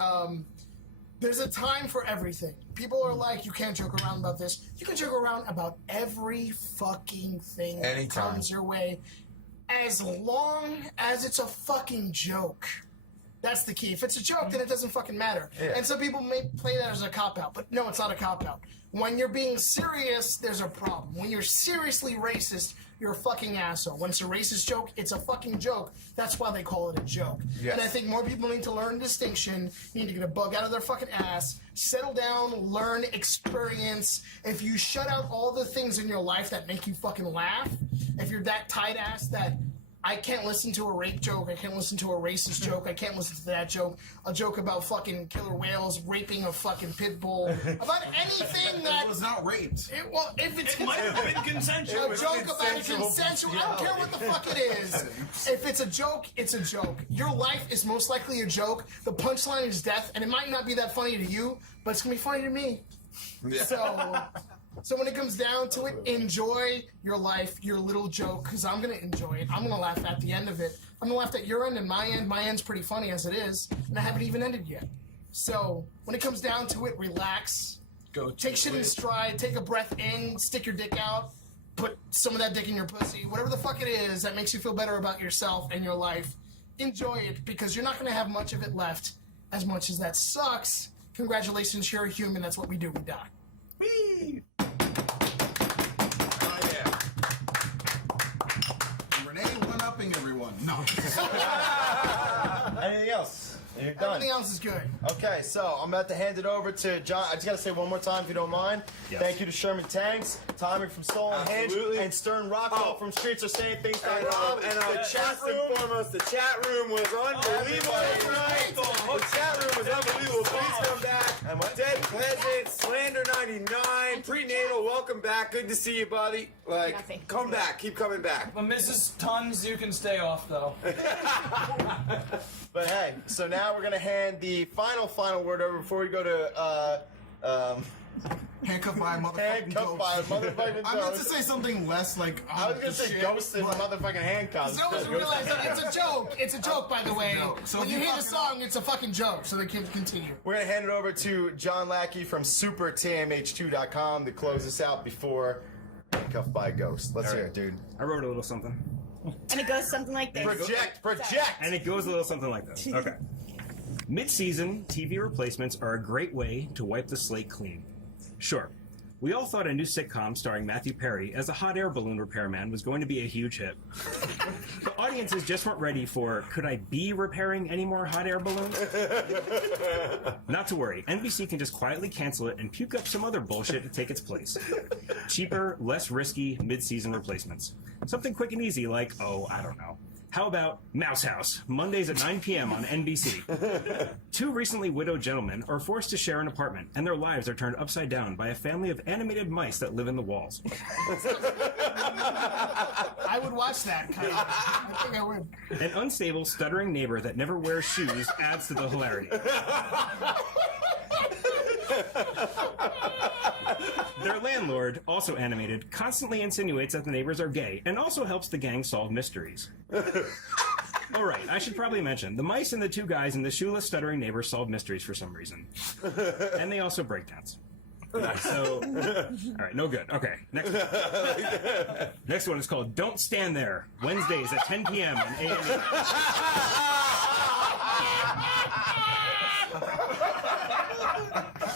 There's a time for everything. People are like, you can't joke around about this. You can joke around about every fucking thing that comes your way, as long as it's a fucking joke. That's the key. If it's a joke, then it doesn't fucking matter. Yeah. And some people may play that as a cop-out, but no, it's not a cop-out. When you're being serious, there's a problem. When you're seriously racist, you're a fucking asshole. When it's a racist joke, it's a fucking joke. That's why they call it a joke. Yes. And I think more people need to learn distinction. You need to get a bug out of their fucking ass, settle down, learn, experience. If you shut out all the things in your life that make you fucking laugh, if you're that tight ass that I can't listen to a rape joke. I can't listen to a racist joke. I can't listen to that joke. A joke about fucking killer whales raping a fucking pit bull. About anything that was not raped. Well, if it's It might have been consensual. a joke about a consensual. I don't care what the fuck it is. If it's a joke, it's a joke. Your life is most likely a joke. The punchline is death, and it might not be that funny to you, but it's gonna be funny to me. So when it comes down to it, enjoy your life, your little joke, because I'm going to enjoy it. I'm going to laugh at the end of it. I'm going to laugh at your end and my end. My end's pretty funny as it is, and I haven't even ended yet. So when it comes down to it, relax. Take shit in stride. Take a breath in. Stick your dick out. Put some of that dick in your pussy. Whatever the fuck it is that makes you feel better about yourself and your life, enjoy it, because you're not going to have much of it left. As much as that sucks, congratulations, you're a human. That's what we do. We die. Whee! Rene one-upping everyone. No. Anything else? You're done. Everything else is good. Okay, so I'm about to hand it over to John. I just got to say one more time, if you don't mind. Yes. Thank you to Sherman Tanks, Tommy from Soul Unhinged, and Stern Rockwell from Streets are saying things that Rob. And the chat room. Foremost, the chat room was unbelievable tonight. The chat room was unbelievable. Please come back. And what? Dead Peasant, Slander 99, Prenatal, welcome back. Good to see you, buddy. Like, Nothing. come back. Keep coming back. But Mrs. Tons, you can stay off though. But hey, so now we're going to hand the final word over before we go to, Handcuffed by a motherfucking Handcuffed by a motherfucking I meant to ghost. say something less like. I was going to say ghosts and motherfucking handcuffs. So always realize that it's a joke. It's a joke, by the way. So when if you you hear the fucking song, it's a fucking joke. So they can continue. We're going to hand it over to John Lacki from supertmh2.com to close this out before Handcuffed by a Ghost. Let's hear it, dude. I wrote a little something. And it goes something like this. Project! And it goes a little something like this. Okay. Mid-season TV replacements are a great way to wipe the slate clean. Sure, we all thought a new sitcom starring Matthew Perry as a hot air balloon repairman was going to be a huge hit. But audiences just weren't ready for, could I be repairing any more hot air balloons? Not to worry, NBC can just quietly cancel it and puke up some other bullshit to take its place. Cheaper, less risky mid-season replacements. Something quick and easy like, oh, I don't know. How about Mouse House, Mondays at 9 p.m. on NBC? Two recently widowed gentlemen are forced to share an apartment, and their lives are turned upside down by a family of animated mice that live in the walls. I would watch that, kind of. I think I would. An unstable, stuttering neighbor that never wears shoes adds to the hilarity. Their landlord, also animated, constantly insinuates that the neighbors are gay and also helps the gang solve mysteries. All right, I should probably mention, the mice and the two guys and the shoeless, stuttering neighbor solve mysteries for some reason. And they also break dance. So, all right, no good. Okay, next one. Next one is called Don't Stand There, Wednesdays at 10 p.m. on A&E.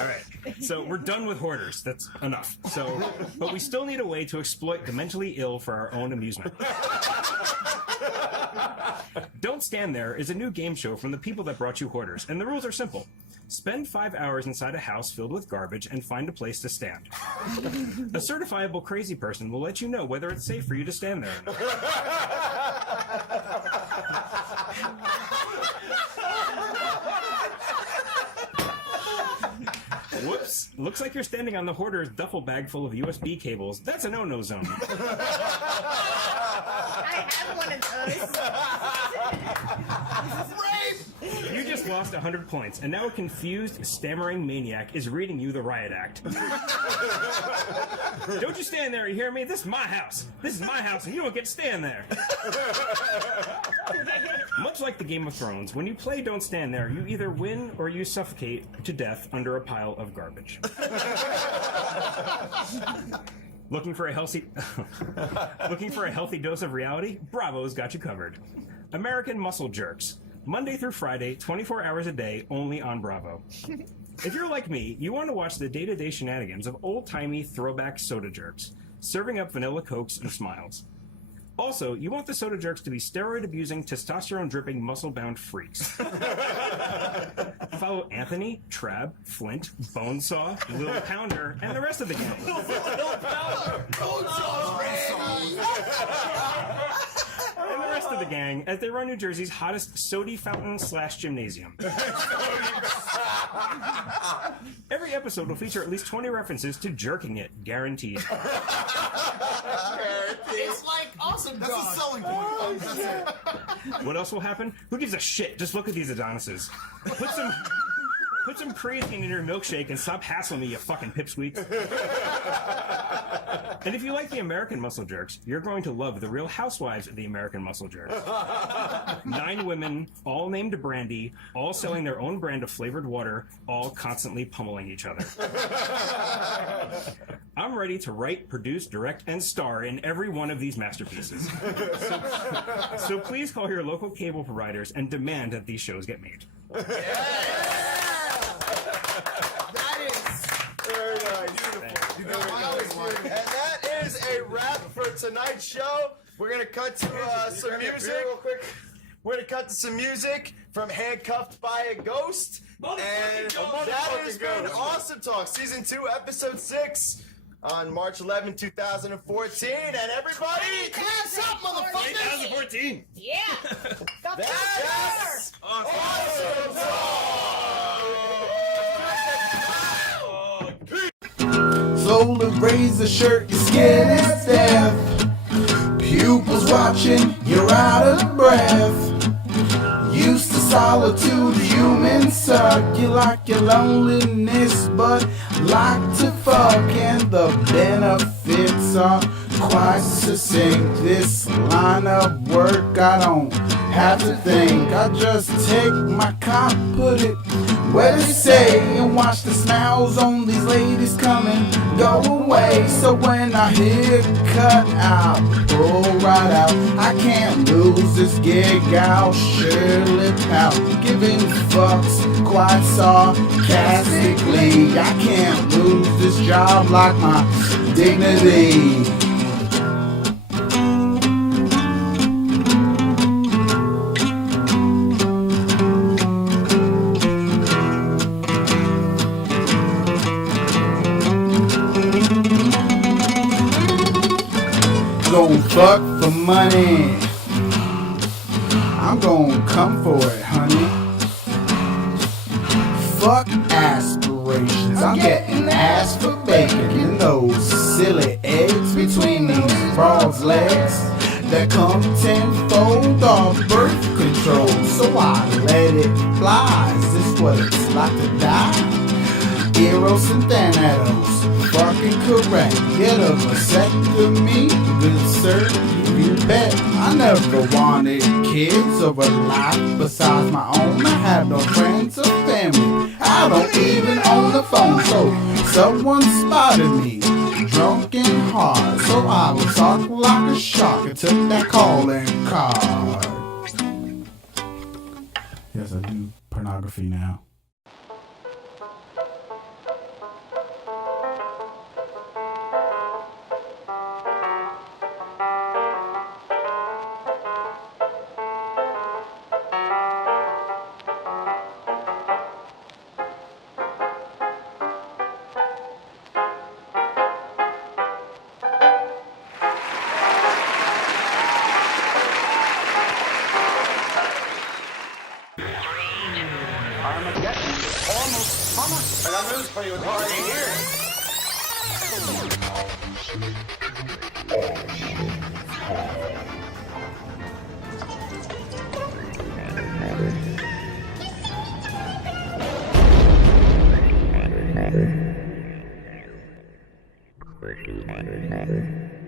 All right, so we're done with hoarders. That's enough. So, but we still need a way to exploit the mentally ill for our own amusement. Don't Stand There is a new game show from the people that brought you Hoarders, and the rules are simple. Spend 5 hours inside a house filled with garbage and find a place to stand. A certifiable crazy person will let you know whether it's safe for you to stand there or not. Whoops. Looks like you're standing on the hoarder's duffel bag full of USB cables. That's a no-no zone. I have one of those. You just lost 100 points, and now a confused, stammering maniac is reading you the riot act. Don't you stand there, you hear me? This is my house. This is my house, and you don't get to stand there. Much like the Game of Thrones, when you play Don't Stand There, you either win or you suffocate to death under a pile of garbage. Looking for a healthy dose of reality? Bravo's got you covered. American Muscle Jerks. Monday through Friday, 24 hours a day, only on Bravo. If you're like me, you want to watch the day-to-day shenanigans of old-timey throwback soda jerks, serving up vanilla cokes and smiles. Also, you want the soda jerks to be steroid-abusing, testosterone-dripping, muscle-bound freaks. Follow Anthony, Trab, Flint, Bonesaw, Lil Pounder, and the rest of the gang. And the rest of the gang as they run New Jersey's hottest soda fountain / gymnasium. Every episode will feature at least 20 references to jerking it, guaranteed. It's like awesome. That's a selling point. That's it. What else will happen? Who gives a shit? Just look at these Adonises. Put some creatine in your milkshake and stop hassling me, you fucking pipsqueaks. And if you like the American Muscle Jerks, you're going to love the Real Housewives of the American Muscle Jerks. 9 women, all named Brandy, all selling their own brand of flavored water, all constantly pummeling each other. I'm ready to write, produce, direct, and star in every one of these masterpieces. So please call your local cable providers and demand that these shows get made. Very nice. Beautiful. And that is a wrap for tonight's show. We're going to cut to some music. Real quick. We're going to cut to some music from Handcuffed by a Ghost. And that has been Awesome Talk, Season 2, Episode 6 on March 11, 2014. And everybody, hands up, motherfuckers! 2014. Yeah. That's Awesome Talk! Soul of razor shirt, your skin is death. Pupils watching, you're out of breath. Used to solitude, human suck. You like your loneliness, but like to fuck. And the benefits are quite succinct. This line of work, I don't have to think. I just take my cock, put it where they say, and watch the smiles on these ladies come and go away. So when I hit cut out, pull right out. I can't lose this gig, I'll surely pout. Giving fucks quite sarcastically. I can't lose this job like my dignity. Gon' fuck for money. I'm gon' come for it, honey. Fuck aspirations. I'm getting ass for bacon and those silly eggs between these frogs' legs that come tenfold off birth control. So I let it fly. Is this what it's like to die? Eros and Thanatos, fucking correct. Get a vasectomy, good sir, you bet. I never wanted kids or a life besides my own. I have no friends or family. I don't even own a phone. So someone spotted me, drunk and hard. So I was talk like a shark and took that calling card. Yes, I do pornography now. Thank you.